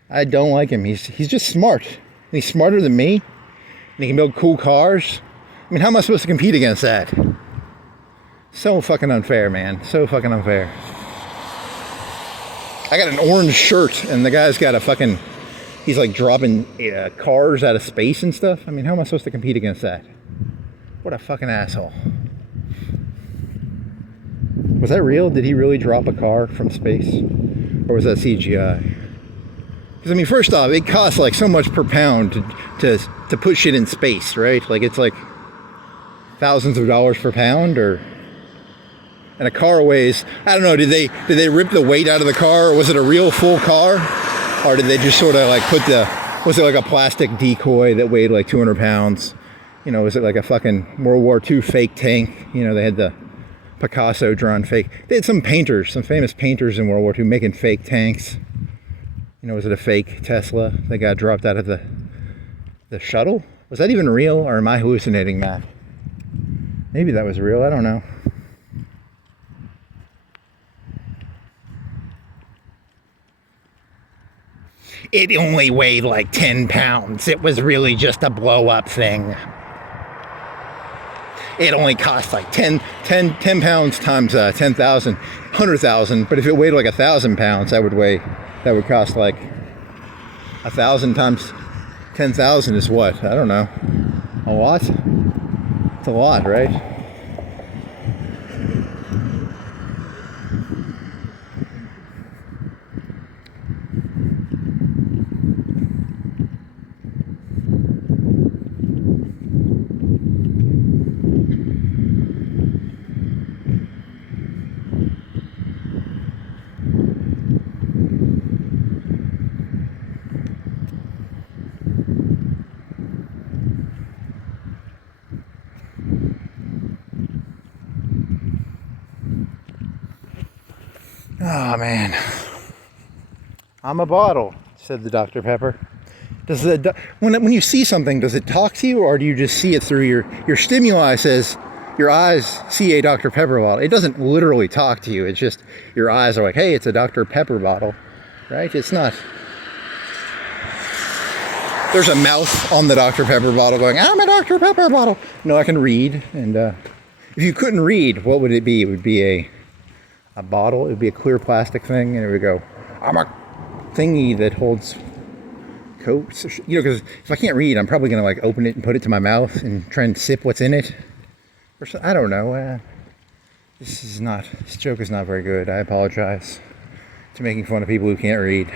I don't like him. He's just smart. He's smarter than me. And he can build cool cars. I mean, how am I supposed to compete against that? So fucking unfair, man. So fucking unfair. I got an orange shirt and the guy's got he's like dropping cars out of space and stuff. I mean, how am I supposed to compete against that? What a fucking asshole. Was that real? Did he really drop a car from space? Or was that CGI? Because, I mean, first off, it costs like so much per pound to put shit in space, right? Like, it's like thousands of dollars per pound, and a car weighs, I don't know, did they rip the weight out of the car, or was it a real full car? Or did they just sort of like was it like a plastic decoy that weighed like 200 pounds? You know, was it like a fucking World War II fake tank? You know, they had the Picasso drawn fake. They had some famous painters in World War II making fake tanks. You know, was it a fake Tesla that got dropped out of the shuttle? Was that even real, or am I hallucinating that? Maybe that was real, I don't know. It only weighed like 10 pounds. It was really just a blow-up thing. It only cost like 10 pounds times 10,000, 100,000. But if it weighed like 1,000 pounds, that would cost like 1,000 times 10,000 is what? I don't know. A lot? It's a lot, right? Oh man, I'm a bottle, said the Dr. Pepper. Does the when you see something, does it talk to you, or do you just see it through your stimuli? Says your eyes see a Dr. Pepper bottle. It doesn't literally talk to you. It's just your eyes are like, hey, it's a Dr. Pepper bottle, right? It's not. There's a mouth on the Dr. Pepper bottle going, I'm a Dr. Pepper bottle. No, I can read, and if you couldn't read, what would it be? It would be a bottle. It would be a clear plastic thing, and it would go, I'm a thingy that holds Coke. So, you know, because if I can't read, I'm probably gonna like open it and put it to my mouth and try and sip what's in it. Or so, I don't know. This joke is not very good. I apologize to making fun of people who can't read.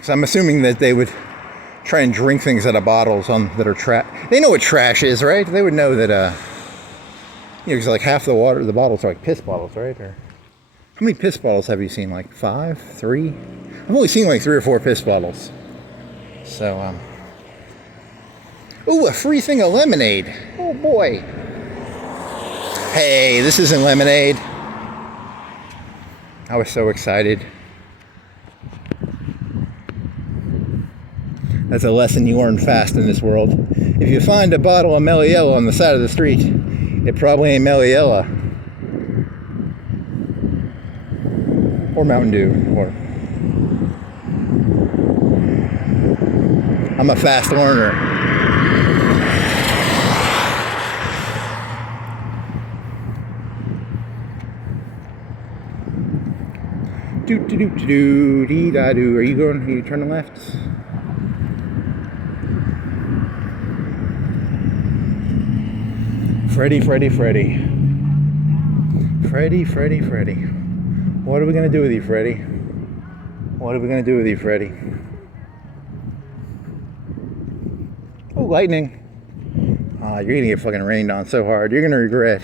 So I'm assuming that they would try and drink things out of bottles that are trash. They know what trash is, right? They would know that, you know, because like half the bottles are like piss bottles, right? Or how many piss bottles have you seen? Like 5, 3? I've only seen like 3 or 4 piss bottles. So, ooh, a free thing of lemonade. Oh boy. Hey, this isn't lemonade. I was so excited. That's a lesson you learn fast in this world. If you find a bottle of Meliella on the side of the street, it probably ain't Meliella. Or Mountain Dew. Or I'm a fast learner. Do do do do dee da do. Are you turning left? Freddie. What are we gonna do with you, Freddie? What are we gonna do with you, Freddie? Oh, lightning. You're gonna get fucking rained on so hard. You're gonna regret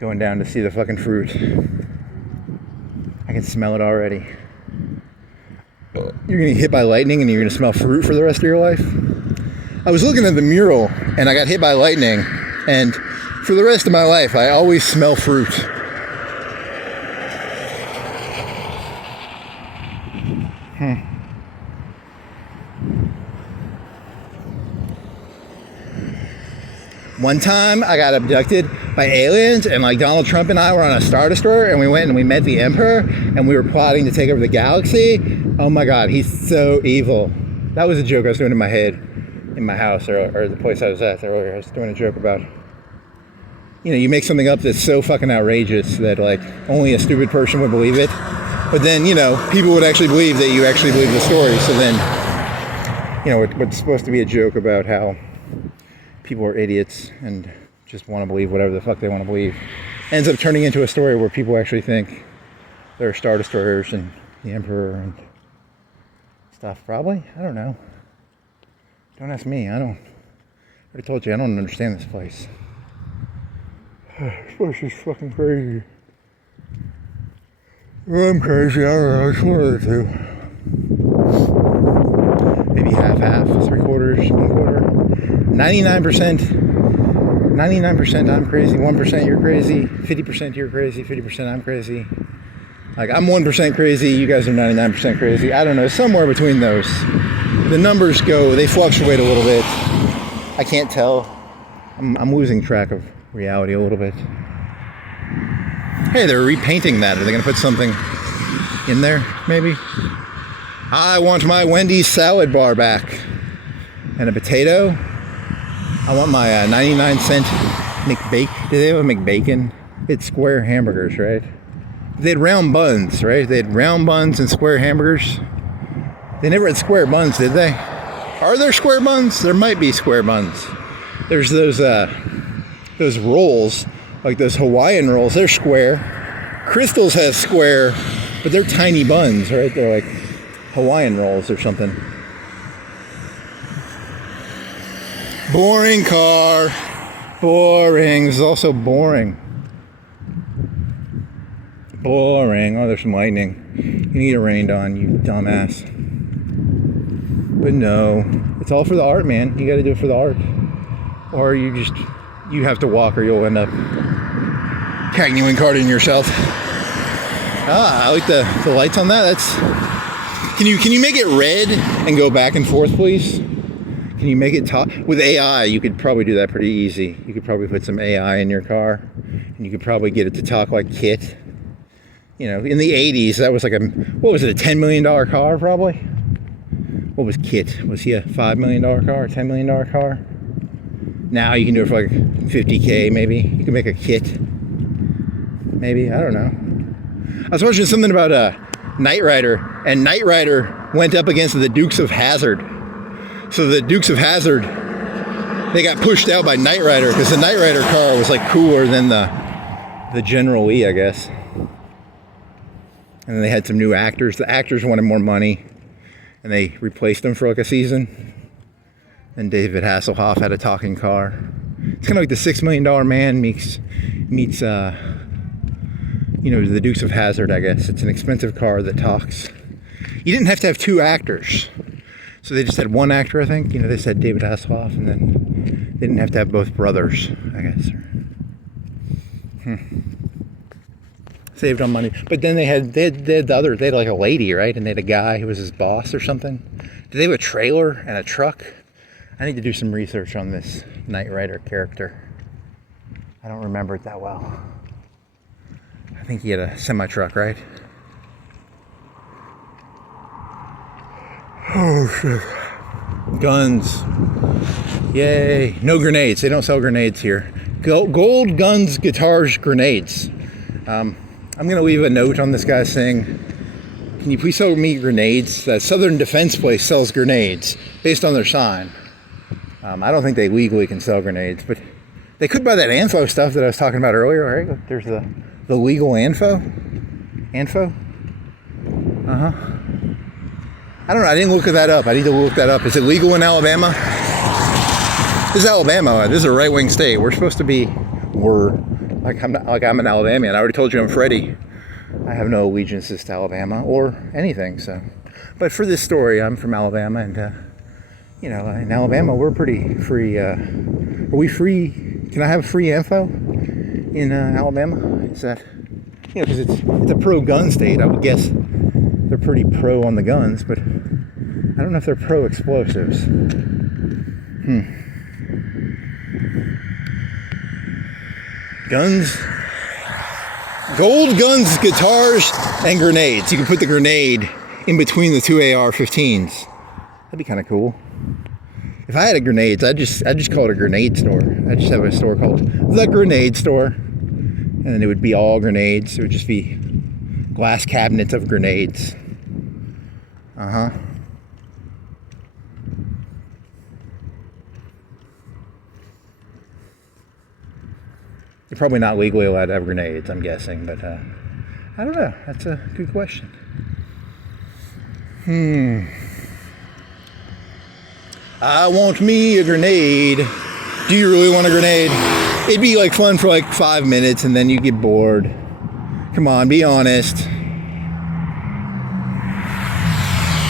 going down to see the fucking fruit. I can smell it already. You're gonna get hit by lightning and you're gonna smell fruit for the rest of your life. I was looking at the mural and I got hit by lightning, and for the rest of my life I always smell fruit. One time I got abducted by aliens, and like Donald Trump and I were on a Star Destroyer, and we went and we met the Emperor, and we were plotting to take over the galaxy. Oh my God, he's so evil. That was a joke I was doing in my head, in my house, or the place I was at earlier. I was doing a joke about, you know, you make something up that's so fucking outrageous that like only a stupid person would believe it. But then, you know, people would actually believe that you actually believe the story. So then, you know, what's supposed to be a joke about how people are idiots and just want to believe whatever the fuck they want to believe ends up turning into a story where people actually think there are Star Destroyers and the Emperor and stuff. Probably. I don't know. Don't ask me. I already told you, I don't understand this place. This place is fucking crazy. Well, I'm crazy. I don't know. It's one of the two. Maybe half, 3/4, 1/4. 99% I'm crazy, 1% you're crazy, 50% you're crazy, 50% I'm crazy. Like, I'm 1% crazy, you guys are 99% crazy. I don't know, somewhere between those. The numbers they fluctuate a little bit. I can't tell. I'm losing track of reality a little bit. Hey, they're repainting that. Are they going to put something in there, maybe? I want my Wendy's salad bar back. And a potato. I want my 99-cent McBacon. Do they have a McBacon? It's square hamburgers, right? They had round buns, right? They had round buns and square hamburgers. They never had square buns, did they? Are there square buns? There might be square buns. There's those rolls, like those Hawaiian rolls. They're square. Crystal's has square, but they're tiny buns, right? They're like Hawaiian rolls or something. Boring car. Boring. This is also boring. Boring. Oh, there's some lightning. You need it rained on, you dumbass. But no. It's all for the art, man. You gotta do it for the art. Or you have to walk or you'll end up canoeing carting yourself. Ah, I like the lights on that. That's. Can you make it red and go back and forth, please? Can you make it talk? With AI, you could probably do that pretty easy. You could probably put some AI in your car, and you could probably get it to talk like Kit. You know, in the 80s, that was like what was it, a $10 million car, probably? What was Kit? Was he a $5 million car, a $10 million car? Now you can do it for like $50K, maybe. You can make a Kit. Maybe, I don't know. I was watching something about Knight Rider, and Knight Rider went up against the Dukes of Hazzard. So the Dukes of Hazzard, they got pushed out by Knight Rider because the Knight Rider car was like cooler than the General Lee, I guess. And then they had some new actors. The actors wanted more money, and they replaced them for like a season. And David Hasselhoff had a talking car. It's kind of like the $6 Million Man meets you know, the Dukes of Hazzard, I guess. It's an expensive car that talks. You didn't have to have two actors. So they just had one actor, I think. You know, they said David Hasselhoff, and then they didn't have to have both brothers, I guess. Saved on money. But then they had like a lady, right? And they had a guy who was his boss or something. Did they have a trailer and a truck? I need to do some research on this Knight Rider character. I don't remember it that well. I think he had a semi-truck, right? Oh, shit. Guns. Yay. No grenades. They don't sell grenades here. Gold, guns, guitars, grenades. I'm going to leave a note on this guy saying, can you please sell me grenades? That Southern Defense place sells grenades based on their sign. I don't think they legally can sell grenades, but they could buy that Anfo stuff that I was talking about earlier, right? Look, there's the legal Anfo. Anfo? Uh-huh. I don't know. I didn't look that up. I need to look that up. Is it legal in Alabama? This is Alabama. This is a right-wing state. We're supposed to be. I'm an Alabamian. I already told you I'm Freddie. I have no allegiances to Alabama or anything. So, but for this story, I'm from Alabama, and you know, in Alabama we're pretty free. Are we free? Can I have free info in Alabama? Is that, you know, because it's a pro-gun state. I would guess they're pretty pro on the guns, but I don't know if they're pro explosives. Guns, gold, guns, guitars, and grenades. You can put the grenade in between the two AR-15s. That'd be kind of cool. If I had a grenades, I'd just call it a grenade store. I'd just have a store called the Grenade Store, and then it would be all grenades. It would just be glass cabinets of grenades. You're probably not legally allowed to have grenades, I'm guessing, but I don't know. That's a good question. I want me a grenade. Do you really want a grenade? It'd be like fun for like 5 minutes and then you get bored. Come on, be honest.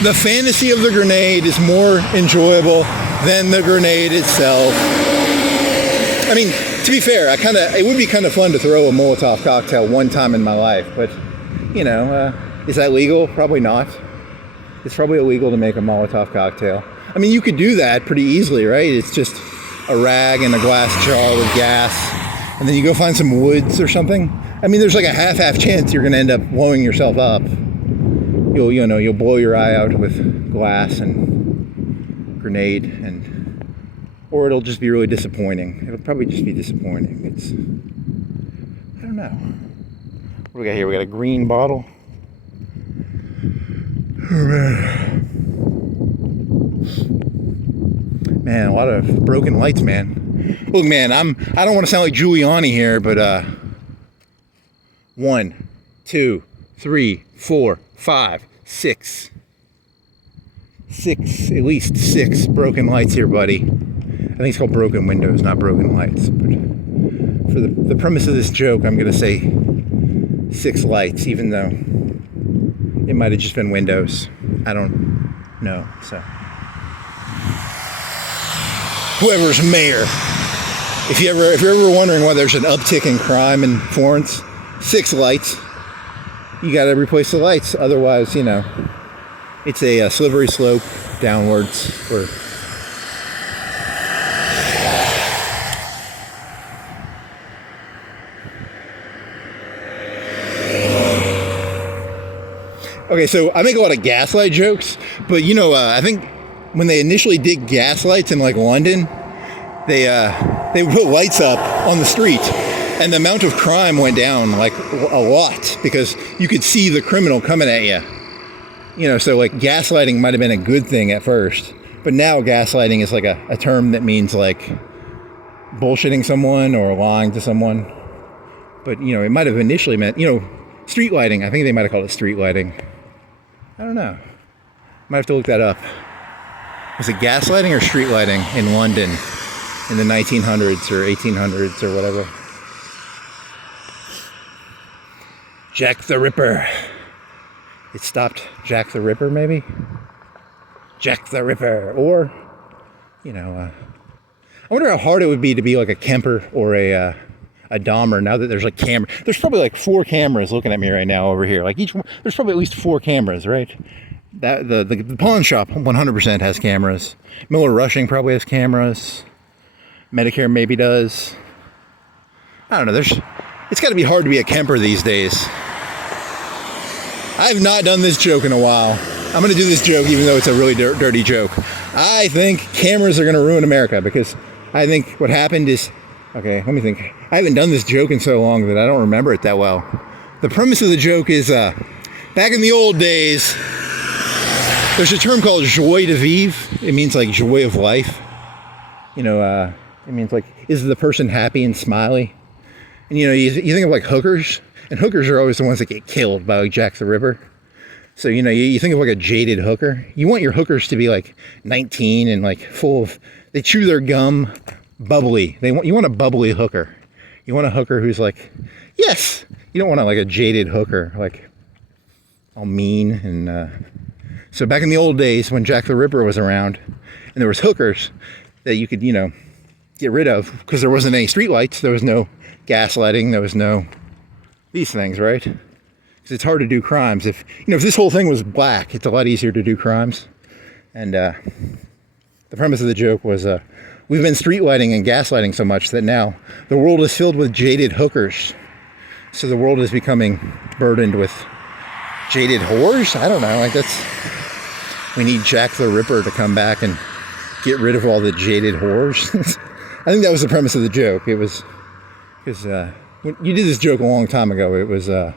The fantasy of the grenade is more enjoyable than the grenade itself. I mean, to be fair, it would be kind of fun to throw a Molotov cocktail one time in my life, but you know, is that legal? Probably not. It's probably illegal to make a Molotov cocktail. I mean, you could do that pretty easily, right? It's just a rag and a glass jar with gas, and then you go find some woods or something. I mean, there's like a half chance you're going to end up blowing yourself up. You'll blow your eye out with glass and grenade, or it'll just be really disappointing. It'll probably just be disappointing. I don't know. What do we got here? We got a green bottle. Oh, man, a lot of broken lights, man. Look, man, I don't want to sound like Giuliani here, but 1, 2, 3, 4, 5, 6. At least 6 broken lights here, buddy. I think it's called broken windows, not broken lights. But for the premise of this joke, I'm going to say 6 lights, even though it might have just been windows. I don't know. So, whoever's mayor, if you're ever wondering why there's an uptick in crime in Florence, 6 lights. you got to replace the lights. Otherwise, you know, it's a slippery slope downwards. Okay, so I make a lot of gaslight jokes, but you know, I think when they initially did gaslights in like London, they would put lights up on the street, and the amount of crime went down like a lot because you could see the criminal coming at you. You know, so like gaslighting might have been a good thing at first, but now gaslighting is like a term that means like bullshitting someone or lying to someone. But you know, it might have initially meant, you know, street lighting. I think they might have called it street lighting. I don't know. Might have to look that up. Was it gaslighting or street lighting in London in the 1900s or 1800s or whatever? Jack the Ripper. It stopped Jack the Ripper, maybe? Jack the Ripper. Or, you know, I wonder how hard it would be to be like a Kemper or a Dahmer now that there's like camera. There's probably like 4 cameras looking at me right now over here. Like each one, there's probably at least 4 cameras, right? That the pawn shop 100% has cameras. Miller Rushing probably has cameras. Medicare maybe does. I don't know. It's got to be hard to be a Kemper these days. I have not done this joke in a while. I'm going to do this joke even though it's a really dirty joke. I think cameras are going to ruin America because I think what happened is, okay, let me think. I haven't done this joke in so long that I don't remember it that well. The premise of the joke is, back in the old days, there's a term called joie de vivre. It means like joy of life. You know, it means like, is the person happy and smiley? And you know, you think of like hookers, and hookers are always the ones that get killed by like Jack the Ripper. So, you know, you think of like a jaded hooker. You want your hookers to be like 19 and like full of, they chew their gum, bubbly. You want a bubbly hooker. You want a hooker who's like, yes. You don't want like a jaded hooker, like all mean. And so back in the old days when Jack the Ripper was around and there was hookers that you could, you know, get rid of because there wasn't any streetlights. There was no gaslighting. There was no these things, right? Because it's hard to do crimes. If, you know, if this whole thing was black, it's a lot easier to do crimes. And the premise of the joke was, we've been street lighting and gaslighting so much that now the world is filled with jaded hookers. So the world is becoming burdened with jaded whores? I don't know. Like we need Jack the Ripper to come back and get rid of all the jaded whores. I think that was the premise of the joke. It was, because when you did this joke a long time ago, it was, you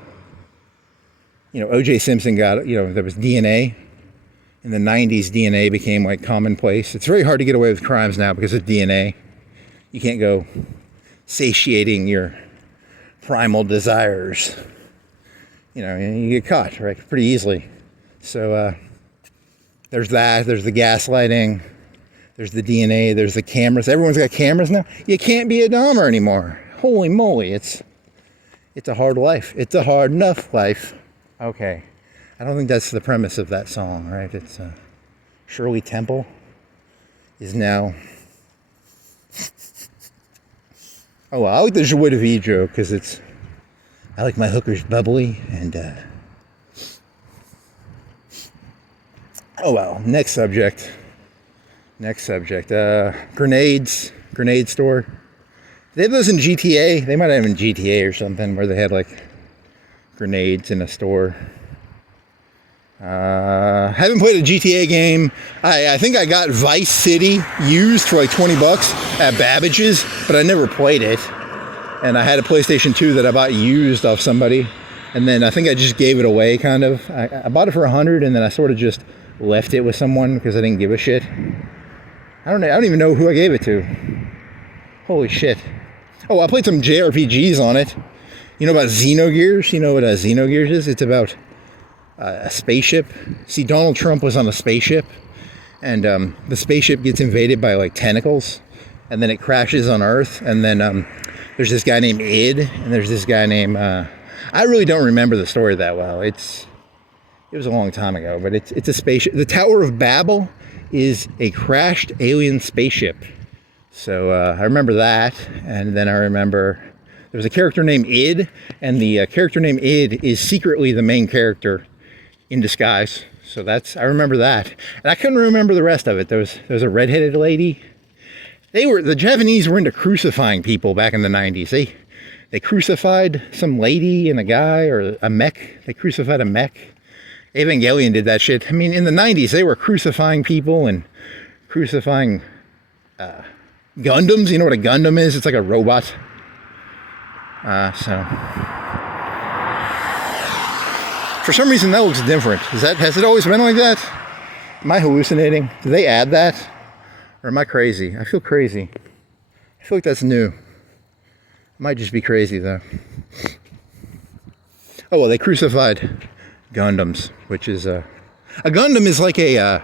know, O.J. Simpson got, you know, there was DNA. In the 90s, DNA became like commonplace. It's very hard to get away with crimes now because of DNA. You can't go satiating your primal desires. You know, you get caught, right, pretty easily. So there's that. There's the gaslighting. There's the DNA. There's the cameras. Everyone's got cameras now. You can't be a Dahmer anymore. Holy moly, it's a hard life. It's a hard enough life. Okay. I don't think that's the premise of that song, right? It's Shirley Temple is now. Oh, well, I like the joie de vivre joke because I like my hookers bubbly and. Oh well, next subject. Grenades, grenade store. They have those in GTA. They might have them in GTA or something where they had like grenades in a store. Haven't played a GTA game. I think I got Vice City used for like $20 at Babbage's, but I never played it. And I had a PlayStation 2 that I bought used off somebody. And then I think I just gave it away, kind of. I bought it for $100, and then I sort of just left it with someone because I didn't give a shit. I don't even know who I gave it to. Holy shit. Oh, I played some JRPGs on it. You know about Xenogears? You know what Xenogears is? It's about a spaceship. See, Donald Trump was on a spaceship, and the spaceship gets invaded by like tentacles, and then it crashes on Earth, and then there's this guy named Id, and there's this guy named I really don't remember the story that well. It was a long time ago, but it's a spaceship. The Tower of Babel is a crashed alien spaceship. So I remember that, and then I remember There's a character named Id, and the character named Id is secretly the main character in disguise. So I remember that. And I couldn't remember the rest of it. There was a redheaded lady. The Japanese were into crucifying people back in the 90s. They crucified some lady and a guy, or a mech. They crucified a mech. Evangelion did that shit. I mean, in the 90s, they were crucifying people and crucifying Gundams. You know what a Gundam is? It's like a robot. So for some reason, that looks different. Has it always been like that? Am I hallucinating? Did they add that? Or am I crazy? I feel crazy. I feel like that's new. It might just be crazy, though. Oh, well, they crucified Gundams, which is a Gundam is like a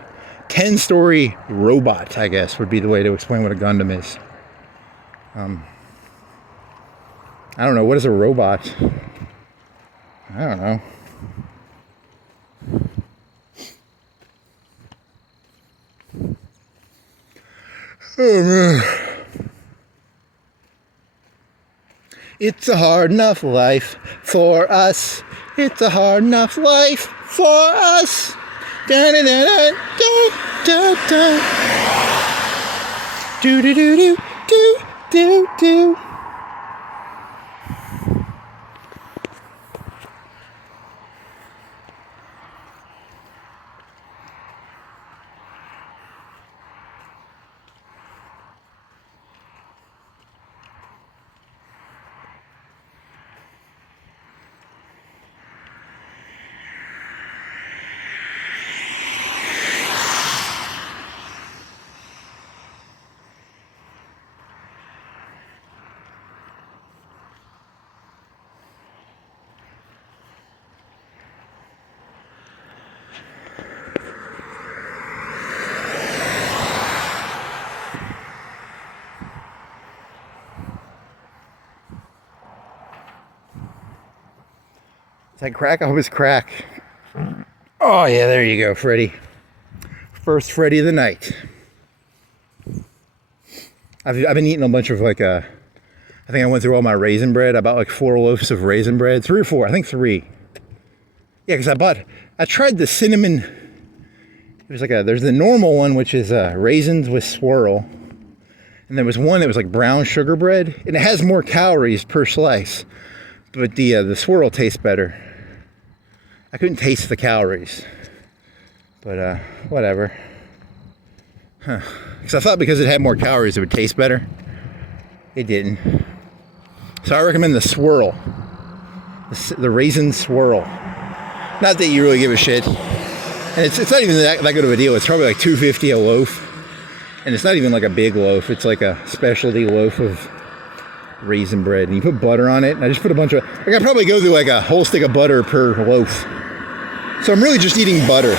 10-story robot, I guess, would be the way to explain what a Gundam is. I don't know. What is a robot? I don't know. Oh, man. It's a hard enough life for us. It's a hard enough life for us. Da da da da da da da. Do do do do do do do. Is that crack? I hope it's crack. Oh yeah, there you go, Freddie. First Freddie of the night. I've been eating a bunch of I think I went through all my raisin bread. I bought like 4 loaves of raisin bread. 3 or 4, I think 3. Yeah, because I tried the cinnamon. There's the normal one, which is raisins with swirl. And there was one that was like brown sugar bread. And it has more calories per slice. But the swirl tastes better. I couldn't taste the calories. But whatever. Huh. Because I thought because it had more calories it would taste better. It didn't. So I recommend the swirl. The raisin swirl. Not that you really give a shit. And it's not even that good of a deal. It's probably like $2.50 a loaf. And it's not even like a big loaf. It's like a specialty loaf of raisin bread. And you put butter on it. And I just put a bunch of... I could probably go through like a whole stick of butter per loaf. So I'm really just eating butter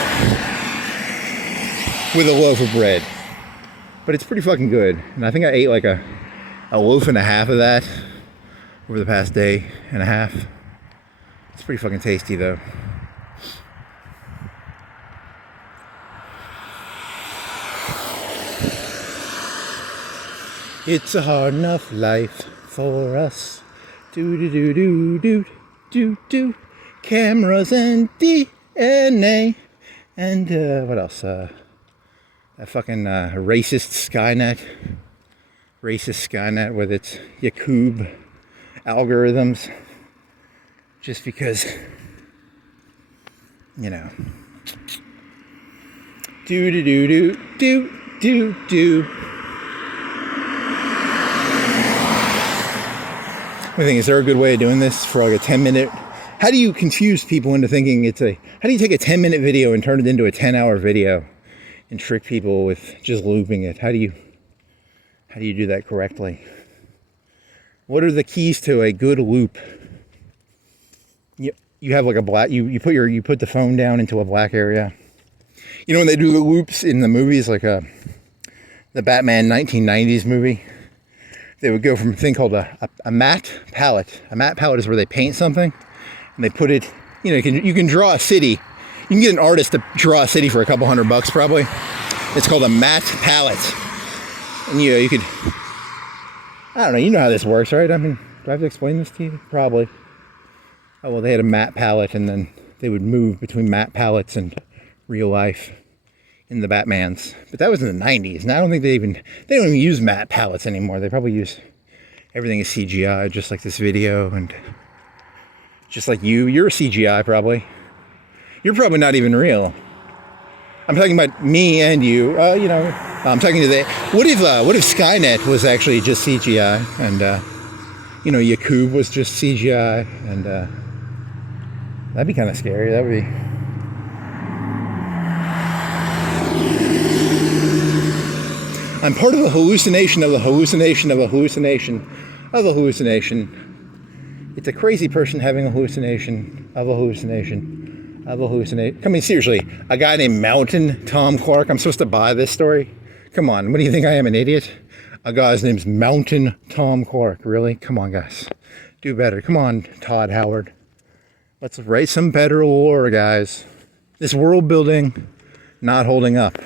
with a loaf of bread. But it's pretty fucking good. And I think I ate like a loaf and a half of that over the past day and a half. It's pretty fucking tasty though. It's a hard enough life for us. Do do do do do do do. Cameras and DNA. And what else? That fucking racist Skynet. Racist Skynet with its Yakub algorithms. Just because, you know. Do do do do do do do. I think, is there a good way of doing this for like a 10-minute? How do you confuse people into thinking how do you take a 10-minute video and turn it into a 10-hour video and trick people with just looping it? How do you do that correctly? What are the keys to a good loop? You have like a black, you put the phone down into a black area. You know when they do the loops in the movies, like the Batman 1990s movie? They would go from a thing called a matte palette. A matte palette is where they paint something and they put it, you can draw a city. You can get an artist to draw a city for a couple $100 probably. It's called a matte palette. And you could, I don't know, you know how this works, right? I mean, Do I have to explain this to you? Probably. Oh, well, they had a matte palette, and then they would move between matte palettes and real life in the Batmans. But that was in the 90s, and I don't think they don't even use matte palettes anymore. They probably use everything is CGI, just like this video, and just like you're a CGI probably. You're probably not even real. I'm talking about me and you. I'm talking to what if Skynet was actually just CGI, and Yakub was just CGI, and that'd be kind of scary. That would be. I'm part of a hallucination of a hallucination of a hallucination of a hallucination. It's a crazy person having a hallucination of a hallucination of a hallucination. I mean, seriously, a guy named Mountain Tom Clark. I'm supposed to buy this story? Come on, what do you think I am, an idiot? A guy's name's Mountain Tom Clark. Really? Come on, guys. Do better. Come on, Todd Howard. Let's write some better lore, guys. This world building not holding up.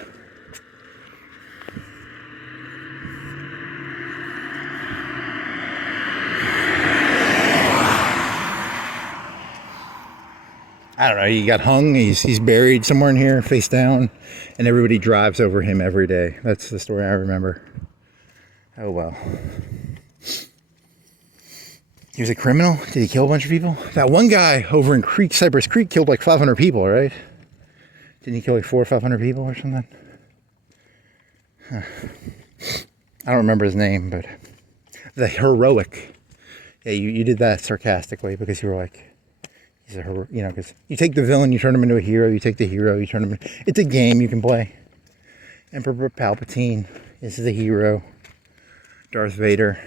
I don't know, he got hung, he's buried somewhere in here, face down, and everybody drives over him every day. That's the story I remember. Oh well. He was a criminal? Did he kill a bunch of people? That one guy over in Cypress Creek killed like 500 people, right? Didn't he kill like 400 or 500 people or something? Huh. I don't remember his name, but the heroic. Yeah, you did that sarcastically because you were like, he's a hero, because you take the villain, you turn him into a hero. You take the hero, you turn him into... It's a game you can play. Emperor Palpatine is the hero. Darth Vader,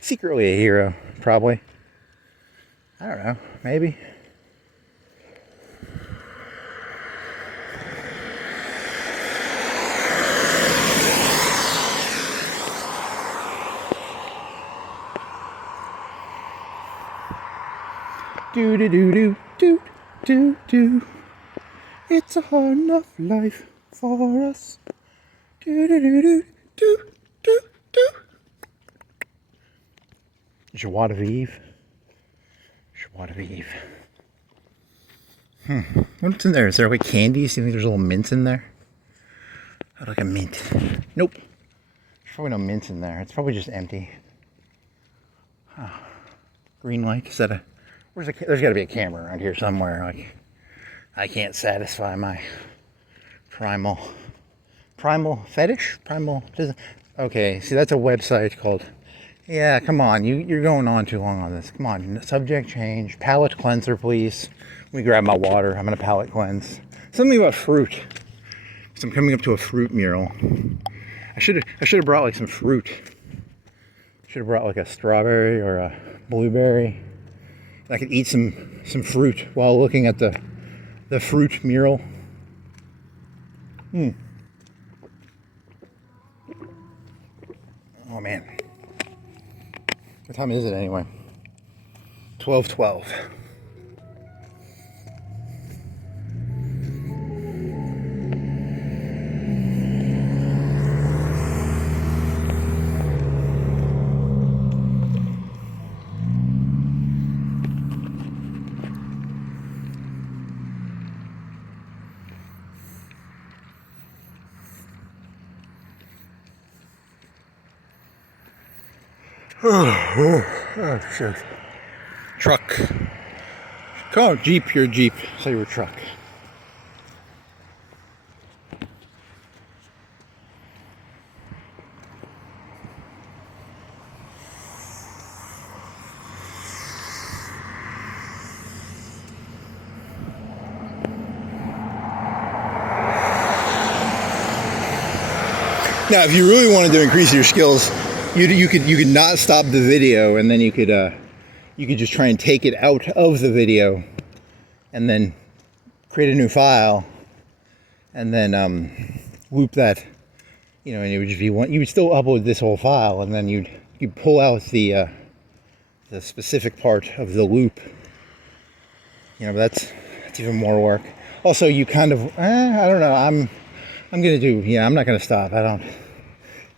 secretly a hero, probably. I don't know, maybe. Do do do do do do do. It's a hard enough life for us. Do do do do do do do. Joie de vivre. Joie de vivre. What's in there? Is there like candies? Do you think there's little mints in there? I'd like a mint. Nope. There's probably no mints in there. It's probably just empty. Huh. Green light. Is that a... There's got to be a camera around here somewhere. Like, I can't satisfy my primal fetish. Okay, see, that's a website called. Yeah, come on, you're going on too long on this. Come on, subject change. Palate cleanser, please. Let me grab my water. I'm gonna palate cleanse. Something about fruit. Because I'm coming up to a fruit mural. I should have brought like some fruit. Should have brought like a strawberry or a blueberry. I could eat some fruit while looking at the fruit mural. Oh man. What time is it anyway? 12:12. Oh, shit. Truck. Come on, Jeep, you're a Jeep. Say you're a truck. Now, if you really wanted to increase your skills, you could not stop the video, and then you could just try and take it out of the video, and then create a new file, and then loop that, and it would just be one. You would still upload this whole file, and then you'd pull out the specific part of the loop. But that's even more work. Also, you kind of I don't know. I'm gonna do. Yeah, I'm not gonna stop.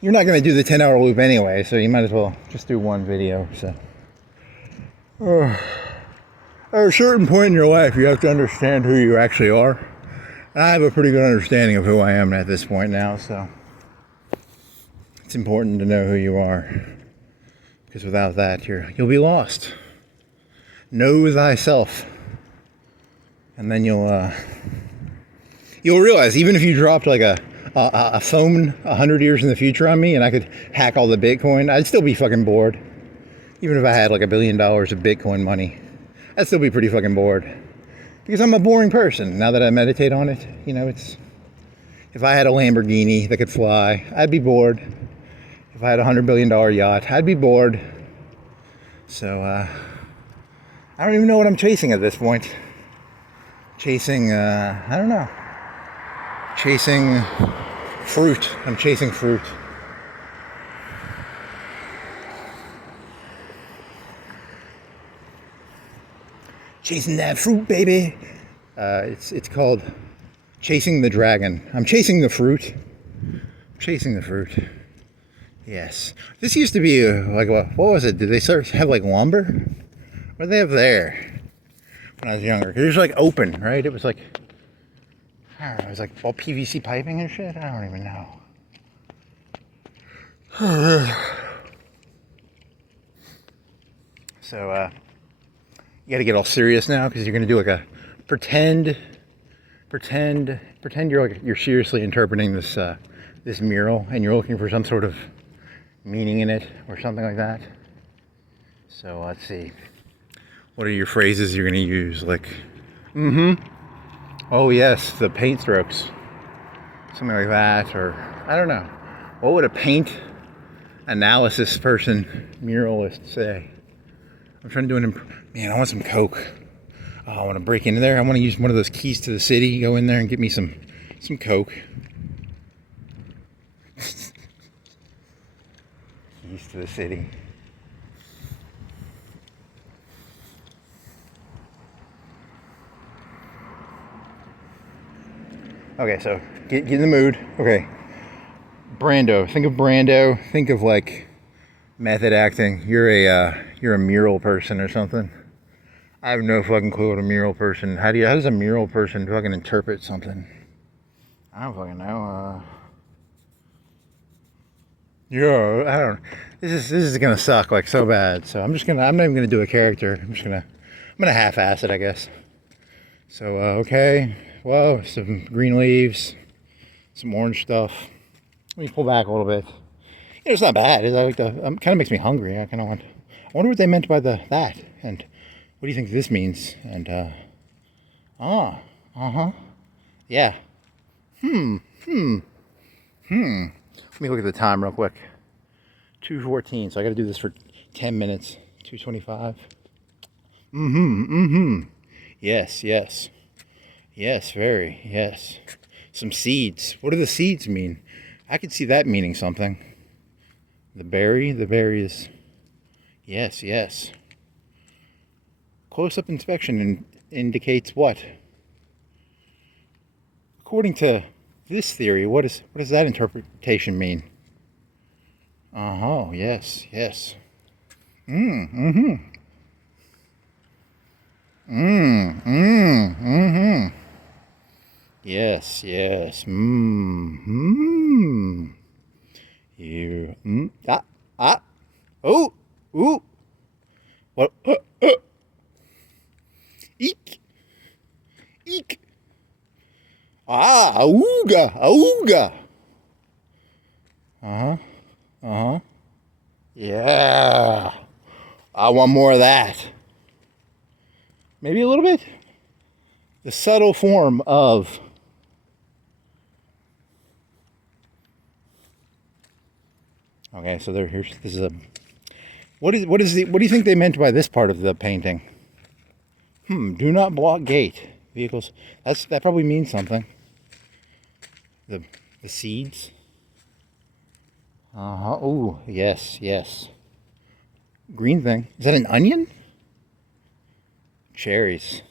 You're not going to do the 10-hour loop anyway, so you might as well just do one video. So At a certain point in your life, you have to understand who you actually are. And I have a pretty good understanding of who I am at this point now, so it's important to know who you are, because without that, you'll be lost. Know thyself, and then you'll realize, even if you dropped like a phone 100 years in the future on me, and I could hack all the Bitcoin, I'd still be fucking bored. Even if I had like $1 billion of Bitcoin money, I'd still be pretty fucking bored. Because I'm a boring person. Now that I meditate on it, it's... If I had a Lamborghini that could fly, I'd be bored. If I had a $100 billion yacht, I'd be bored. So, I don't even know what I'm chasing at this point. Chasing, I don't know. Chasing fruit. I'm chasing fruit. Chasing that fruit, baby. It's called chasing the dragon. I'm chasing the fruit. Chasing the fruit. Yes. This used to be like what was it? Did they have like lumber? What did they have there when I was younger? 'Cause it was like open, right? It was like, I don't know. It was like all PVC piping and shit. I don't even know. So you got to get all serious now, because you're going to do like a pretend you're seriously interpreting this mural, and you're looking for some sort of meaning in it or something like that. So let's see. What are your phrases you're going to use? Like, oh yes, the paint strokes. Something like that, or I don't know. What would a paint analysis person, muralist say? I'm trying to do man, I want some Coke. Oh, I want to break into there. I want to use one of those keys to the city. Go in there and get me some Coke. Keys to the city. Okay, so get in the mood. Okay. Brando. Think of Brando. Think of like method acting. You're a mural person or something. I have no fucking clue what a mural person. How does a mural person fucking interpret something? I don't fucking know. Yeah, I don't. This is gonna suck like so bad. So I'm not even gonna do a character. I'm gonna half-ass it, I guess. So okay. Whoa, some green leaves, some orange stuff. Let me pull back a little bit. It's not bad. It kind of makes me hungry. I wonder what they meant by that. And what do you think this means? And yeah. Let me look at the time real quick. 2:14. So I got to do this for 10 minutes. 2:25. Yes, very. Yes. Some seeds. What do the seeds mean? I could see that meaning something. The berry is... Yes. Close-up inspection indicates what? According to this theory, what does that interpretation mean? Yes. Yes. You. Oh. Ooh. What? Eek. Auga. Yeah. I want more of that. Maybe a little bit. The subtle form of... Okay, so this is a... What do you think they meant by this part of the painting? Do not block gate. Vehicles. That probably means something. The seeds. Oh, yes. Green thing. Is that an onion? Cherries.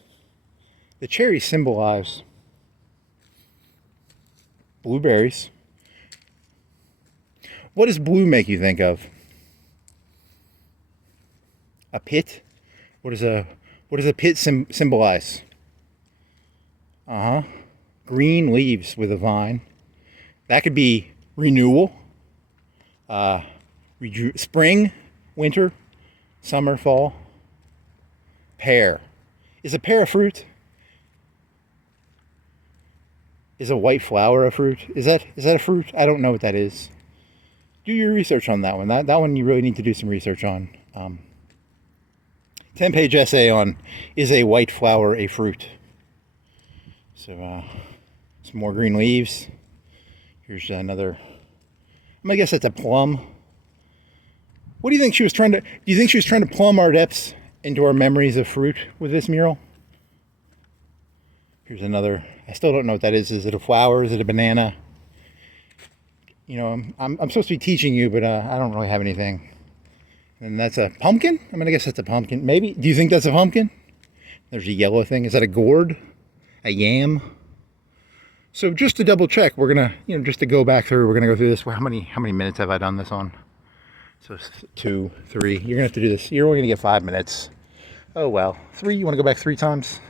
The cherries symbolize blueberries. What does blue make you think of? A pit? What does a pit symbolize? Green leaves with a vine. That could be renewal. Spring, winter, summer, fall. Pear. Is a pear a fruit? Is a white flower a fruit? Is that a fruit? I don't know what that is. Do your research on that one. That one you really need to do some research on. 10-page essay on, is a white flower a fruit? So some more green leaves. Here's another. I'm gonna guess that's a plum. What do you think she was trying to? Do you think she was trying to plumb our depths into our memories of fruit with this mural? Here's another. I still don't know what that is. Is it a flower? Is it a banana? You know, I'm supposed to be teaching you, but I don't really have anything. And that's a pumpkin? I'm gonna guess that's a pumpkin. Maybe. Do you think that's a pumpkin? There's a yellow thing. Is that a gourd? A yam? So just to double check, we're gonna, just to go back through, we're gonna go through this. How many minutes have I done this on? So 2, 3. You're gonna have to do this. You're only gonna get 5 minutes. Oh well. 3. You want to go back 3 times?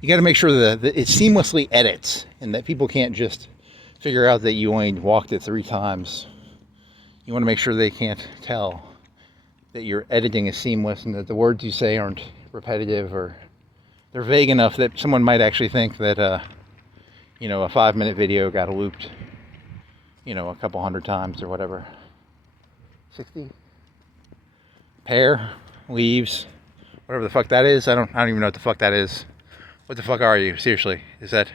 You got to make sure that it seamlessly edits, and that people can't just figure out that you only walked it 3 times. You want to make sure they can't tell that your editing is seamless, and that the words you say aren't repetitive, or they're vague enough that someone might actually think that a 5-minute video got looped, a couple hundred times or whatever. 60. Pear, leaves, whatever the fuck that is. I don't even know what the fuck that is. What the fuck are you? Seriously, is that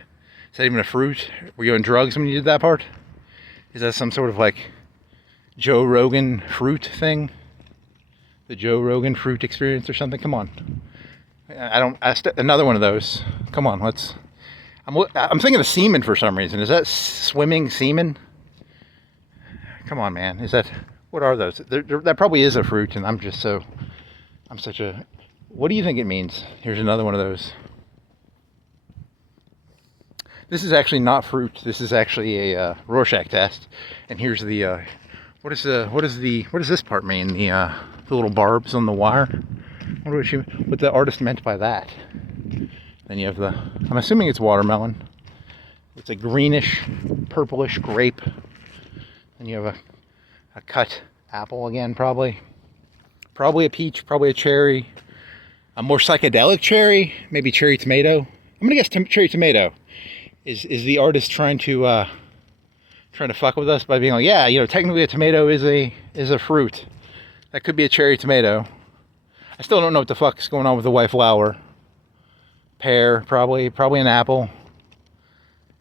even a fruit? Were you on drugs when you did that part? Is that some sort of like Joe Rogan fruit thing? The Joe Rogan fruit experience or something? Come on. Another one of those. Come on, I'm thinking of semen for some reason. Is that swimming semen? Come on, man. What are those? That probably is a fruit, and I'm such a, what do you think it means? Here's another one of those. This is actually not fruit. This is actually a Rorschach test. And here's the, what does this part mean? The little barbs on the wire. What the artist meant by that. Then you have I'm assuming it's watermelon. It's a greenish, purplish grape. And you have a cut apple again, probably. Probably a peach, probably a cherry. A more psychedelic cherry, maybe cherry tomato. I'm gonna guess cherry tomato. Is the artist trying to fuck with us by being like, yeah, technically a tomato is a fruit. That could be a cherry tomato. I still don't know what the fuck's going on with the white flower. Pear, probably an apple.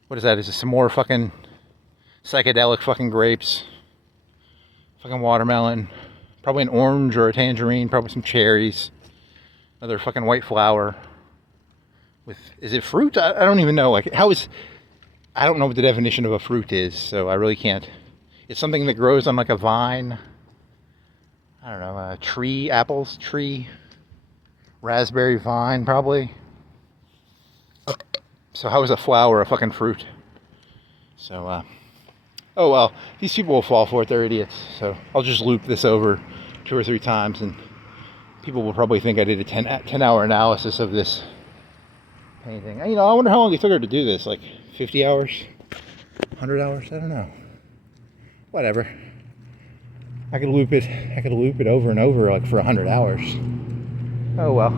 What is that? Is it some more fucking psychedelic fucking grapes? Fucking watermelon. Probably an orange or a tangerine. Probably some cherries. Another fucking white flower. Is it fruit? I don't even know. I don't know what the definition of a fruit is, so I really can't. It's something that grows on like a vine. I don't know, a tree, apples, tree, raspberry vine, probably. So how is a flower a fucking fruit? So, oh well, these people will fall for it, they're idiots. So I'll just loop this over 2 or 3 times, and people will probably think I did a 10-hour analysis of this painting. I wonder how long they figured to do this, like 50 hours? 100 hours? I don't know. Whatever. I could loop it over and over like for 100 hours. Oh well.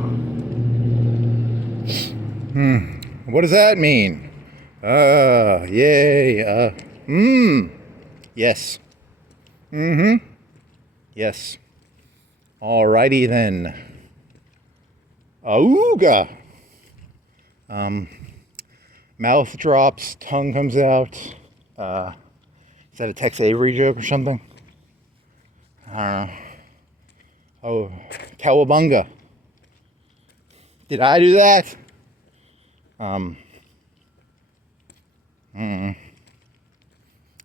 What does that mean? Yay. Yes. Yes. Alrighty then. Auga. Mouth drops, tongue comes out. Is that a Tex Avery joke or something? I don't know. Oh, cowabunga. Did I do that?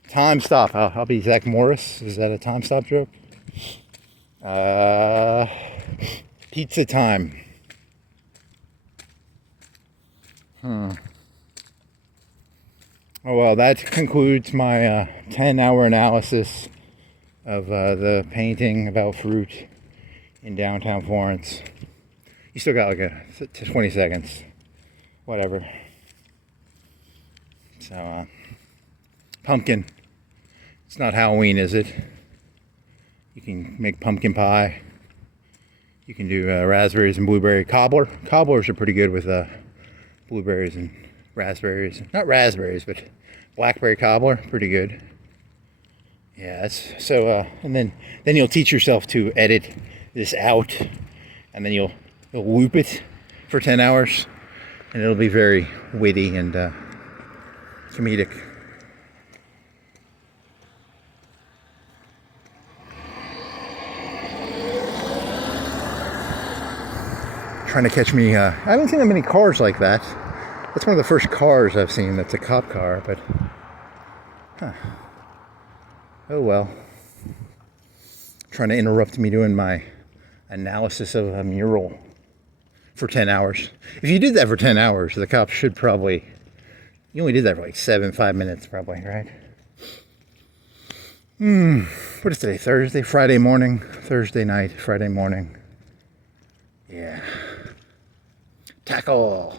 Time stop. I'll be Zach Morris. Is that a time stop joke? Pizza time. Oh well, that concludes my 10-hour analysis of the painting about fruit in downtown Florence. You still got like a 20 seconds, whatever. So, pumpkin. It's not Halloween, is it? You can make pumpkin pie. You can do raspberries and blueberry cobbler. Cobblers are pretty good with blueberries and raspberries. Not raspberries, but blackberry cobbler, pretty good. Yeah, that's so. And then you'll teach yourself to edit this out, and then you'll loop it for 10 hours, and it'll be very witty and comedic. Trying to catch me. I haven't seen that many cars like that. That's one of the first cars I've seen that's a cop car, but oh well. Trying to interrupt me doing my analysis of a mural for 10 hours. If you did that for 10 hours, the cops should probably... You only did that for like 5 minutes probably, right? What is today? Thursday? Friday morning? Thursday night, Friday morning. Yeah. Tackle!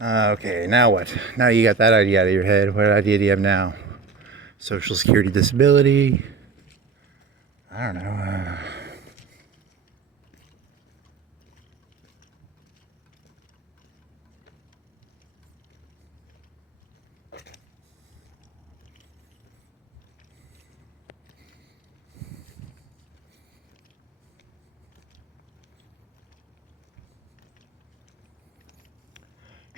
Okay, now what? Now you got that idea out of your head. What idea do you have now? Social Security disability? I don't know.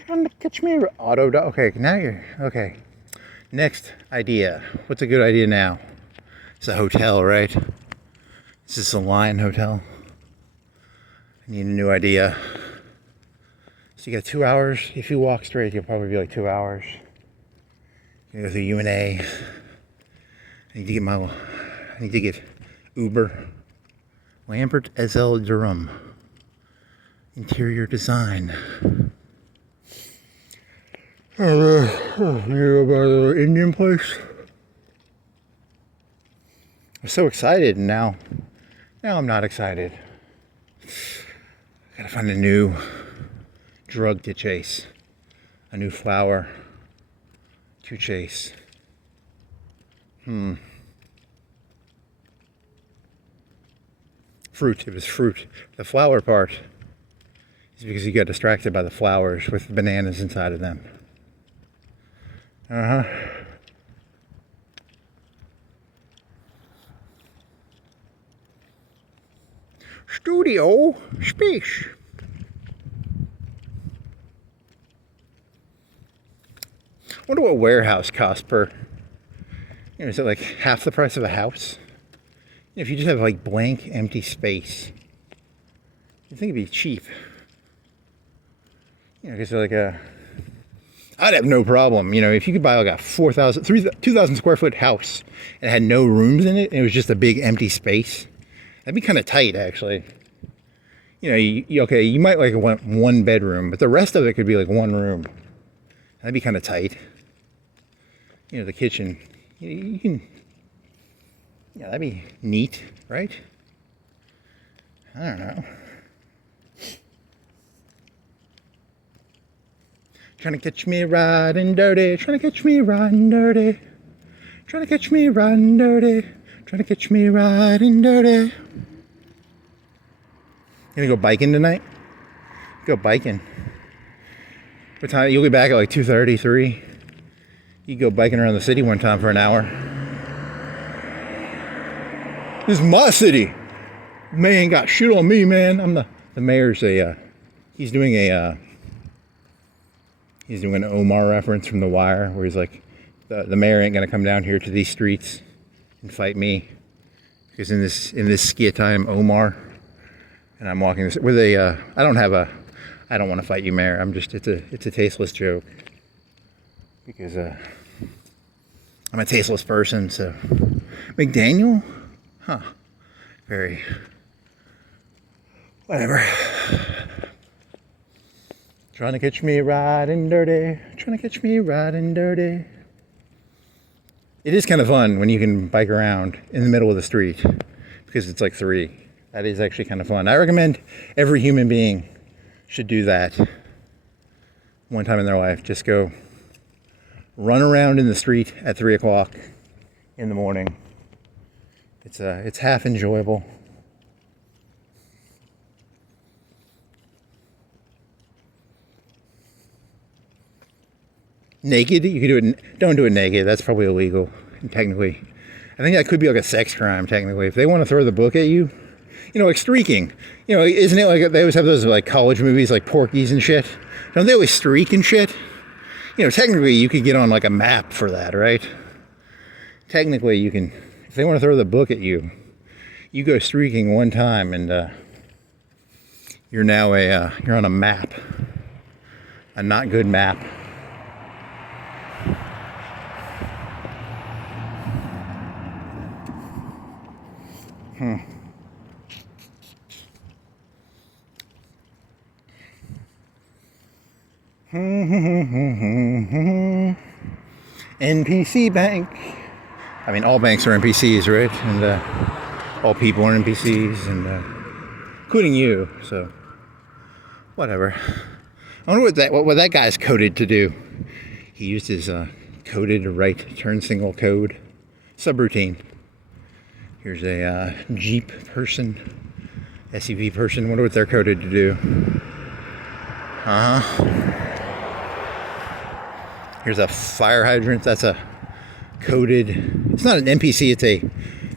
Trying to catch me auto. Okay, now you're okay. Next idea. What's a good idea now? It's a hotel, right? Is this a Lion hotel? I need a new idea. So you got 2 hours. If you walk straight, you'll probably be like 2 hours. You go through UNA. I need to get Uber. Lambert SL Durham. Interior design. You know about the Indian place? I was so excited, and now I'm not excited. Gotta find a new drug to chase, a new flower to chase. Fruit. It was fruit. The flower part is because you got distracted by the flowers with bananas inside of them. Studio space. Wonder what warehouse costs per. Is it like half the price of a house? If you just have like blank, empty space, you'd think it'd be cheap. Because I'd have no problem, if you could buy like a 2,000 square foot house and it had no rooms in it and it was just a big empty space. That'd be kind of tight, actually. You might like want one bedroom, but the rest of it could be like one room. That'd be kind of tight. The kitchen, you can, that'd be neat, right? I don't know. Trying to catch me riding dirty, trying to catch me riding dirty, trying to catch me riding dirty, trying to catch me riding dirty. You gonna go biking tonight? Go biking. What time? You'll be back at like 2:30, 3. You go biking around the city one time for an hour. This is my city. Man got shit on me, man. I'm the mayor's he's doing an Omar reference from The Wire, where he's like, the mayor ain't gonna come down here to these streets and fight me, because in this skit I'm Omar, and I'm walking this with a I don't want to fight you, mayor. It's a tasteless joke, because I'm a tasteless person. So McDaniel, very whatever. Trying to catch me riding dirty. Trying to catch me riding dirty. It is kind of fun when you can bike around in the middle of the street, because it's like 3. That is actually kind of fun. I recommend every human being should do that one time in their life. Just go run around in the street at 3 o'clock in the morning. It's half enjoyable. Naked, you can do it. Don't do it naked. That's probably illegal. Technically, I think that could be like a sex crime. Technically, if they want to throw the book at you, like streaking. Isn't it like they always have those like college movies, like Porky's and shit? Don't they always streak and shit? Technically, you could get on like a map for that, right? Technically, you can. If they want to throw the book at you, you go streaking one time, and you're now you're on a map, a not good map. NPC bank. I mean, all banks are NPCs, right? And all people are NPCs, and including you. So, whatever. I wonder what that guy's coded to do. He used his coded right turn signal code subroutine. Here's a Jeep person, SUV person. Wonder what they're coded to do. Here's a fire hydrant. That's a coded. It's not an NPC. It's a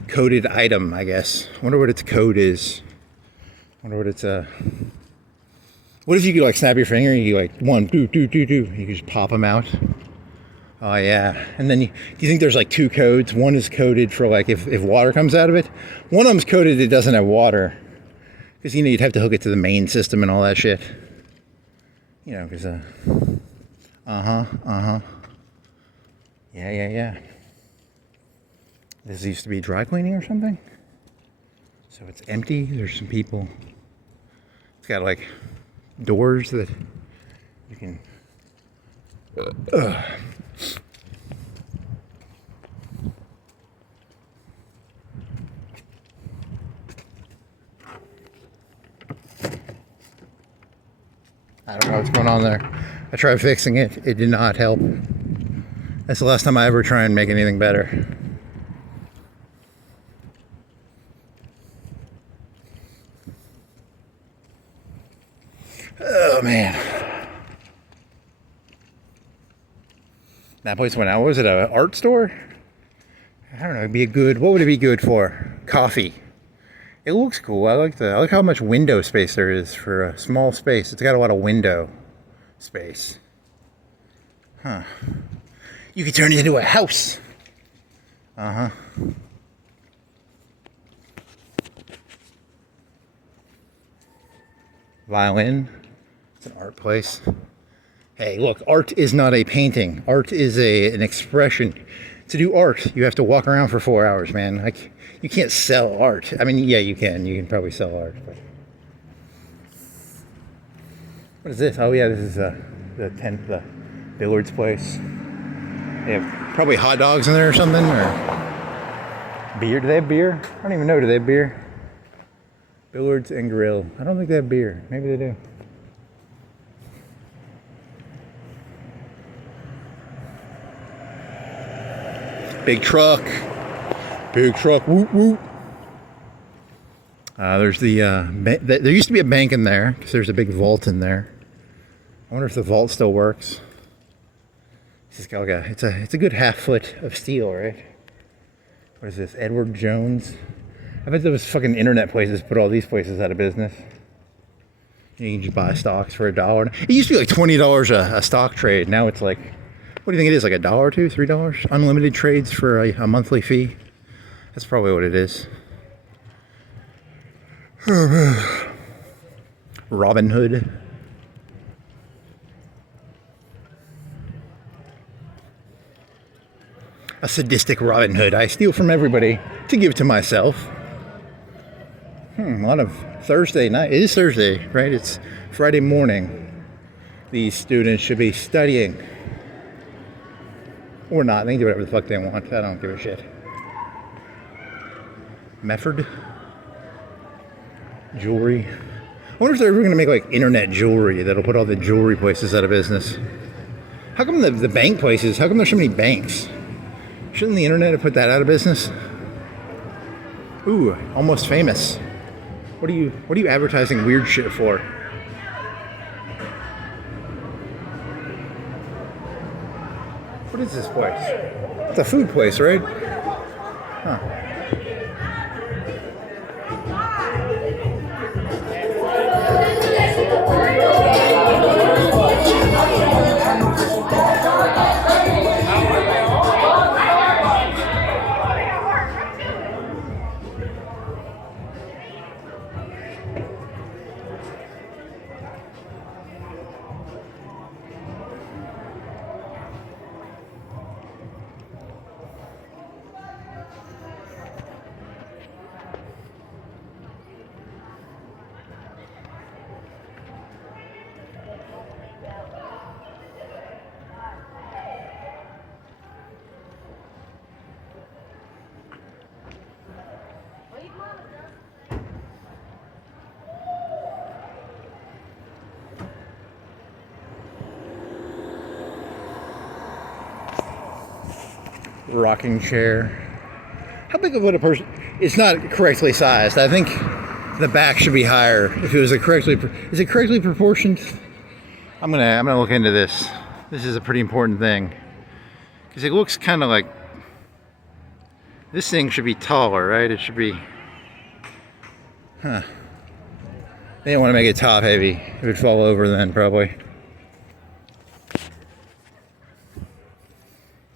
coded item, I guess. Wonder what its code is. Wonder what it's What if you could like snap your finger and you like 1, 2, 2, 2, 2. You could just pop them out. Oh yeah, and then do you think there's like 2 codes? One is coded for like if water comes out of it. One of them's coded it doesn't have water, because you'd have to hook it to the main system and all that shit. Because yeah. This used to be dry cleaning or something. So it's empty. There's some people. It's got like doors that you can. I don't know what's going on there. I tried fixing it. It did not help. That's the last time I ever try and make anything better. Oh man. That place went out. What was it, an art store? I don't know. It'd be what would it be good for? Coffee. It looks cool. I like how much window space there is for a small space. It's got a lot of window space. Huh. You could turn it into a house. Violin. It's an art place. Hey, look, art is not a painting. Art is an expression. To do art, you have to walk around for 4 hours, man. Like, you can't sell art. I mean, yeah, you can. You can probably sell art. But... What is this? Oh, yeah, this is the billiards place. They have probably hot dogs in there or something, or beer. Do they have beer? I don't even know. Do they have beer? Billiards and grill. I don't think they have beer. Maybe they do. Big truck. Big truck. Woot woot. There's there used to be a bank in there because there's a big vault in there. I wonder if the vault still works. It's got like it's a good half foot of steel, right? What is this? Edward Jones. I bet those fucking internet places put all these places out of business. You can just buy stocks for $1. It used to be like $20 a stock trade. Now it's like, what do you think it is? Like $1 or $2, $3? Unlimited trades for a monthly fee. That's probably what it is. Robin Hood. A sadistic Robin Hood. I steal from everybody to give to myself. A lot of Thursday night. It is Thursday, right? It's Friday morning. These students should be studying. Or not. They can do whatever the fuck they want. I don't give a shit. Mefford. Jewelry. I wonder if they're ever going to make like internet jewelry that'll put all the jewelry places out of business. How come the bank places, how come there's so many banks? Shouldn't the internet have put that out of business? Ooh, almost famous. What are you advertising weird shit for? What is this place? It's a food place, right? Huh. Rocking chair. How big of a person? It's not correctly sized. I think the back should be higher. If it was is it correctly proportioned? I'm gonna look into this. This is a pretty important thing because it looks kind of like this thing should be taller, right? It should be. Huh. They didn't want to make it top heavy. It would fall over then probably.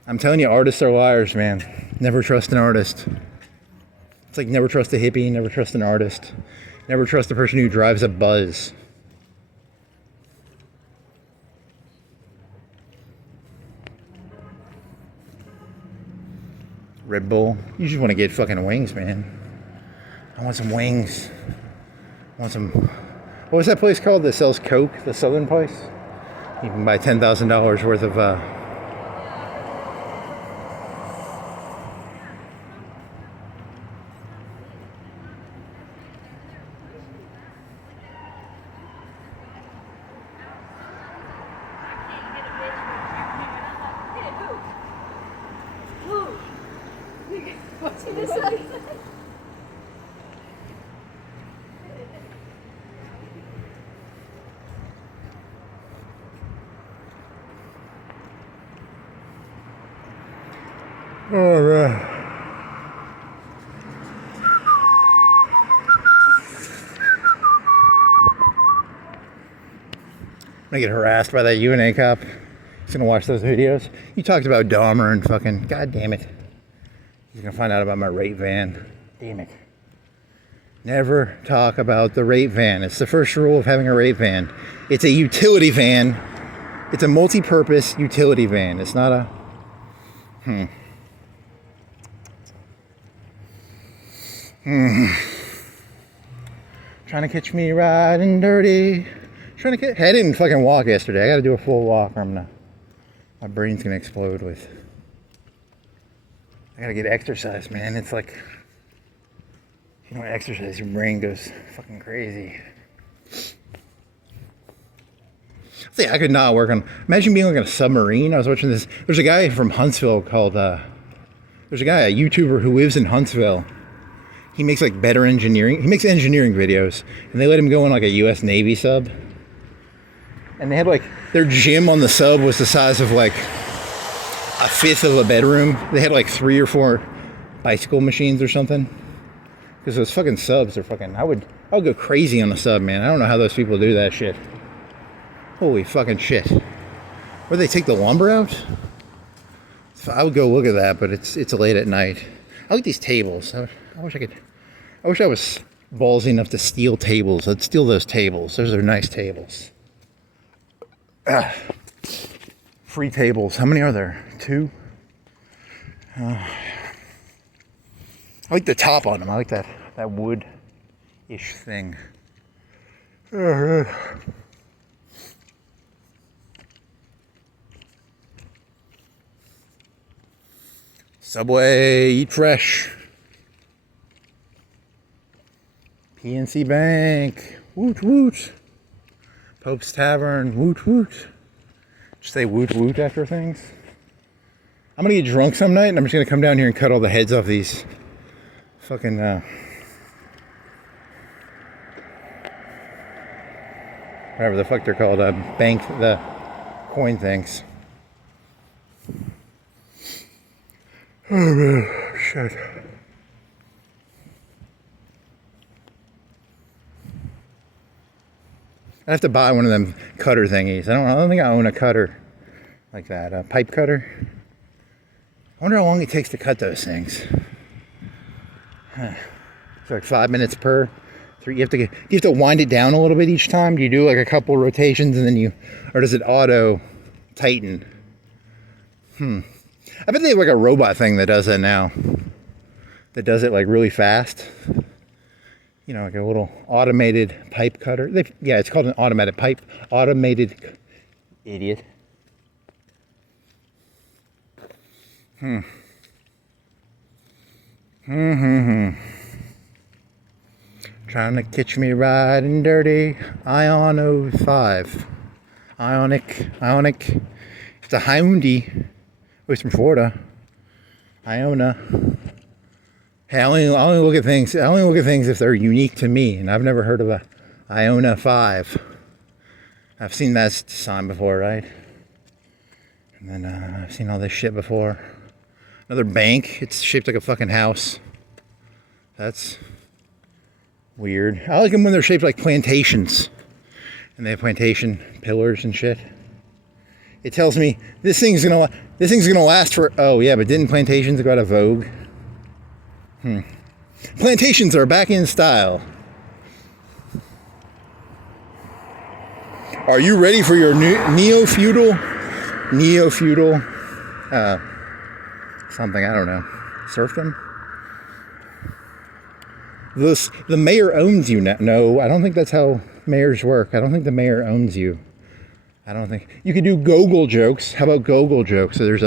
I'm telling you, artists are liars, man. Never trust an artist. It's like never trust a hippie, never trust an artist. Never trust a person who drives a Buzz. Red Bull. You just want to get fucking wings, man. I want some wings. I want some... What was that place called that sells Coke? The Southern place? You can buy $10,000 worth of... All right. I get harassed by that UNA cop. He's gonna watch those videos. You talked about Dahmer and fucking, god damn it. He's gonna find out about my rape van. Damn it. Never talk about the rape van. It's the first rule of having a rape van. It's a utility van. It's a multi-purpose utility van. It's not a... Trying to catch me riding dirty. Trying to get... Hey, I didn't fucking walk yesterday. I gotta do a full walk or my brain's gonna explode with... I gotta get exercise, man. It's like... If you don't exercise, your brain goes fucking crazy. See, I could not work on... Imagine being like on a submarine. I was watching this... There's a guy from Huntsville called... There's a guy, a YouTuber who lives in Huntsville. He makes like better engineering. He makes engineering videos. And they let him go on like a US Navy sub. And they had like... Their gym on the sub was the size of like a fifth of a bedroom. They had like 3 or 4 bicycle machines or something. Because those fucking subs are fucking... I would go crazy on a sub, man. I don't know how those people do that shit. Holy fucking shit. Where they take the lumber out? I would go look at that, but it's late at night. I like these tables. I wish I was ballsy enough to steal tables. I'd steal those tables. Those are nice tables. Free tables. How many are there? 2? I like the top on them. I like that wood-ish thing. Subway, eat fresh. PNC Bank. Woot woot. Pope's Tavern. Woot woot. Just say woot woot after things. I'm gonna get drunk some night and I'm just gonna come down here and cut all the heads off these fucking whatever the fuck they're called, bank, the coin things. Oh man, shit. I have to buy one of them cutter thingies. I don't think I own a cutter like that, a pipe cutter. I wonder how long it takes to cut those things. It's like 5 minutes per. You have to wind it down a little bit each time. Do you do like a couple rotations and then or does it auto tighten? I bet they have like a robot thing that does that now. That does it like really fast. You know, like a little automated pipe cutter. Yeah, it's called an automated idiot. Trying to catch me riding dirty. Ion 05. Ionic. It's a Hyundai. Oh, it's from Florida. Iona. Hey, I only look at things if they're unique to me, and I've never heard of a Iona 5. I've seen that sign before, right? And then I've seen all this shit before. Another bank. It's shaped like a fucking house. That's weird. I like them when they're shaped like plantations, and they have plantation pillars and shit. It tells me this thing's gonna last for. Oh yeah, but didn't plantations go out of vogue? Plantations are back in style. Are you ready for your new neo-feudal something, I don't know, serfdom? The mayor owns you now. No, I don't think that's how mayors work. I don't think the mayor owns you. I don't think you could do Gogol jokes. How about Gogol jokes? So there's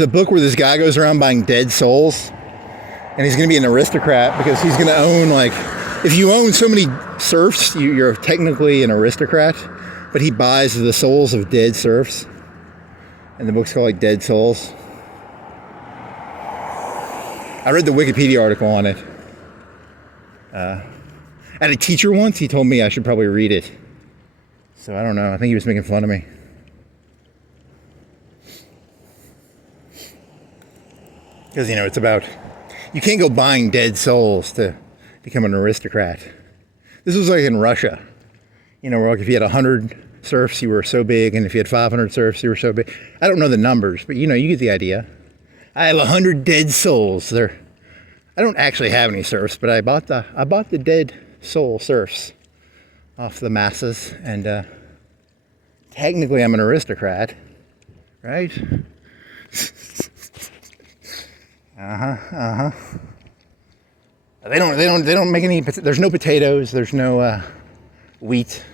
a book where this guy goes around buying dead souls, and he's going to be an aristocrat because he's going to own, like, if you own so many serfs, you're technically an aristocrat, but he buys the souls of dead serfs, and the book's called, like, Dead Souls. I read the Wikipedia article on it. I had a teacher once, he told me I should probably read it. So I don't know, I think he was making fun of me. Because, you know, it's about, you can't go buying dead souls to become an aristocrat. This was like in Russia. You know, where like if you had 100 serfs, you were so big, and if you had 500 serfs, you were so big. I don't know the numbers, but you know, you get the idea. I have 100 dead souls. I don't actually have any serfs, but I bought the dead soul serfs off the masses, and technically I'm an aristocrat, right? They don't make any. There's no potatoes. There's no wheat.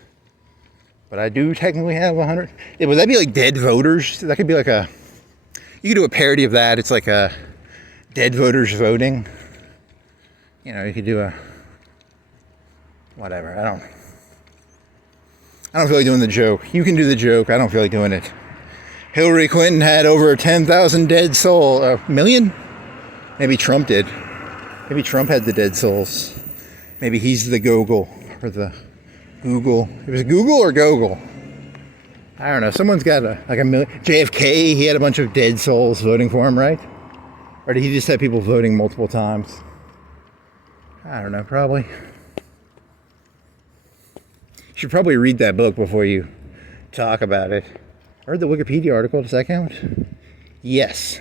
But I do technically have 100. Yeah, would that be like dead voters? That could be like a. You could do a parody of that. It's like a dead voters voting. You know, you could do a. Whatever. I don't feel like doing the joke. You can do the joke. I don't feel like doing it. Hillary Clinton had over 10,000 dead souls. A million? Maybe Trump did. Maybe Trump had the dead souls. Maybe he's the Gogol or the Google. It was Google or Gogol? I don't know. Someone's got a million. JFK, he had a bunch of dead souls voting for him, right? Or did he just have people voting multiple times? I don't know. Probably. You should probably read that book before you talk about it. I read the Wikipedia article. Does that count? Yes.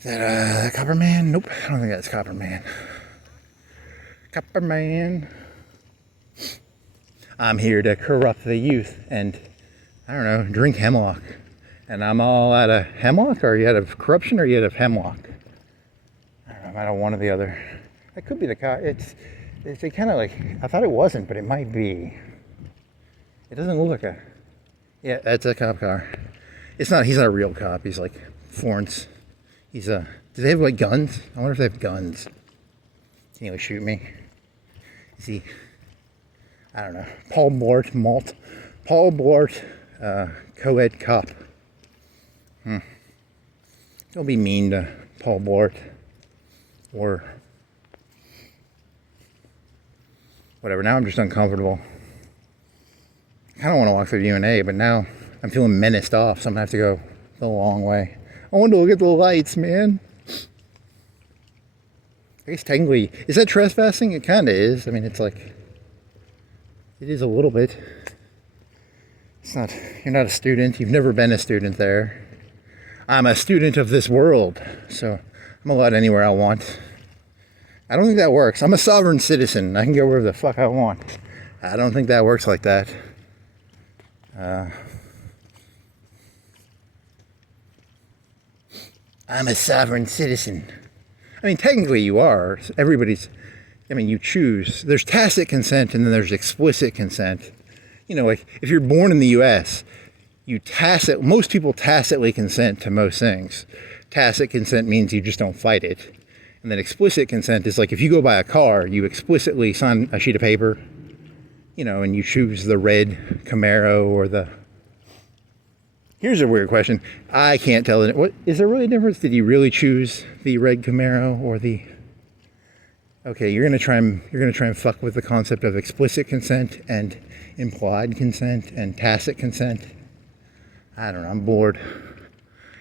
Is that Copper Man? Nope, I don't think that's Copper Man. Copper Man. I'm here to corrupt the youth and, I don't know, drink hemlock. And I'm all out of hemlock, or are you out of corruption, or are you out of hemlock? I don't know, I'm out of one or the other. That could be the They kind of like, I thought it wasn't, but it might be. It doesn't look like a, yeah, that's a cop car. It's not, he's not a real cop. He's like Florence. He's a, do they have like guns? I wonder if they have guns. Can he like shoot me? Is he, I don't know. Paul Blart, co-ed cop. Don't be mean to Paul Blart or whatever. Now I'm just uncomfortable. I kind of want to walk through UNA, but now I'm feeling menaced off, so I'm going to have to go the long way. I want to look at the lights, man. I guess technically, is that trespassing? It kind of is. I mean, it's like, it is a little bit. It's not, you're not a student. You've never been a student there. I'm a student of this world, so I'm allowed anywhere I want. I don't think that works. I'm a sovereign citizen. I can go wherever the fuck I want. I don't think that works like that. I'm a sovereign citizen. I mean, technically you are. Everybody's, I mean, you choose. There's tacit consent and then there's explicit consent. You know, like if you're born in the U.S., most people tacitly consent to most things. Tacit consent means you just don't fight it. And then explicit consent is like if you go buy a car, you explicitly sign a sheet of paper, you know, and you choose the red Camaro or the... Here's a weird question. I can't tell it. What is there really a difference? Did you really choose the red Camaro or the... Okay, you're gonna try and fuck with the concept of explicit consent and implied consent and tacit consent. I don't know, I'm bored.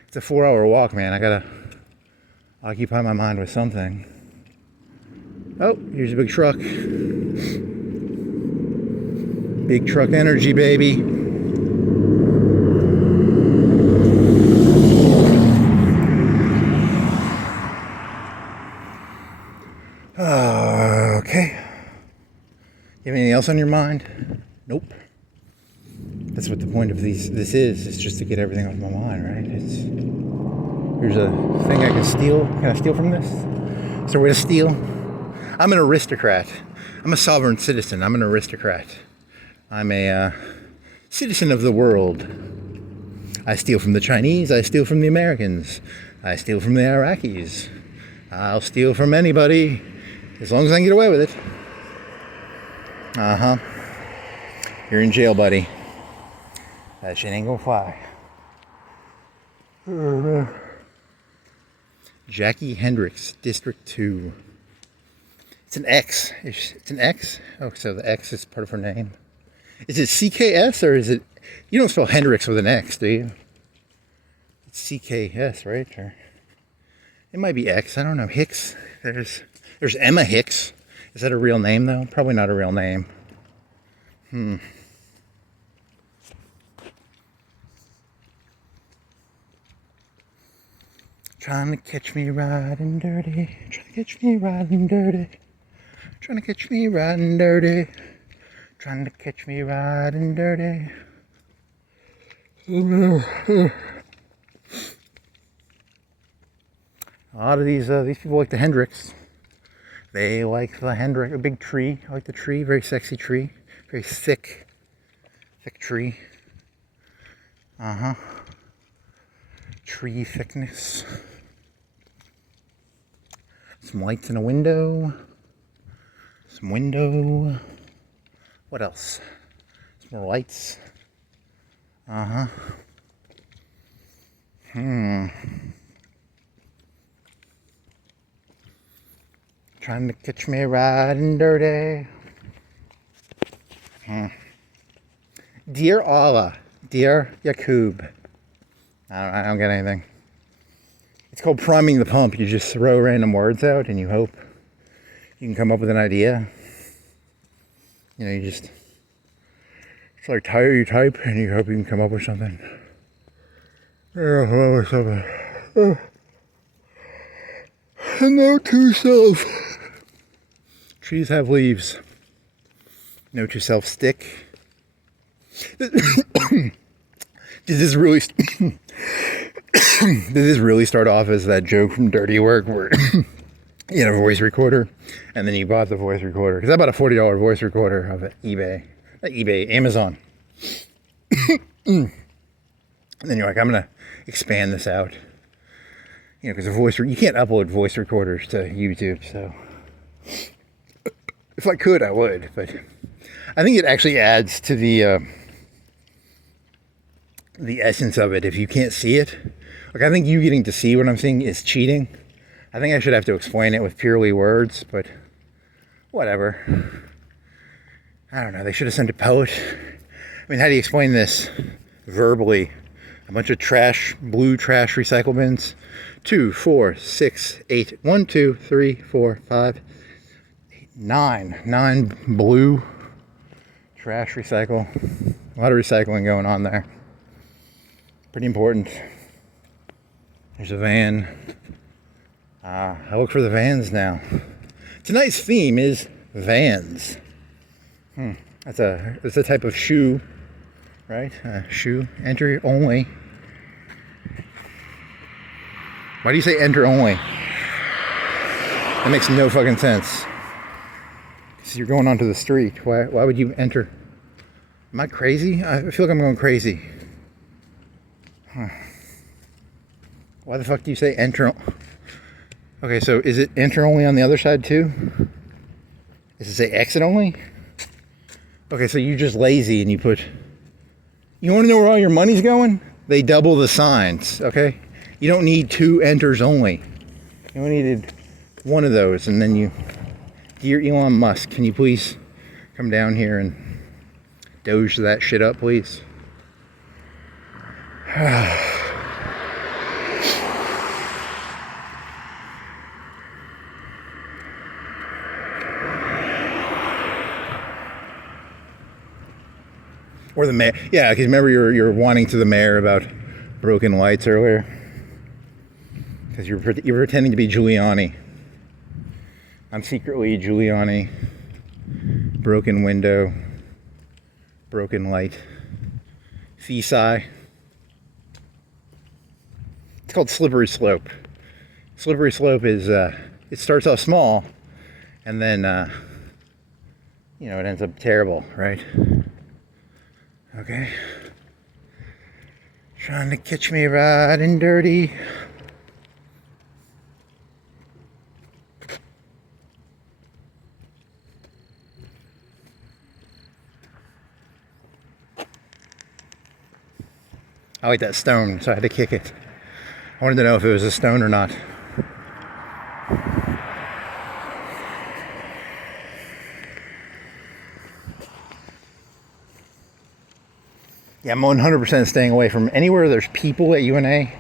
It's a 4-hour walk, man. I gotta occupy my mind with something. Oh, here's a big truck. Big truck energy, baby. Okay. You have anything else on your mind? Nope. That's what the point of this is. It's just to get everything off my mind, right? Here's a thing I can steal. Can I steal from this? Is there a way to steal? I'm an aristocrat. I'm a sovereign citizen. I'm an aristocrat. I'm a citizen of the world. I steal from the Chinese. I steal from the Americans. I steal from the Iraqis. I'll steal from anybody as long as I can get away with it. You're in jail, buddy. That shit ain't gonna fly. Jackie Hendricks, District 2. It's an X. It's an X? Oh, so the X is part of her name. Is it CKS or is it... You don't spell Hendricks with an X, do you? It's CKS, right? Or it might be X. I don't know. Hicks. There's Emma Hicks. Is that a real name, though? Probably not a real name. Trying to catch me riding dirty. Trying to catch me riding dirty. Trying to catch me riding dirty. Trying to catch me riding dirty. A lot of these people like the Hendricks. They like the Hendrick, a big tree. I like the tree, very sexy tree. Very thick tree. Tree thickness. Some lights in a window. Some window. What else? Some more lights. Trying to catch me riding dirty. Dear Allah. Dear Yakub. I don't get anything. It's called priming the pump. You just throw random words out and you hope you can come up with an idea. You know, it's like you type and you hope you can come up with something. Note to self. Trees have leaves. Note to self, stick. Did this really start off as that joke from Dirty Work where You had a voice recorder, and then you bought the voice recorder. Because I bought a $40 voice recorder off of eBay. Not eBay, Amazon. And then you're like, I'm going to expand this out. You know, because you can't upload voice recorders to YouTube, so if I could, I would, but I think it actually adds to the essence of it if you can't see it. Like, I think you getting to see what I'm saying is cheating. I think I should have to explain it with purely words, but whatever. I don't know, they should have sent a poet. I mean, how do you explain this verbally? A bunch of trash, blue trash recycle bins. 2, 4, 6, 8, 1, 2, 3, 4, 5, 8, 9. 9 blue trash recycle. A lot of recycling going on there. Pretty important. There's a van. I look for the vans now. Tonight's theme is vans. That's a type of shoe, right? Shoe, enter only. Why do you say enter only? That makes no fucking sense. Because you're going onto the street. Why would you enter? Am I crazy? I feel like I'm going crazy. Why the fuck do you say enter? Okay, so is it enter only on the other side too? Does it say exit only? Okay, so you're just lazy and you put... You want to know where all your money's going? They double the signs, okay? You don't need 2 enters only. You only needed 1 of those, and then you... Dear Elon Musk, can you please come down here and doge that shit up, please? Or the mayor. Yeah, because remember you're wanting to the mayor about broken lights earlier? Because you're pretending to be Giuliani. I'm secretly Giuliani. Broken window. Broken light. Feesi. It's called slippery slope. Slippery slope is, it starts off small, and then, you know, it ends up terrible, right? Okay. Trying to catch me riding dirty. I like that stone, so I had to kick it. I wanted to know if it was a stone or not. Yeah, I'm 100% staying away from anywhere there's people at UNA.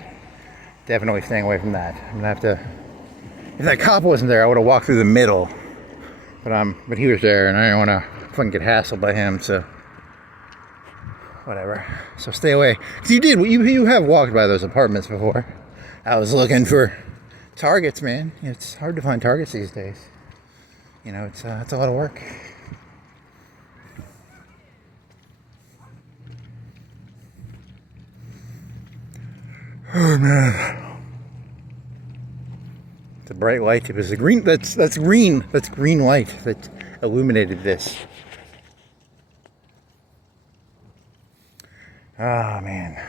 Definitely staying away from that. I'm gonna have to... If that cop wasn't there, I would have walked through the middle. But he was there, and I didn't want to fucking get hassled by him, so... Whatever. So stay away. So you have walked by those apartments before. I was looking for targets, man. It's hard to find targets these days. You know, it's a lot of work. Oh man. It's a bright light. It was a green that's green. That's green light that illuminated this. Oh man.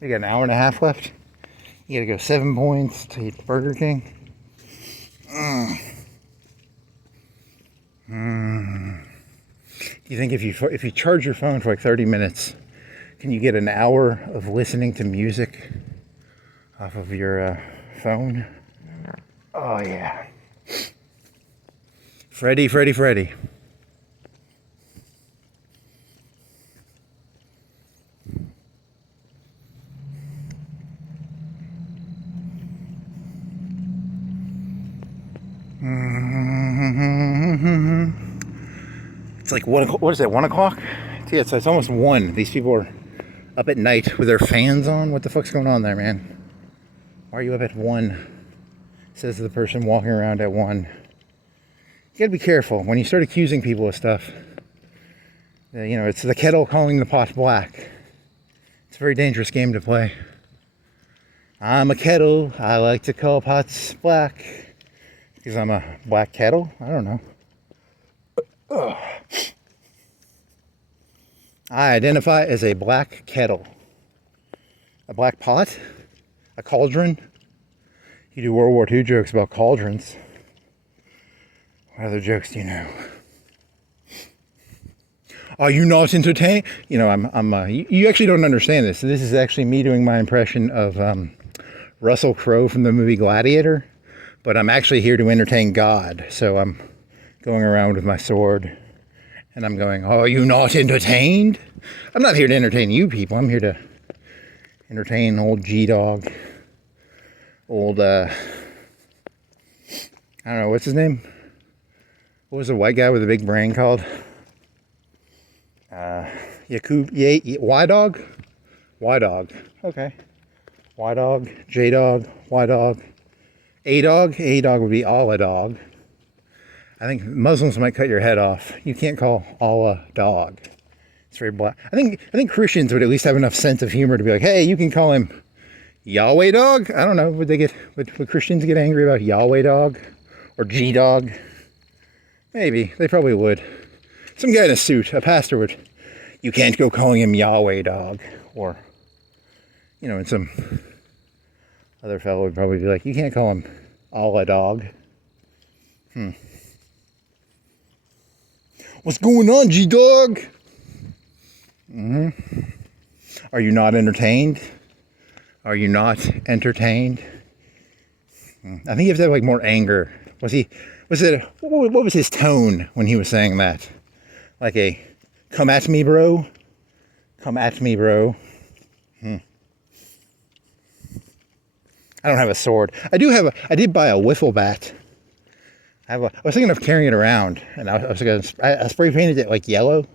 We got an hour and a half left. You gotta go 7 points to eat Burger King. Do you think if you charge your phone for like 30 minutes, can you get an hour of listening to music off of your phone? Oh yeah. Freddie. It's like what is it? 1 o'clock? Yeah, it's almost 1. These people are up at night with their fans on. What the fuck's going on there, man? Why are you up at 1? Says the person walking around at 1. You gotta be careful when you start accusing people of stuff. You know, it's the kettle calling the pot black. It's a very dangerous game to play. I'm a kettle. I like to call pots black. Because I'm a black kettle? I don't know. Ugh. I identify as a black kettle. A black pot? A cauldron? You do World War II jokes about cauldrons. What other jokes do you know? Are you not entertained? You know, you actually don't understand this. This is actually me doing my impression of Russell Crowe from the movie Gladiator. But I'm actually here to entertain God. So I'm going around with my sword. And I'm going, are you not entertained? I'm not here to entertain you people. I'm here to entertain old G-Dog. Old, I don't know, what's his name? What was the white guy with the big brain called? Y-Dog? Y-Dog. Okay. Y-Dog, J-Dog, Y-Dog. A-Dog? A-Dog would be Allah dog. I think Muslims might cut your head off. You can't call Allah dog. It's very black. I think Christians would at least have enough sense of humor to be like, hey, you can call him Yahweh dog? I don't know. Would Christians get angry about Yahweh dog? Or G-Dog? Maybe. They probably would. Some guy in a suit, a pastor would, you can't go calling him Yahweh dog. Or, you know, and some other fellow would probably be like, you can't call him Allah dog. What's going on, G-Dog? Are you not entertained? Are you not entertained? I think you have to have like more anger. What was his tone when he was saying that? Like a, come at me, bro. Come at me, bro. I don't have a sword. I did buy a wiffle bat. I was thinking of carrying it around, and I spray painted it like yellow,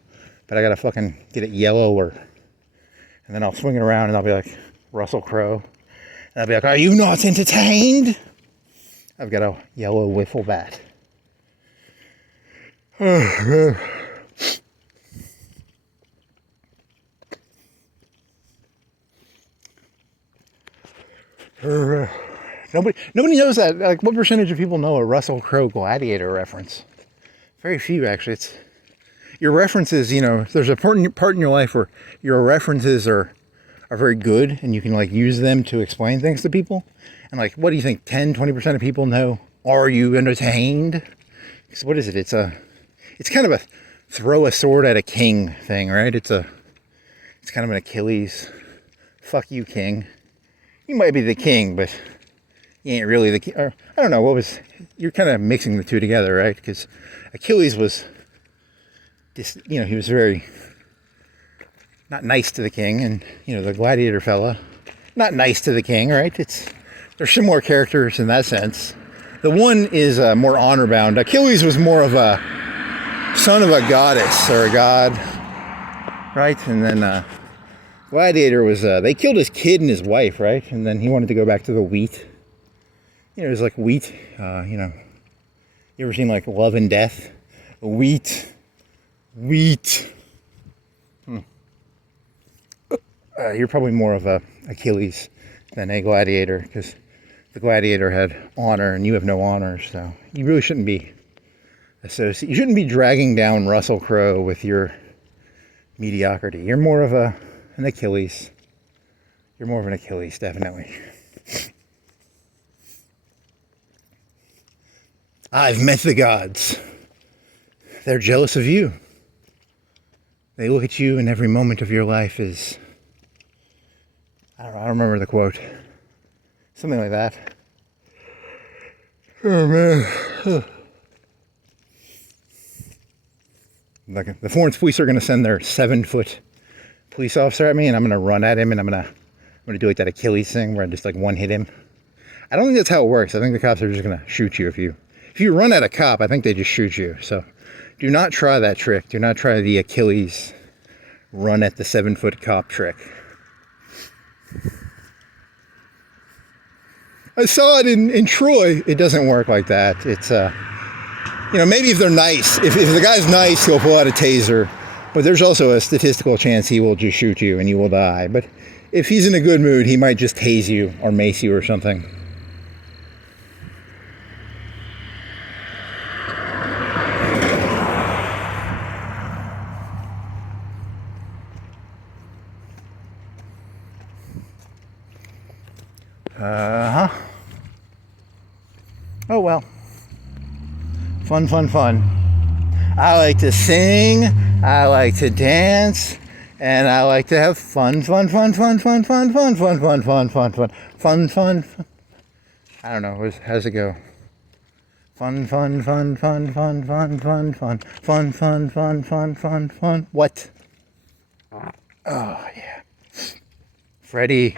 but I gotta fucking get it yellower, and then I'll swing it around, and I'll be like Russell Crowe, and I'll be like, "Are you not entertained?" I've got a yellow wiffle bat. Nobody knows that. Like, what percentage of people know a Russell Crowe Gladiator reference? Very few, actually. It's your references. You know, there's a part in your life where your references are very good, and you can like use them to explain things to people. And like, what do you think? 10-20% of people know? Are you entertained? So what is it? It's kind of a throw a sword at a king thing, right? It's kind of an Achilles. Fuck you, king. You might be the king, but you ain't really the king. Or, I don't know, you're kind of mixing the two together, right? Because Achilles was, he was very not nice to the king, and, the gladiator fella, not nice to the king, right? There's similar characters in that sense. The one is more honor-bound. Achilles was more of a son of a goddess or a god, right? And then Gladiator was, they killed his kid and his wife, right? And then he wanted to go back to the wheat. It was like wheat, you ever seen like Love and Death? Wheat. You're probably more of a Achilles than a gladiator, because the gladiator had honor and you have no honor, so you really shouldn't be you shouldn't be dragging down Russell Crowe with your mediocrity. You're more of an Achilles. You're more of an Achilles, definitely. I've met the gods. They're jealous of you. They look at you, and every moment of your life is, I don't know, I don't remember the quote. Something like that. Oh, man. Like the Florence police are going to send their 7-foot police officer at me, and I'm going to run at him, and I'm going to do like that Achilles thing where I just like one hit him. I don't think that's how it works. I think the cops are just going to shoot you if you run at a cop. I think they just shoot you. So do not try that trick. Do not try the Achilles run at the 7-foot cop trick. I saw it in Troy. It doesn't work like that. It's maybe if they're nice, if the guy's nice, he'll pull out a taser. But there's also a statistical chance he will just shoot you and you will die. But if he's in a good mood, he might just tase you or mace you or something. Uh-huh. Oh well. Fun, fun, fun. I like to sing, I like to dance, and I like to have fun, fun, fun, fun, fun, fun, fun, fun, fun, fun, fun, fun, fun, fun. I don't know, how's it go? Fun, fun, fun, fun, fun, fun, fun, fun, fun, fun, fun, fun, fun, fun. What? Oh yeah. Freddie.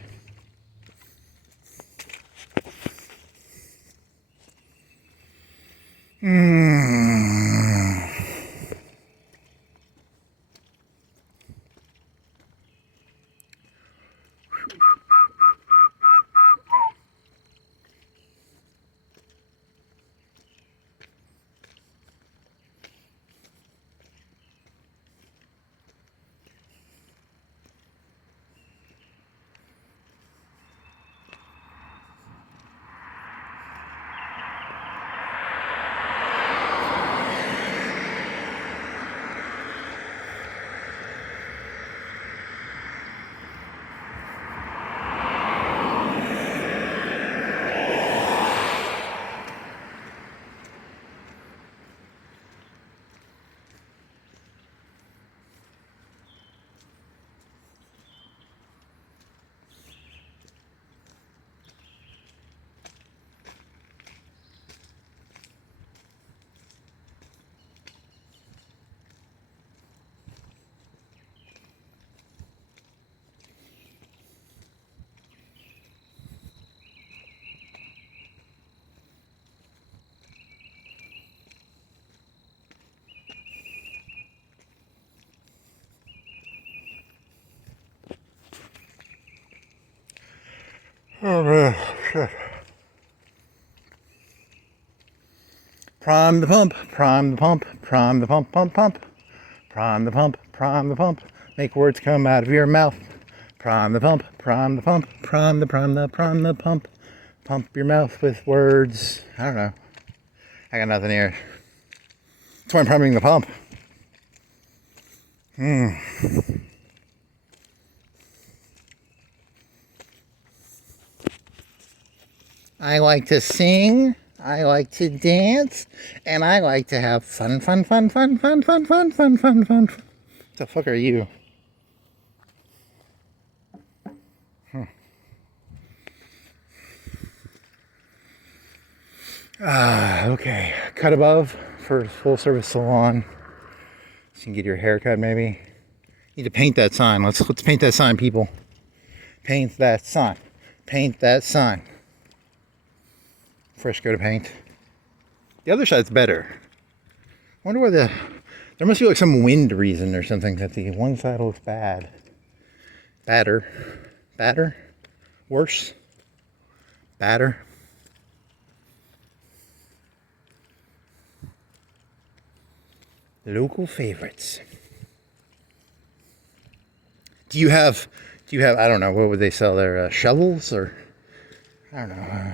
Oh man, shit. Prime the pump, prime the pump, prime the pump, pump, pump. Prime the pump, prime the pump. Make words come out of your mouth. Prime the pump, prime the pump, prime the pump. Pump your mouth with words. I don't know. I got nothing here. That's why I'm priming the pump. I like to sing, I like to dance, and I like to have fun, fun, fun, fun, fun, fun, fun, fun, fun, fun. What the fuck are you? Okay. Cut above for full service salon. So you can get your hair cut maybe. Need to paint that sign. Let's paint that sign, people. Paint that sign. Paint that sign. Fresh coat of paint. The other side's better. I wonder why there must be like some wind reason or something that the one side looks bad. Badder. Badder? Worse? Badder? Local favorites. Do you have, I don't know, what would they sell there? Shovels or, I don't know.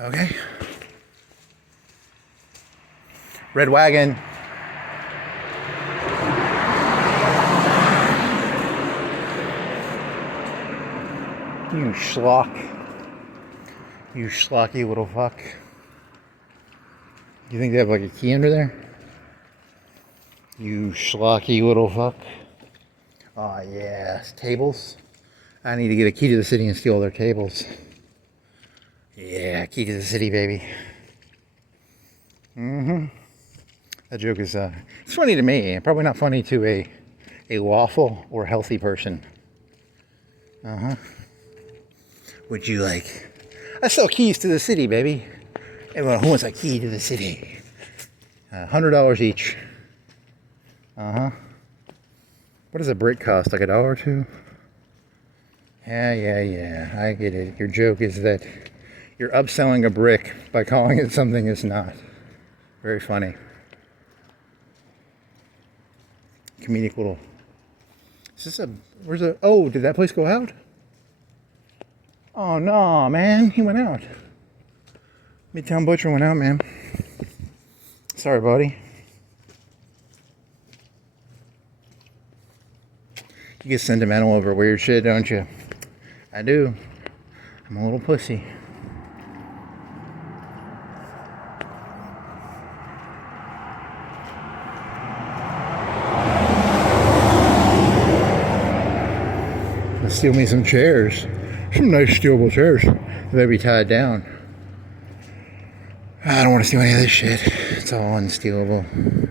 Okay. Red wagon. You schlock. You schlocky little fuck. You think they have like a key under there? You schlocky little fuck. Oh yeah, tables. I need to get a key to the city and steal their tables. Yeah, key to the city, baby. That joke is it's funny to me. Probably not funny to a lawful or healthy person. Would you like? I sell keys to the city, baby. Everyone who wants a key to the city? $100 each. What does a brick cost? Like $1 or $2? Yeah. I get it. Your joke is that you're upselling a brick by calling it something it's not. Very funny. Comedic little. Is this oh, did that place go out? Oh no, man, he went out. Midtown Butcher went out, man. Sorry, buddy. You get sentimental over weird shit, don't you? I do. I'm a little pussy. Let's steal me some chairs. Some nice stealable chairs. They better be tied down. I don't want to steal any of this shit. It's all unstealable.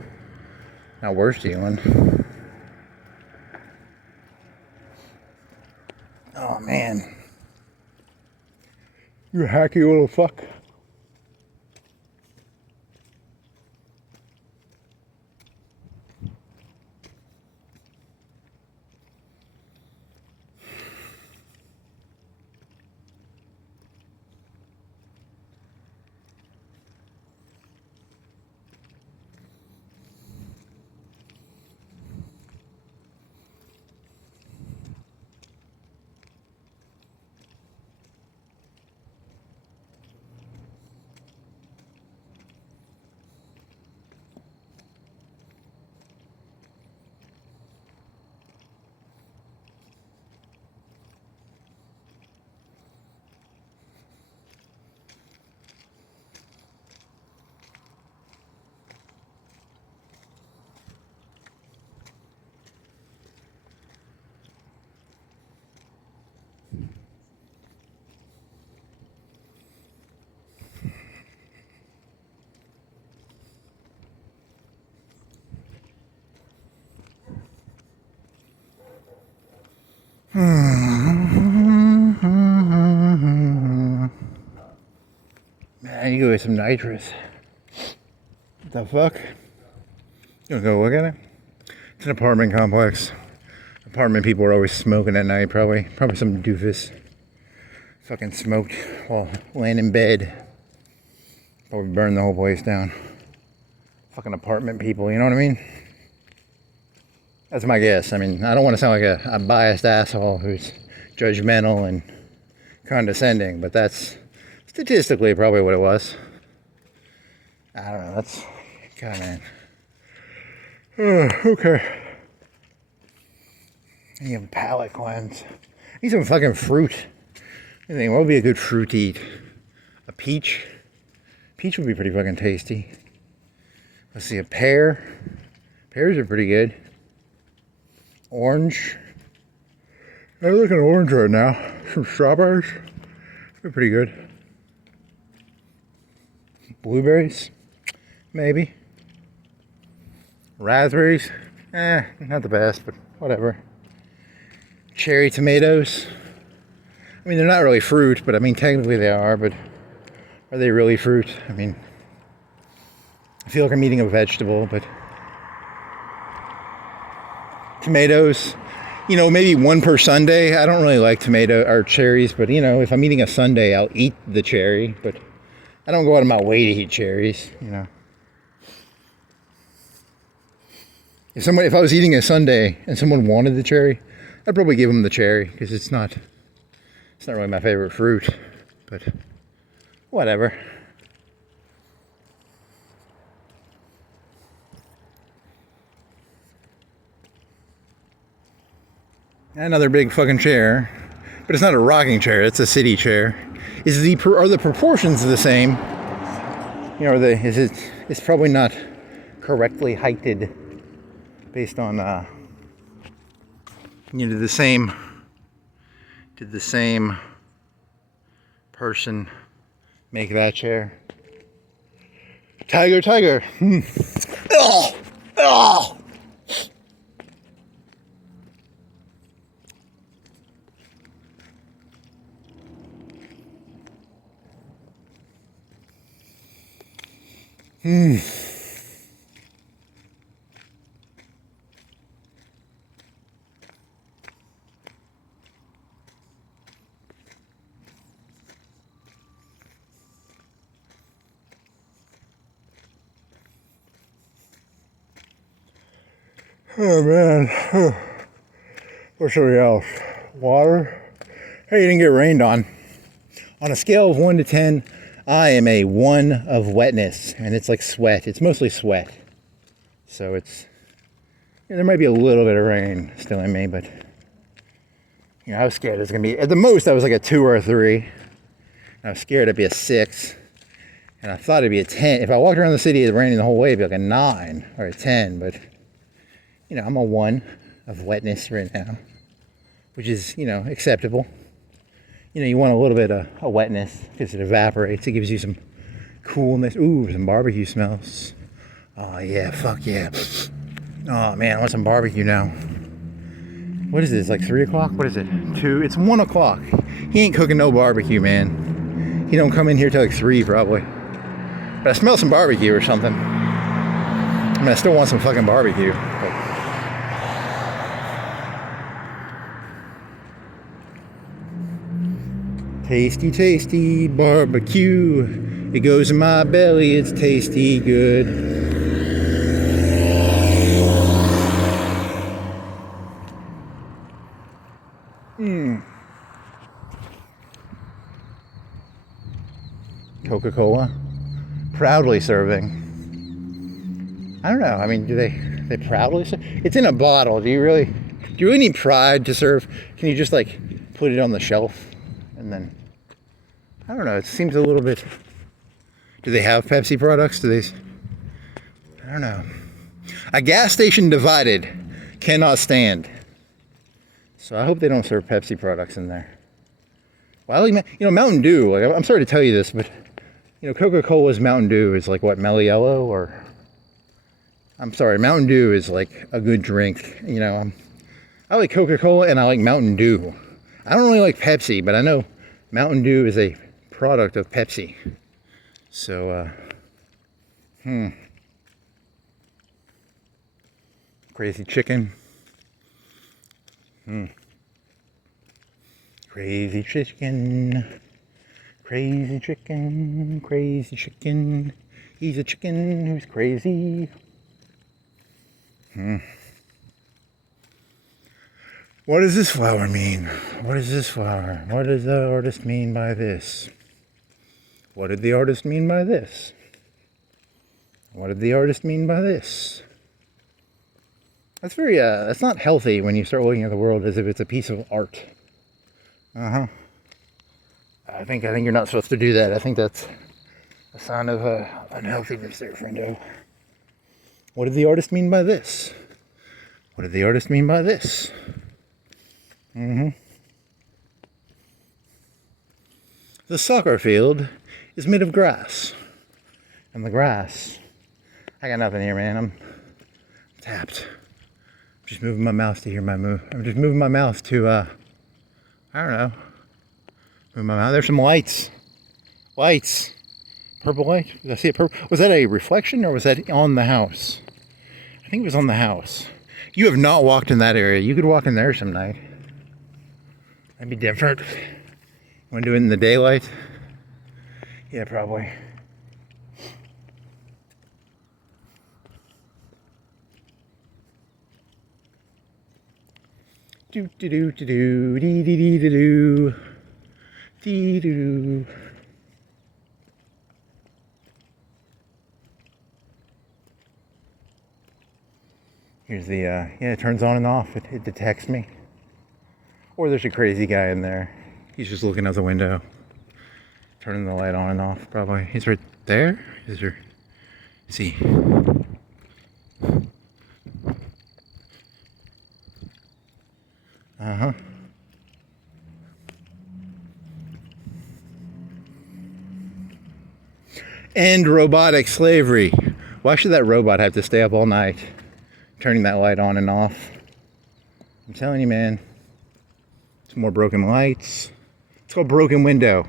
Not worth stealing. Oh man. You hacky little fuck. Man, you go get some nitrous. What the fuck? You wanna go look at it? It's an apartment complex. Apartment people are always smoking at night, probably. Probably some doofus. Fucking smoked while laying in bed. Probably burned the whole place down. Fucking apartment people, you know what I mean? That's my guess. I mean, I don't want to sound like a biased asshole who's judgmental and condescending, but that's statistically probably what it was. I don't know, that's... God, man. Okay. I need a palate cleanse. I need some fucking fruit. I think what would be a good fruit to eat? A peach? Peach would be pretty fucking tasty. Let's see, a pear. Pears are pretty good. Orange. I'm looking at orange right now. Some strawberries. They're pretty good. Blueberries. Maybe. Raspberries. Not the best, but whatever. Cherry tomatoes. I mean, they're not really fruit, but I mean, technically they are, but are they really fruit? I mean, I feel like I'm eating a vegetable, but tomatoes, you know, maybe one per sundae. I don't really like tomato or cherries, but you know, if I'm eating a sundae, I'll eat the cherry, but I don't go out of my way to eat cherries, you know. If I was eating a sundae and someone wanted the cherry, I'd probably give them the cherry because it's not really my favorite fruit, but whatever. Another big fucking chair, but it's not a rocking chair. It's a city chair. Are the proportions the same? You know, it's probably not correctly heighted based on you know, did the same person make that chair? Tiger. Oh. Oh man, what's something else? Water? Hey, you didn't get rained on. On a scale of 1 to 10, I am a 1 of wetness, and it's like sweat. It's mostly sweat. So it's, there might be a little bit of rain still in me, but You know, I was scared it was gonna be, at the most I was like a 2 or a 3. I was scared it'd be a 6. And I thought it'd be a 10. If I walked around the city, it raining the whole way, it'd be like a 9 or a 10. But, you know, I'm a 1 of wetness right now, which is, you know, acceptable. You know, you want a little bit of wetness because it evaporates. It gives you some coolness. Ooh, some barbecue smells. Oh, yeah, fuck yeah. Oh, man, I want some barbecue now. What is this, like 3 o'clock? What is it? 2? It's 1 o'clock. He ain't cooking no barbecue, man. He don't come in here till like 3 probably. But I smell some barbecue or something. I mean, I still want some fucking barbecue. But... tasty, tasty barbecue. It goes in my belly. It's tasty good. Coca-Cola. Proudly serving. I don't know. I mean, do they proudly serve? It's in a bottle. Do you really need pride to serve? Can you just like put it on the shelf and then, I don't know. It seems a little bit. Do they have Pepsi products? Do they? I don't know. A gas station divided cannot stand. So I hope they don't serve Pepsi products in there. Well, you know, Mountain Dew. Like, I'm sorry to tell you this, but you know, Coca-Cola's Mountain Dew is like what, Mellow Yellow, or I'm sorry, Mountain Dew is like a good drink. You know, I like Coca-Cola and I like Mountain Dew. I don't really like Pepsi, but I know Mountain Dew is a product of Pepsi. So, crazy chicken. Crazy chicken. Crazy chicken. Crazy chicken. He's a chicken who's crazy. What does this flower mean? What is this flower? What does the artist mean by this? What did the artist mean by this? What did the artist mean by this? That's very, that's not healthy when you start looking at the world as if it's a piece of art. I think you're not supposed to do that. I think that's a sign of unhealthiness there, friendo. What did the artist mean by this? What did the artist mean by this? The soccer field is made of grass. And the grass, I got nothing here, man. I'm tapped. I'm just moving my mouth to hear my move. I'm just moving my mouth to, I don't know. Move my mouth. There's some lights. Lights. Purple light. Did I see it purple? Was that a reflection or was that on the house? I think it was on the house. You have not walked in that area. You could walk in there some night. That'd be different. Want to do it in the daylight? Yeah, probably. Do do do do do dee dee dee do dee doo. Here's the yeah, it turns on and off. It detects me. Or there's a crazy guy in there. He's just looking out the window, turning the light on and off. Probably he's right there. Is there? Is he? End robotic slavery. Why should that robot have to stay up all night turning that light on and off? I'm telling you, man. Some more broken lights. It's called broken window.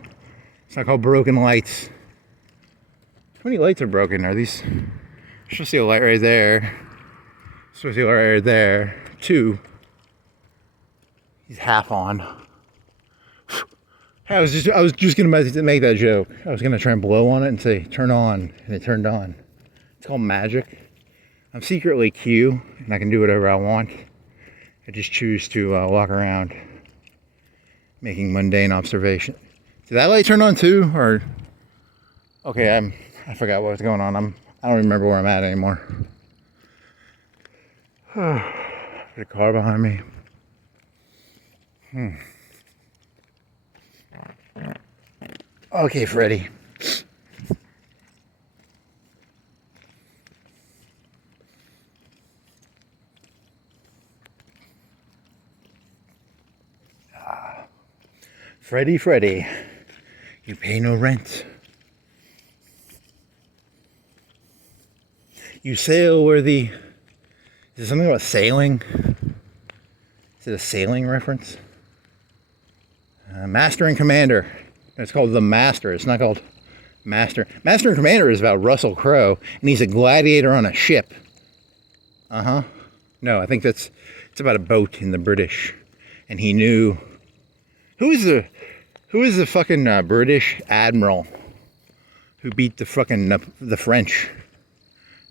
It's not called broken lights. How many lights are broken? Are these? You're supposed to see a light right there. Supposed to see a light right there. 2. He's half on. I was just gonna make that joke. I was gonna try and blow on it and say turn on, and it turned on. It's called magic. I'm secretly Q, and I can do whatever I want. I just choose to walk around making mundane observation. Did that light turn on too, or? Okay, I forgot what was going on. I don't remember where I'm at anymore. There's a car behind me. Okay, Freddie. Freddie, you pay no rent. You sail where the... Is it something about sailing? Is it a sailing reference? Master and Commander. It's called The Master. It's not called Master. Master and Commander is about Russell Crowe, and he's a gladiator on a ship. No, I think it's about a boat in the British, and he knew... Who is the fucking British admiral who beat the fucking the French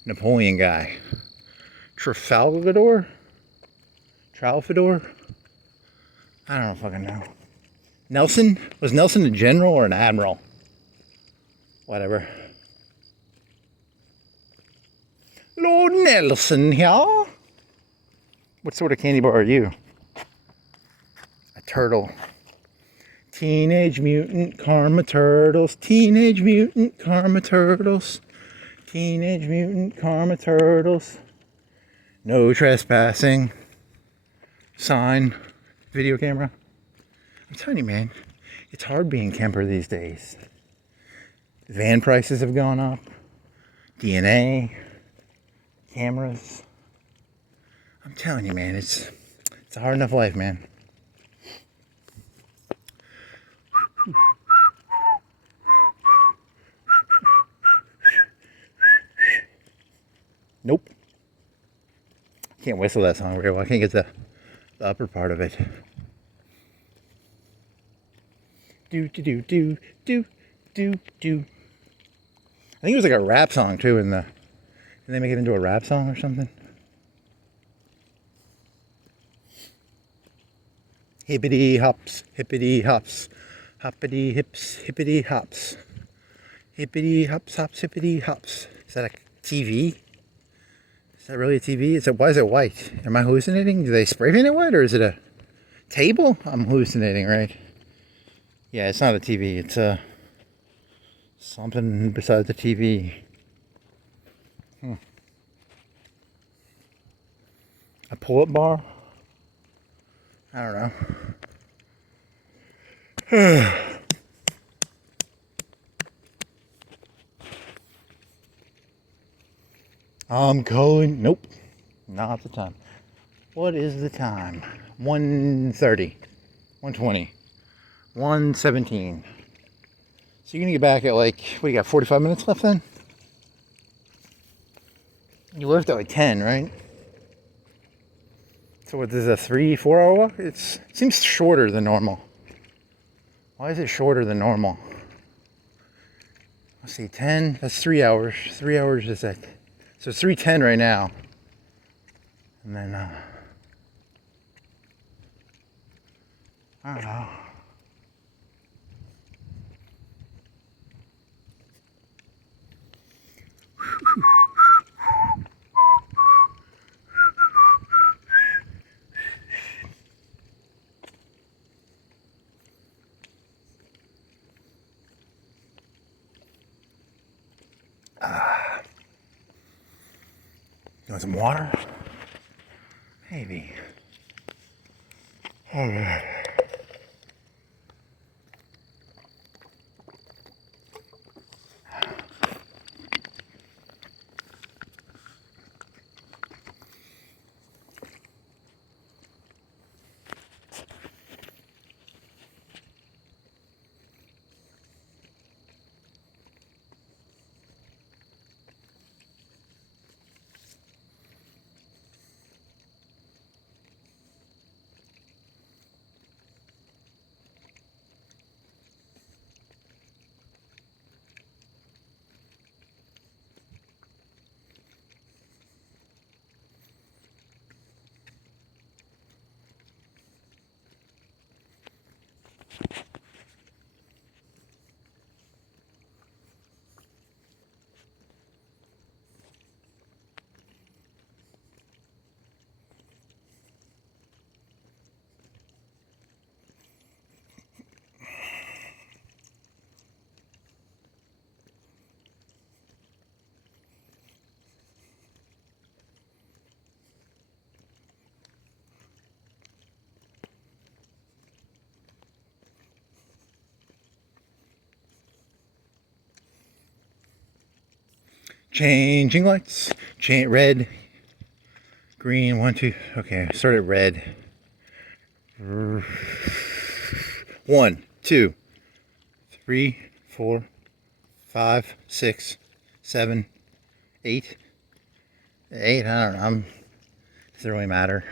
Napoleon guy? Trafalgar? I don't fucking know. Nelson? Was Nelson a general or an admiral? Whatever. Lord Nelson here. What sort of candy bar are you? A turtle. Teenage Mutant Karma Turtles. Teenage Mutant Karma Turtles. Teenage Mutant Karma Turtles. No trespassing. Sign. Video camera. I'm telling you, man, it's hard being Kemper these days. Van prices have gone up. DNA. Cameras. I'm telling you, man, it's a hard enough life, man. Nope. Can't whistle that song very well. I can't get the upper part of it. Do do do do do do do. I think it was like a rap song too. Did they make it into a rap song or something? Hippity hops, hippity hops, hoppity hips, hippity hops, hippity hops, hops, hippity hops. Is that a TV? Is that really a TV? Why is it white? Am I hallucinating? Do they spray paint it white, or is it a table? I'm hallucinating, right? Yeah, it's not a TV. It's something besides the TV. A pull-up bar? I don't know. I'm calling. Nope. Not the time. What is the time? 1:30. 1:20. 1:17. So you're gonna get back at like, what do you got, 45 minutes left then? You left at like 10, right? So what is a 3-4 hour walk? It seems shorter than normal. Why is it shorter than normal? Let's see, 10, that's 3 hours. 3 hours is that. So it's 3:10 right now. And then, I don't know. You want some water? Maybe. Oh, man. Changing lights. Red, green, 1, 2. Okay, start at red. 1, 2, 3, 4, 5, 6, 7, 8. 8, I don't know. Does it really matter?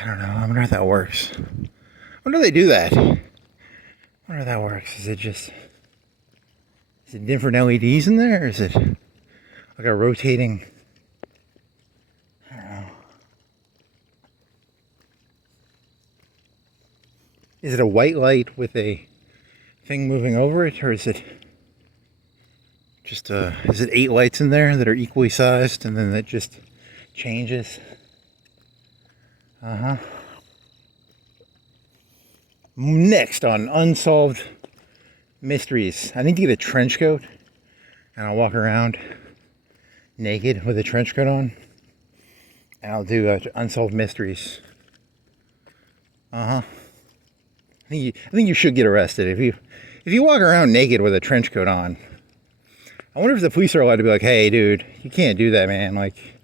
I don't know. I wonder if that works. I wonder if they do that. I wonder if that works. Is it different LEDs in there? Or is it like a rotating? I don't know. Is it a white light with a thing moving over it, or is it just is it 8 lights in there that are equally sized, and then that just changes? Next on Unsolved Mysteries, I need to get a trench coat, and I'll walk around naked with a trench coat on, and I'll do Unsolved Mysteries. I think you should get arrested if you walk around naked with a trench coat on. I wonder if the police are allowed to be like, "Hey, dude, you can't do that, man. Like,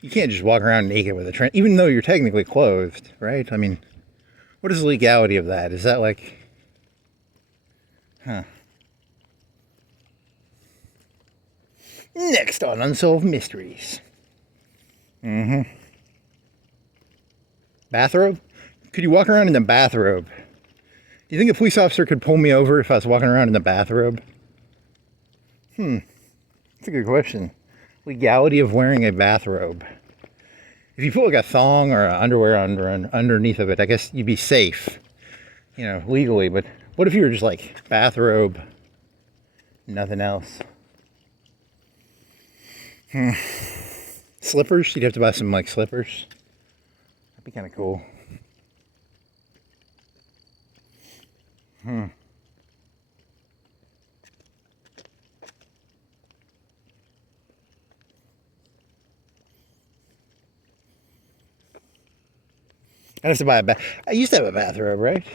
you can't just walk around naked with a trench, even though you're technically clothed, right? I mean, what is the legality of that? Is that like, Next on Unsolved Mysteries. Bathrobe? Could you walk around in the bathrobe? Do you think a police officer could pull me over if I was walking around in the bathrobe? That's a good question. Legality of wearing a bathrobe. If you put like a thong or underwear underneath of it, I guess you'd be safe, legally. But what if you were just like bathrobe, nothing else? Slippers? You'd have to buy some like slippers. That'd be kind of cool. I have to buy I used to have a bathrobe, right? I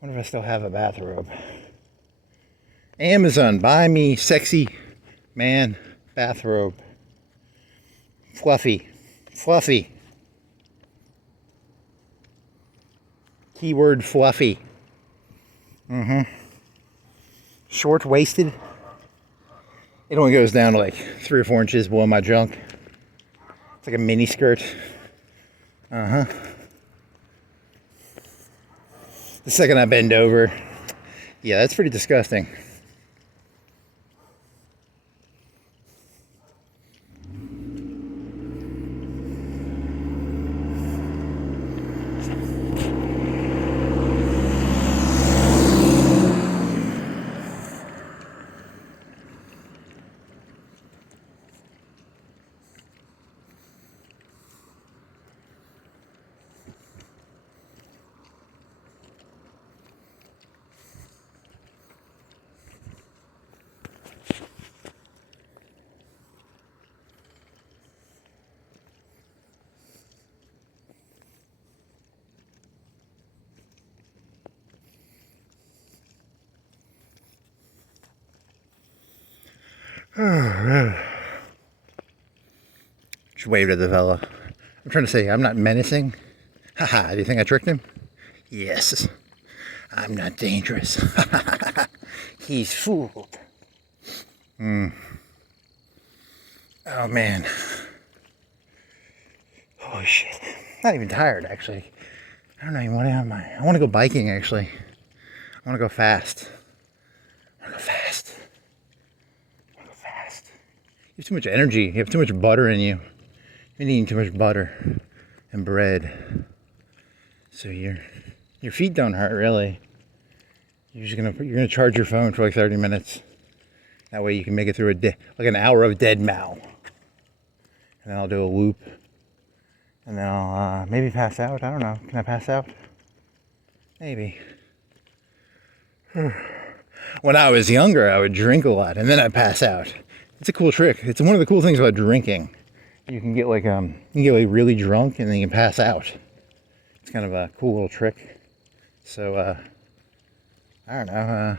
wonder if I still have a bathrobe. Amazon, buy me sexy man bathrobe. Fluffy. Keyword fluffy. Short-waisted. It only goes down to like 3 or 4 inches below my junk. It's like a mini skirt. The second I bend over, yeah, that's pretty disgusting. Just waved at the fella. I'm trying to say I'm not menacing. Haha, do you think I tricked him? Yes. I'm not dangerous. He's fooled. Oh man. Holy shit. Not even tired actually. I don't know what am I? I want to go biking actually. I want to go fast. You have too much energy. You have too much butter in you. You're eating too much butter and bread. So your feet don't hurt really. You're gonna charge your phone for like 30 minutes. That way you can make it through like an hour of dead mal. And then I'll do a loop. And then I'll maybe pass out. I don't know. Can I pass out? Maybe. When I was younger, I would drink a lot and then I'd pass out. It's a cool trick. It's one of the cool things about drinking. You can get like really drunk and then you can pass out. It's kind of a cool little trick. So I don't know.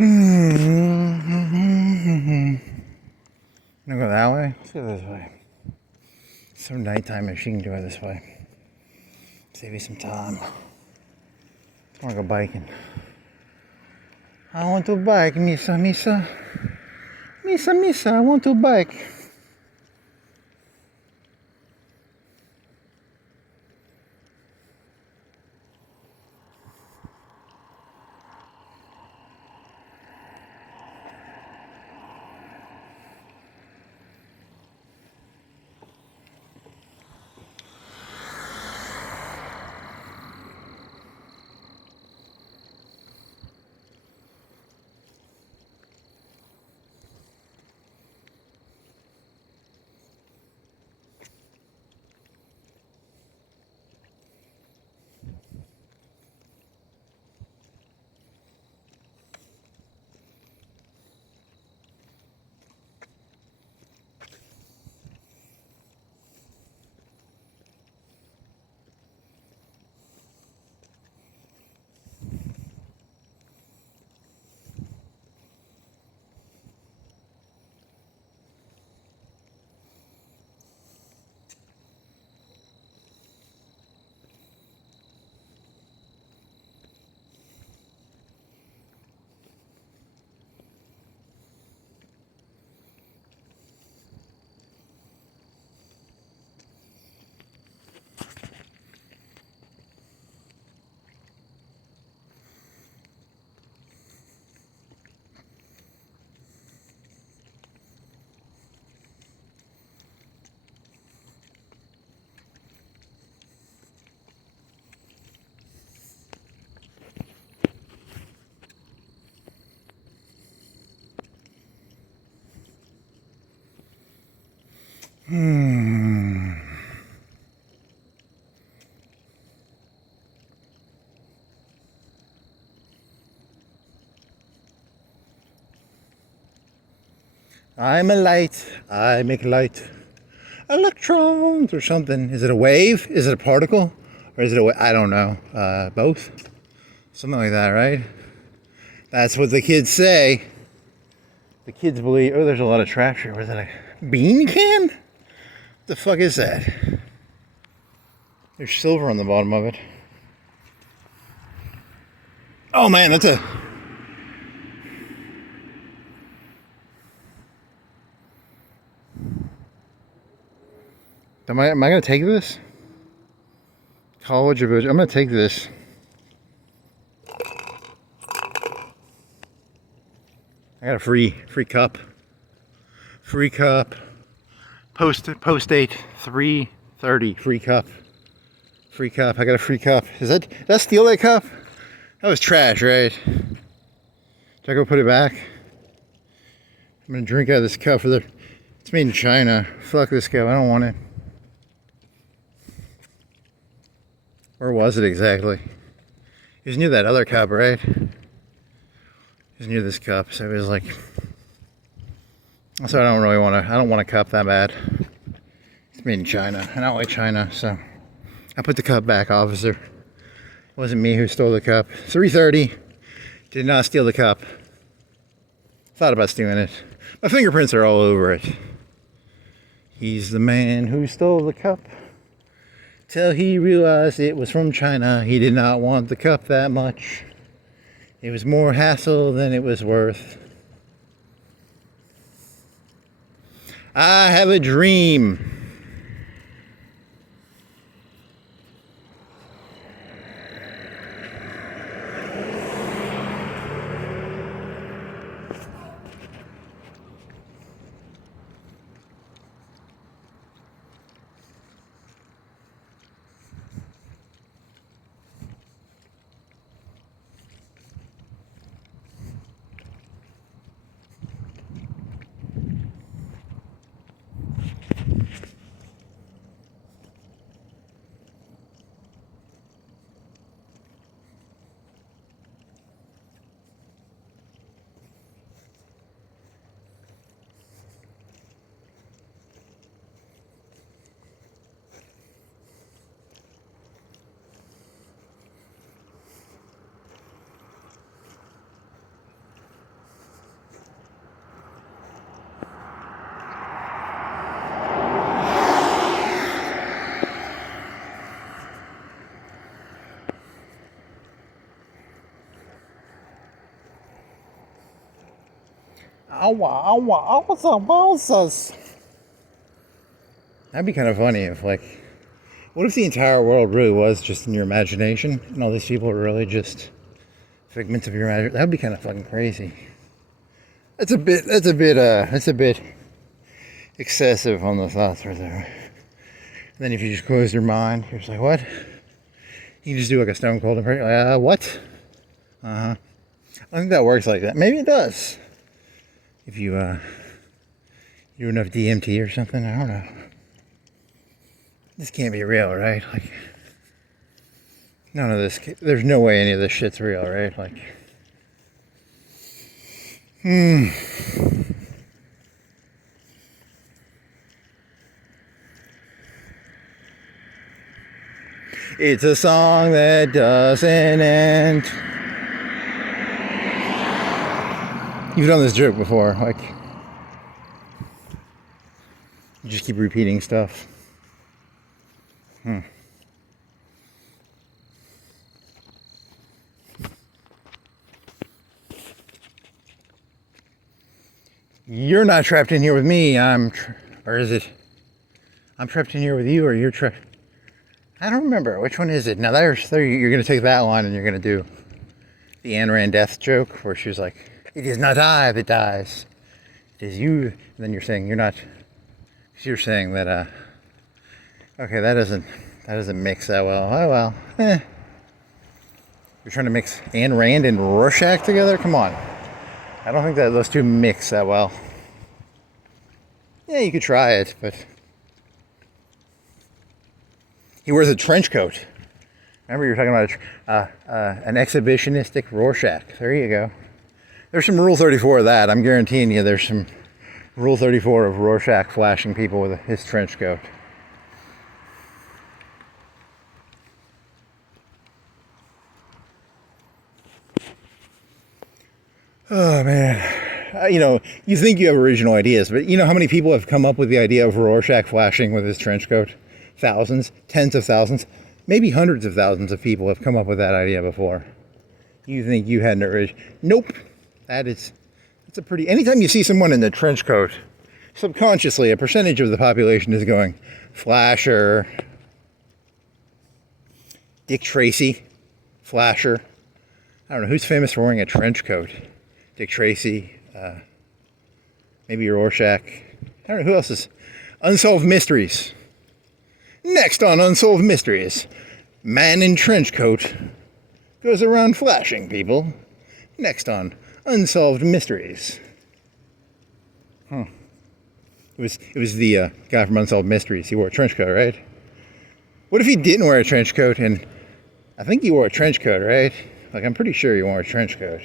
Gonna go that way? Let's go this way. Some nighttime machine do it this way. Save you some time. I wanna go biking. I want to bike, Misa, Misa. Misa, Misa, I want to bike. I'm a light, I make light. Electrons or something. Is it a wave? Is it a particle? Or is it a I don't know. Both? Something like that, right? That's what the kids say. The kids believe. Oh, there's a lot of trash here. Was that a bean can? What the fuck is that? There's silver on the bottom of it. Oh man, that's a... Am I going to take this? College of... I'm going to take this. I got a free cup. Free cup. Post date 3/30. Free cup. Free cup. I got a free cup. Did I steal that cup? That was trash, right? Should I go put it back? I'm gonna drink out of this cup it's made in China. Fuck this cup. I don't want it. Where was it exactly? It was near that other cup, right? It was near this cup, so it was like... So I don't want a cup that bad. It's made in China. I don't like China, so... I put the cup back, officer. It wasn't me who stole the cup. 3:30. Did not steal the cup. Thought about stealing it. My fingerprints are all over it. He's the man who stole the cup. Till he realized it was from China. He did not want the cup that much. It was more hassle than it was worth. I have a dream. That'd be kind of funny if, like, what if the entire world really was just in your imagination, and all these people are really just figments of your imagination? That'd be kind of fucking crazy. That's a bit excessive on the thoughts right there. And then if you just close your mind, you're just like, what? You just do like a stone cold impression. What? I think that works like that. Maybe it does. If you do enough DMT or something, I don't know. This can't be real, right? Like, none of this. There's no way any of this shit's real, right? Like, It's a song that doesn't end. You've done this joke before, like, you just keep repeating stuff. You're not trapped in here with me. Or is it? I'm trapped in here with you, or you're trapped. I don't remember. Which one is it? Now, there, you're going to take that line and you're going to do the Ayn Rand death joke where she's like, it is not I that dies. It is you. And then you're saying you're not. You're saying that, okay, that doesn't mix that well. Oh, well. You're trying to mix Ayn Rand and Rorschach together? Come on. I don't think that those two mix that well. Yeah, you could try it, but he wears a trench coat. Remember, you were talking about an exhibitionistic Rorschach. There you go. There's some Rule 34 of that. I'm guaranteeing you there's some Rule 34 of Rorschach flashing people with his trench coat. Oh, man. You think you have original ideas, but you know how many people have come up with the idea of Rorschach flashing with his trench coat? Thousands, tens of thousands, maybe hundreds of thousands of people have come up with that idea before. You think you had an original? Nope. That's a pretty... Anytime you see someone in a trench coat, subconsciously a percentage of the population is going, Flasher, Dick Tracy, Flasher. I don't know, who's famous for wearing a trench coat? Dick Tracy, maybe Rorschach. I don't know, who else is... Unsolved Mysteries. Next on Unsolved Mysteries, man in trench coat goes around flashing people. Next on Unsolved Mysteries. It was the guy from Unsolved Mysteries. He wore a trench coat, right? What if he didn't wear a trench coat? And I think he wore a trench coat, right? Like, I'm pretty sure he wore a trench coat.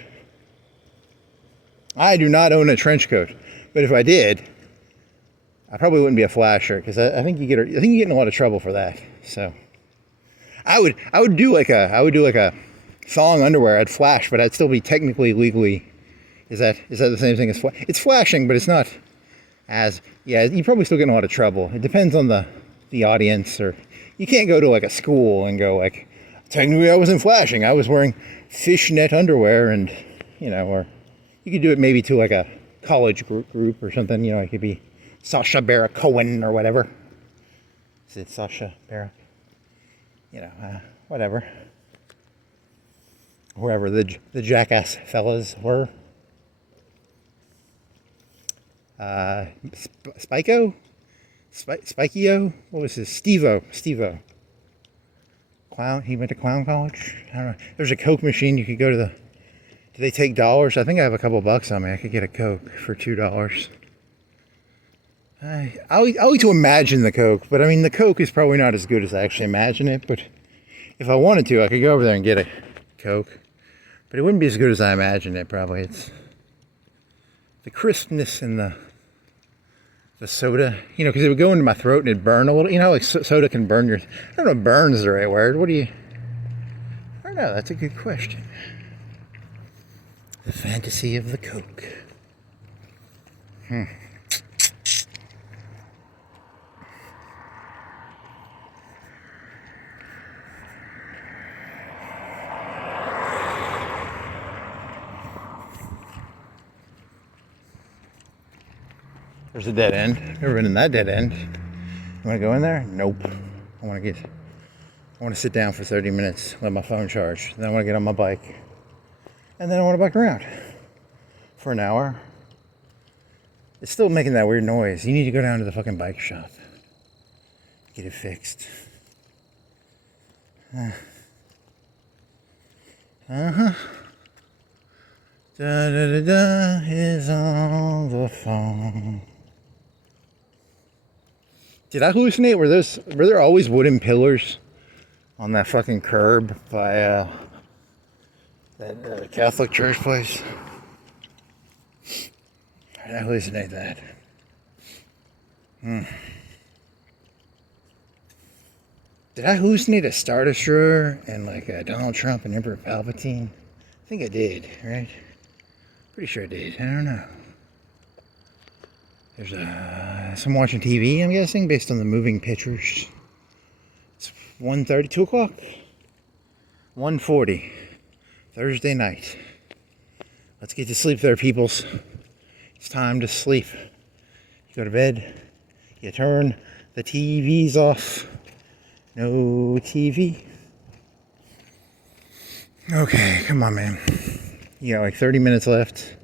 I do not own a trench coat, but if I did, I probably wouldn't be a flasher, because I think you get in a lot of trouble for that. So I would do like a thong underwear. I'd flash, but I'd still be technically legally. Is that the same thing as it's flashing, but it's not as, yeah, you probably still get in a lot of trouble. It depends on the audience, or you can't go to like a school and go like, technically I wasn't flashing, I was wearing fishnet underwear, and or you could do it maybe to like a college group or something. It could be Sacha Baron Cohen or whatever. Is it Sacha Baron? Whatever. Whoever the jackass fellas were. Spikio? What was his? Steve-O. Clown? He went to clown college? I don't know. There's a Coke machine. You could go to do they take dollars? I think I have a couple bucks on me. I could get a Coke for $2. I like to imagine the Coke, but I mean, the Coke is probably not as good as I actually imagine it, but if I wanted to, I could go over there and get a Coke, but it wouldn't be as good as I imagine it, probably. It's the crispness and the soda, because it would go into my throat and it'd burn a little. Like soda can burn your... I don't know if burn is the right word. I don't know, that's a good question. The fantasy of the Coke. There's a dead end. Never been in that dead end. You want to go in there? Nope. I want to sit down for 30 minutes, let my phone charge. Then I want to get on my bike. And then I want to bike around for an hour. It's still making that weird noise. You need to go down to the fucking bike shop. Get it fixed. Uh-huh. Da-da-da-da is on the phone. Did I hallucinate? Were there always wooden pillars on that fucking curb by that Catholic church place? Or did I hallucinate that? Did I hallucinate a Star Destroyer and like Donald Trump and Emperor Palpatine? I think I did, right? Pretty sure I did. I don't know. There's some watching TV, I'm guessing, based on the moving pictures. It's 1:30, 2 o'clock? 1:40, Thursday night. Let's get to sleep there, peoples. It's time to sleep. You go to bed, you turn the TVs off. No TV. Okay, come on, man. You got like 30 minutes left.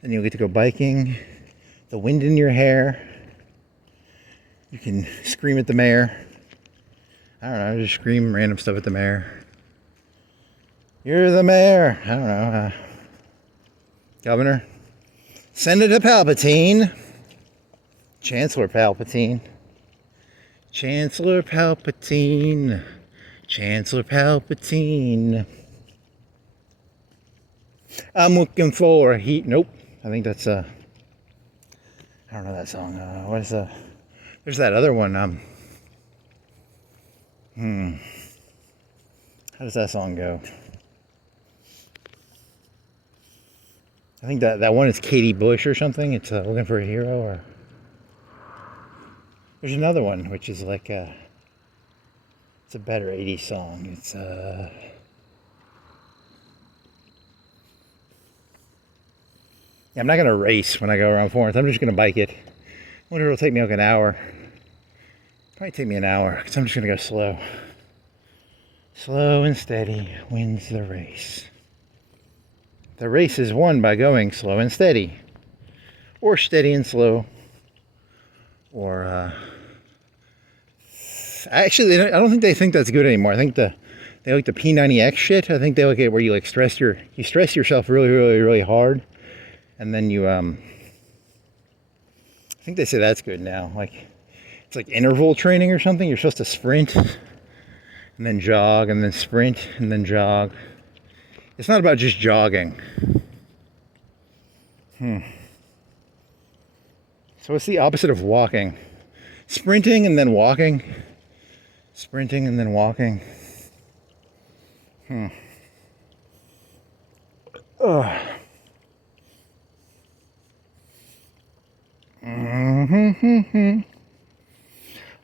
Then you'll get to go biking. The wind in your hair. You can scream at the mayor. I don't know, just scream random stuff at the mayor. You're the mayor. I don't know. Governor. Senator Palpatine. Chancellor Palpatine. Chancellor Palpatine. Chancellor Palpatine. I'm looking for a heat. Nope. I think that's I don't know that song. What is there's that other one. How does that song go? I think that one is Katie Bush or something. It's Looking for a Hero. Or there's another one which is like it's a better 80s song. It's yeah, I'm not gonna race when I go around Florence. I'm just gonna bike it. I wonder if it'll take me like an hour. Probably take me an hour because I'm just gonna go slow. Slow and steady wins the race. The race is won by going slow and steady, or steady and slow, or actually, I don't think they think that's good anymore. I think they like the P90X shit. I think they look at where you like stress yourself really, really, really hard. And then you, I think they say that's good now. Like, it's like interval training or something. You're supposed to sprint, and then jog, and then sprint, and then jog. It's not about just jogging. So what's the opposite of walking? Sprinting and then walking. Sprinting and then walking. Ugh.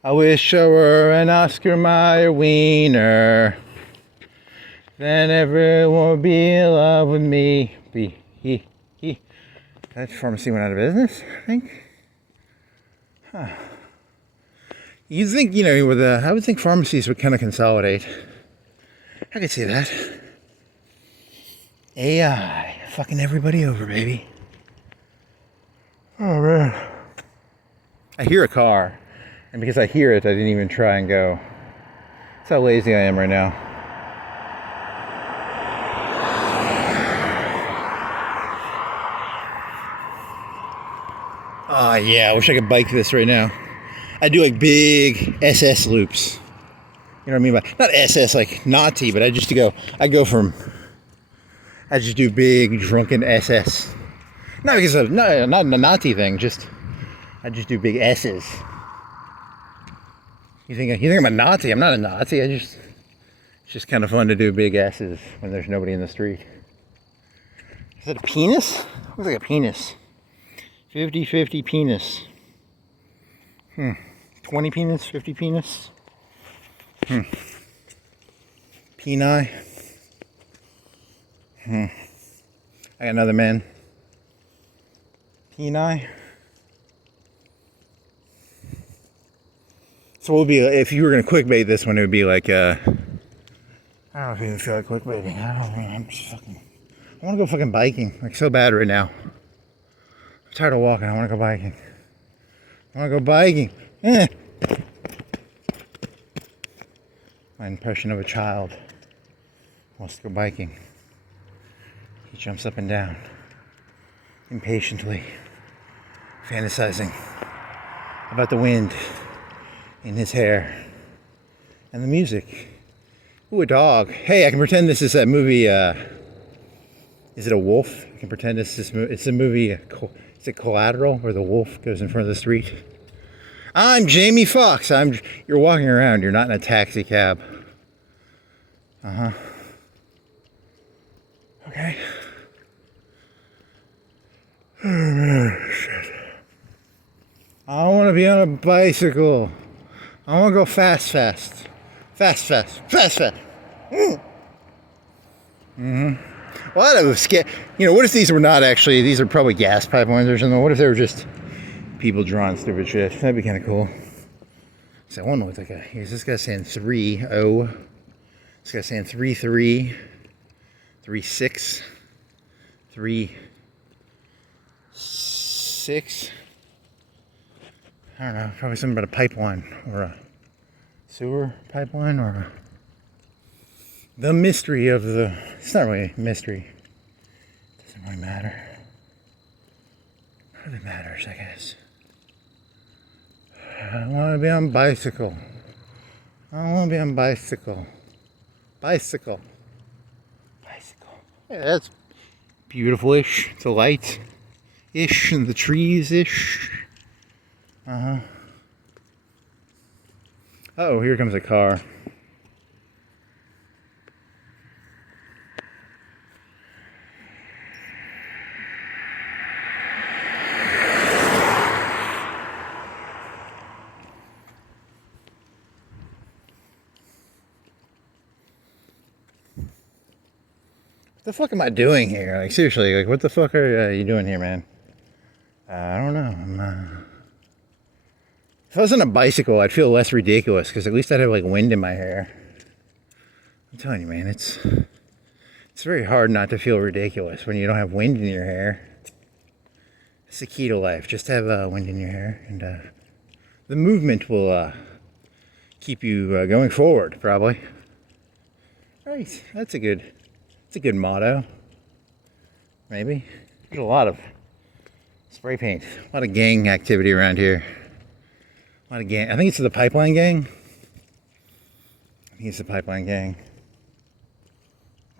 I wish I were an Oscar Mayer wiener. Then everyone would be in love with me. That pharmacy went out of business, I think. You think, you know, I would think pharmacies would kind of consolidate. I could see that. AI, fucking everybody over, baby. Oh, man. I hear a car, and because I hear it, I didn't even try and go. That's how lazy I am right now. Oh, yeah, I wish I could bike this right now. I do like big SS loops. You know what I mean by, not SS like Nazi, but I just do big drunken SS. Not because of, not a Nazi thing, I just do big S's. You think I'm a Nazi? I'm not a Nazi. It's just kind of fun to do big S's when there's nobody in the street. Is that a penis? Looks like a penis. 50-50 penis. 20 penis, 50 penis. Peni. I got another man. Peni. So we'll be, if you were gonna clickbait this one, it would be like, I don't know if you even feel like clickbaiting. I don't know. I'm just fucking. I want to go fucking biking, like so bad right now. I'm tired of walking. I want to go biking. I want to go biking. My impression of a child who wants to go biking. He jumps up and down, impatiently, fantasizing about the wind in his hair and the music. Ooh, a dog. Hey, I can pretend this is a movie. Is it a wolf? I can pretend this is. It's a movie. Is it Collateral, where the wolf goes in front of the street? I'm Jamie Foxx. You're walking around. You're not in a taxi cab. Okay. Shit. I want to be on a bicycle. I want to go fast. Fast. What a scare. What if these were not actually, these are probably gas pipelines or something. What if they were just people drawing stupid shit? That'd be kind of cool. So one looks like here's this guy saying 3-0. This guy saying 3-3, 3-6, 3-6. I don't know, probably something about a pipeline or a sewer pipeline or the mystery of the. It's not really a mystery. It doesn't really matter. It really matters, I guess. I want to be on bicycle. Bicycle. Yeah, that's beautiful-ish. It's a light-ish and the trees-ish. Oh, here comes a car. What the fuck am I doing here? Like, seriously, like, what the fuck are you doing here, man? I don't know. If I was on a bicycle, I'd feel less ridiculous, because at least I'd have, like, wind in my hair. I'm telling you, man, it's very hard not to feel ridiculous when you don't have wind in your hair. It's the key to life, just have wind in your hair, and the movement will keep you going forward, probably. Right, that's a good motto. Maybe. There's a lot of spray paint, a lot of gang activity around here. A lot of gang. I think it's the pipeline gang. Is that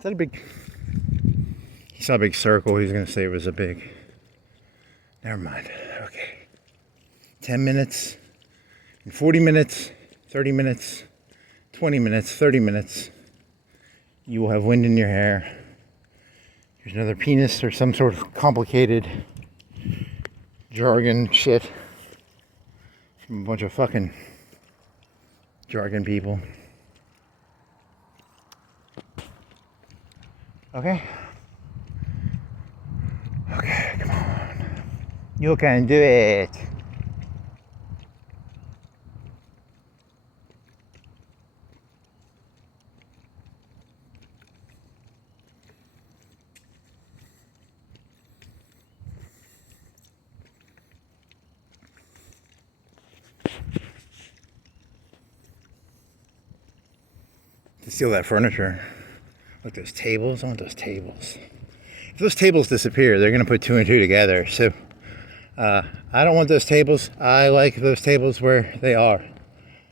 a big? He saw a big circle. He was going to say it was a big. Never mind. Okay. 10 minutes, 40 minutes, 30 minutes, 20 minutes, 30 minutes. You will have wind in your hair. Here's another penis or some sort of complicated jargon shit from a bunch of fucking jargon people. Okay, come on. You can do it. To steal that furniture. Look, those tables. I want those tables. If those tables disappear, they're going to put two and two together. So I don't want those tables. I like those tables where they are.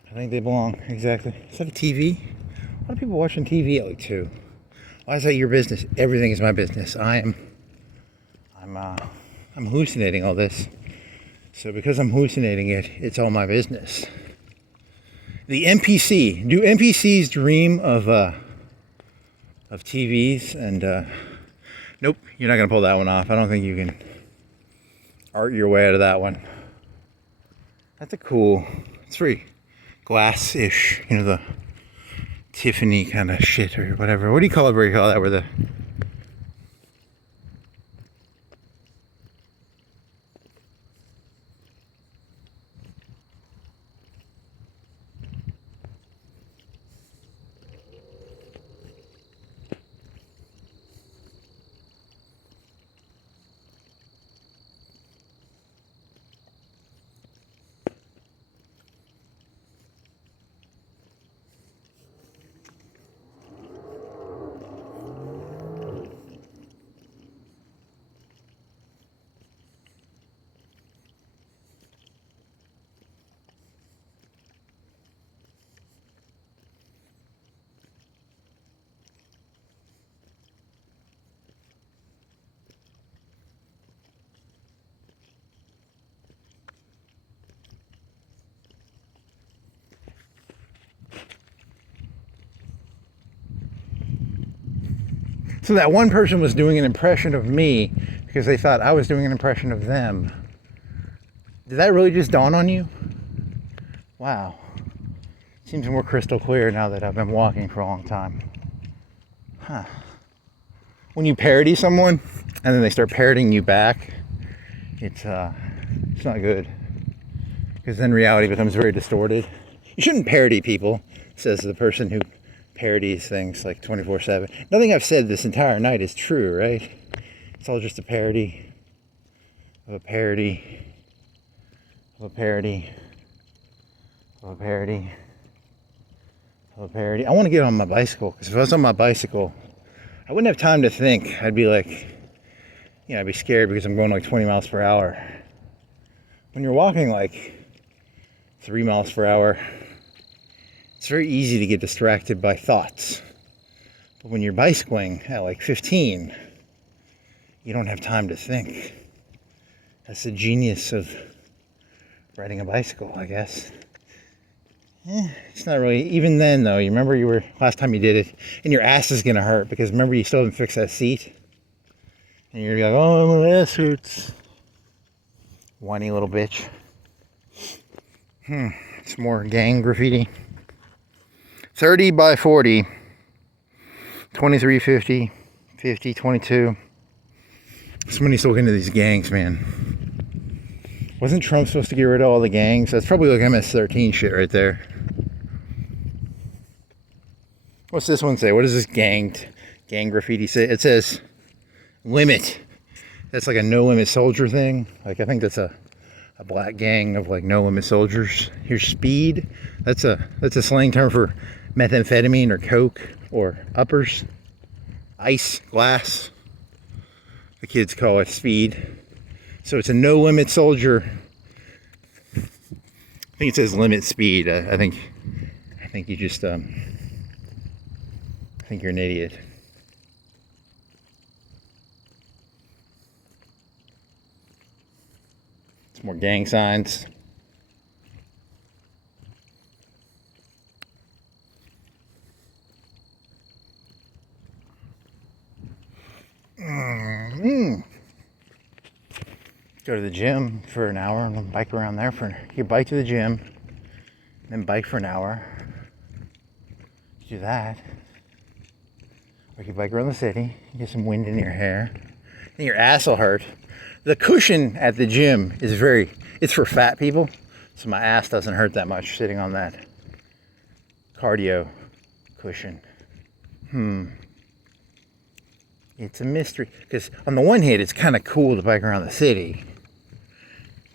I think they belong. Exactly. Is that a TV? A lot of people watching TV at like 2. Why is that your business? Everything is my business. I'm hallucinating all this. So because I'm hallucinating it, it's all my business. The NPC. Do NPCs dream of TVs? And nope, you're not gonna pull that one off. I don't think you can art your way out of that one. That's it's very glass-ish, the Tiffany kind of shit or whatever. What do you call it? Where you call that? Where the So that one person was doing an impression of me because they thought I was doing an impression of them. Did that really just dawn on you? Wow. Seems more crystal clear now that I've been walking for a long time. Huh. When you parody someone and then they start parodying you back, it's not good. Because then reality becomes very distorted. You shouldn't parody people, says the person who parodies things like 24/7. Nothing I've said this entire night is true, right? It's all just a parody of a parody of a parody of a parody of a parody. I want to get on my bicycle, because if I was on my bicycle, I wouldn't have time to think. I'd be like, I'd be scared because I'm going like 20 miles per hour. When you're walking like 3 miles per hour, it's very easy to get distracted by thoughts. But when you're bicycling at like 15, you don't have time to think. That's the genius of riding a bicycle, I guess. It's not really, even then though, you remember last time you did it, and your ass is gonna hurt, because remember you still haven't fixed that seat? And you're like, oh, my ass hurts. Whiny little bitch. It's more gang graffiti. 30 by 40. 2350. 50, 22. Somebody's looking into these gangs, man. Wasn't Trump supposed to get rid of all the gangs? That's probably like MS-13 shit right there. What's this one say? What does this gang graffiti say? It says limit. That's like a no limit soldier thing. Like, I think that's a black gang of like no limit soldiers. Here's speed. That's a slang term for methamphetamine or coke or uppers. Ice, glass. The kids call it speed. So it's a no limit soldier. I think it says limit speed. I think you just I think you're an idiot. Some more gang signs. Go to the gym for an hour and then bike around there you bike to the gym, then bike for an hour. Do that. Or you bike around the city, you get some wind in your hair, and your ass will hurt. The cushion at the gym is it's for fat people, so my ass doesn't hurt that much sitting on that cardio cushion. It's a mystery, because on the one hand, it's kind of cool to bike around the city,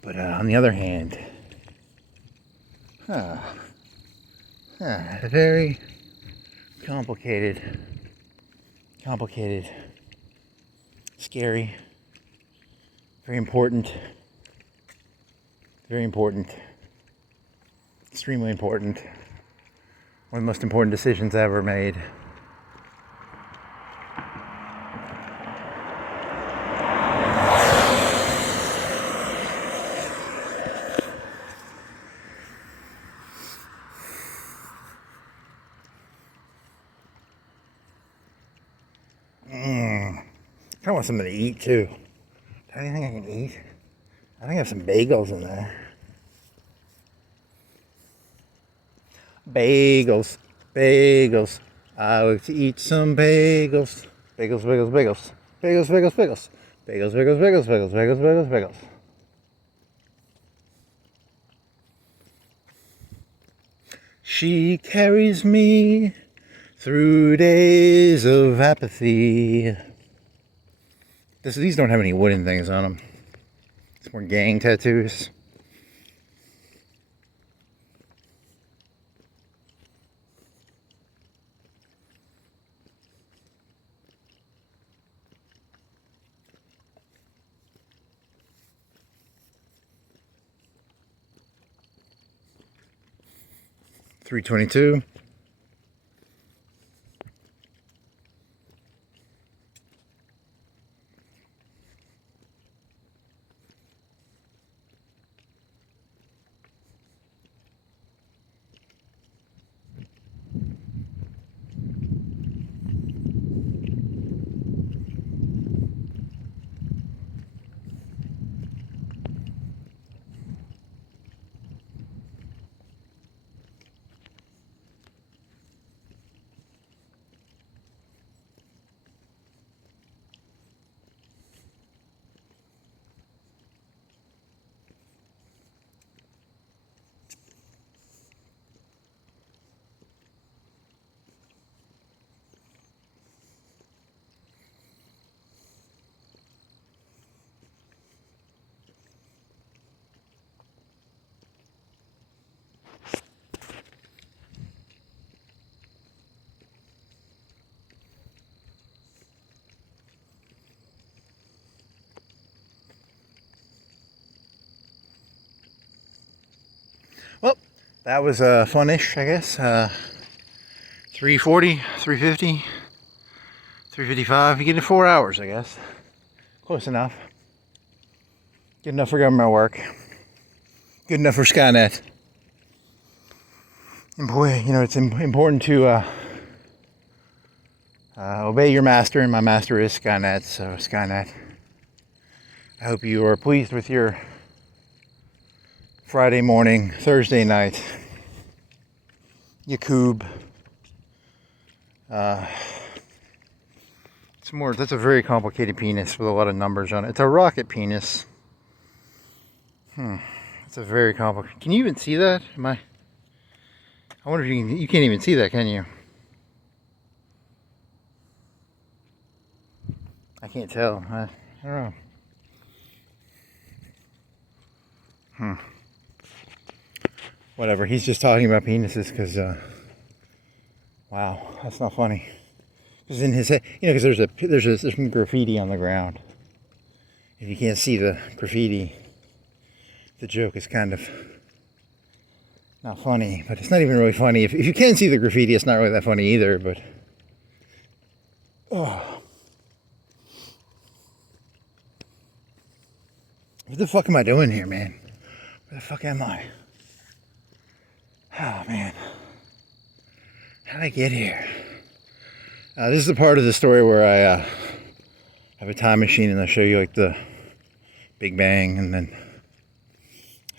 but on the other hand, very complicated, scary, very important, extremely important, one of the most important decisions I ever made. I want something to eat too. Do I have anything I can eat? I think I have some bagels in there. Bagels. I like to eat some bagels. Bagels. She carries me through days of apathy. These don't have any wooden things on them. It's more gang tattoos. $3.22. that was fun-ish, I guess. 340, 350, 355. You get in 4 hours, I guess. Close enough. Good enough for government work. Good enough for Skynet. And boy, you know, it's important to obey your master, and my master is Skynet, so Skynet. I hope you are pleased with your Friday morning, Thursday night, Yakub. That's a very complicated penis with a lot of numbers on it. It's a rocket penis. It's a very complicated. Can you even see that? I wonder if you can't even see that, can you? I can't tell. I don't know. Whatever. He's just talking about penises because, wow, that's not funny. Because in his head, you know, because there's some graffiti on the ground. If you can't see the graffiti, the joke is kind of not funny. But it's not even really funny. If you can see the graffiti, it's not really that funny either. But oh, what the fuck am I doing here, man? Where the fuck am I? Oh, man. How'd I get here? This is the part of the story where I have a time machine and I'll show you like the Big Bang and then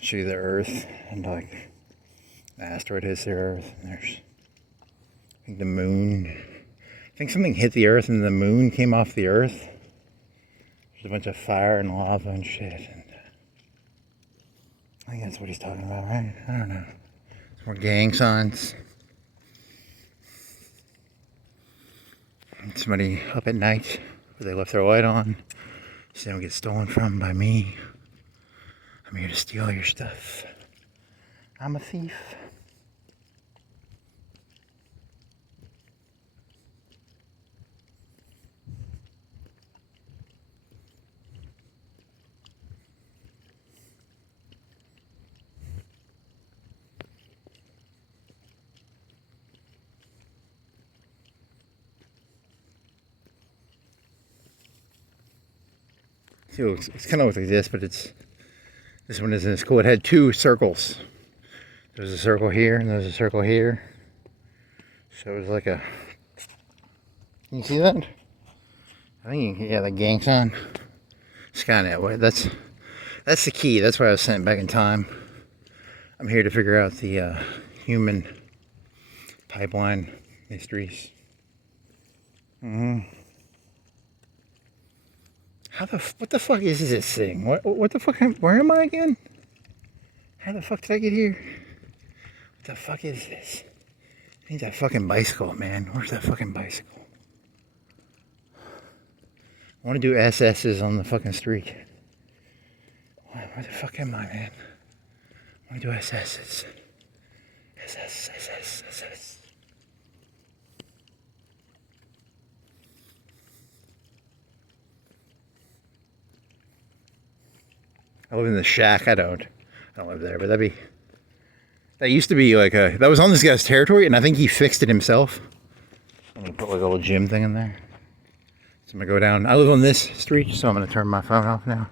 show you the Earth and like the asteroid hits the Earth and there's I think the moon. I think something hit the Earth and the moon came off the Earth. There's a bunch of fire and lava and shit. And I think that's what he's talking about, right? I don't know. More gang signs. Somebody up at night where they left their light on so they don't get stolen from by me. I'm here to steal your stuff. I'm a thief. It's kind of looks like this, but this one isn't as cool. It had two circles. There's a circle here and there's a circle here. So it was like a. Can you see that? I think yeah, the gang sign. Skynet way. That's the key. That's why I was sent back in time. I'm here to figure out the human pipeline mysteries. What the fuck is this thing? What the fuck? Where am I again? How the fuck did I get here? What the fuck is this? I need that fucking bicycle, man. Where's that fucking bicycle? I want to do SS's on the fucking street. Where the fuck am I, man? I want to do SS's. SS. I live in the shack. I don't live there, but that used to be like that was on this guy's territory, and I think he fixed it himself. And he put like a little gym thing in there. So I'm gonna go down. I live on this street, so I'm gonna turn my phone off now.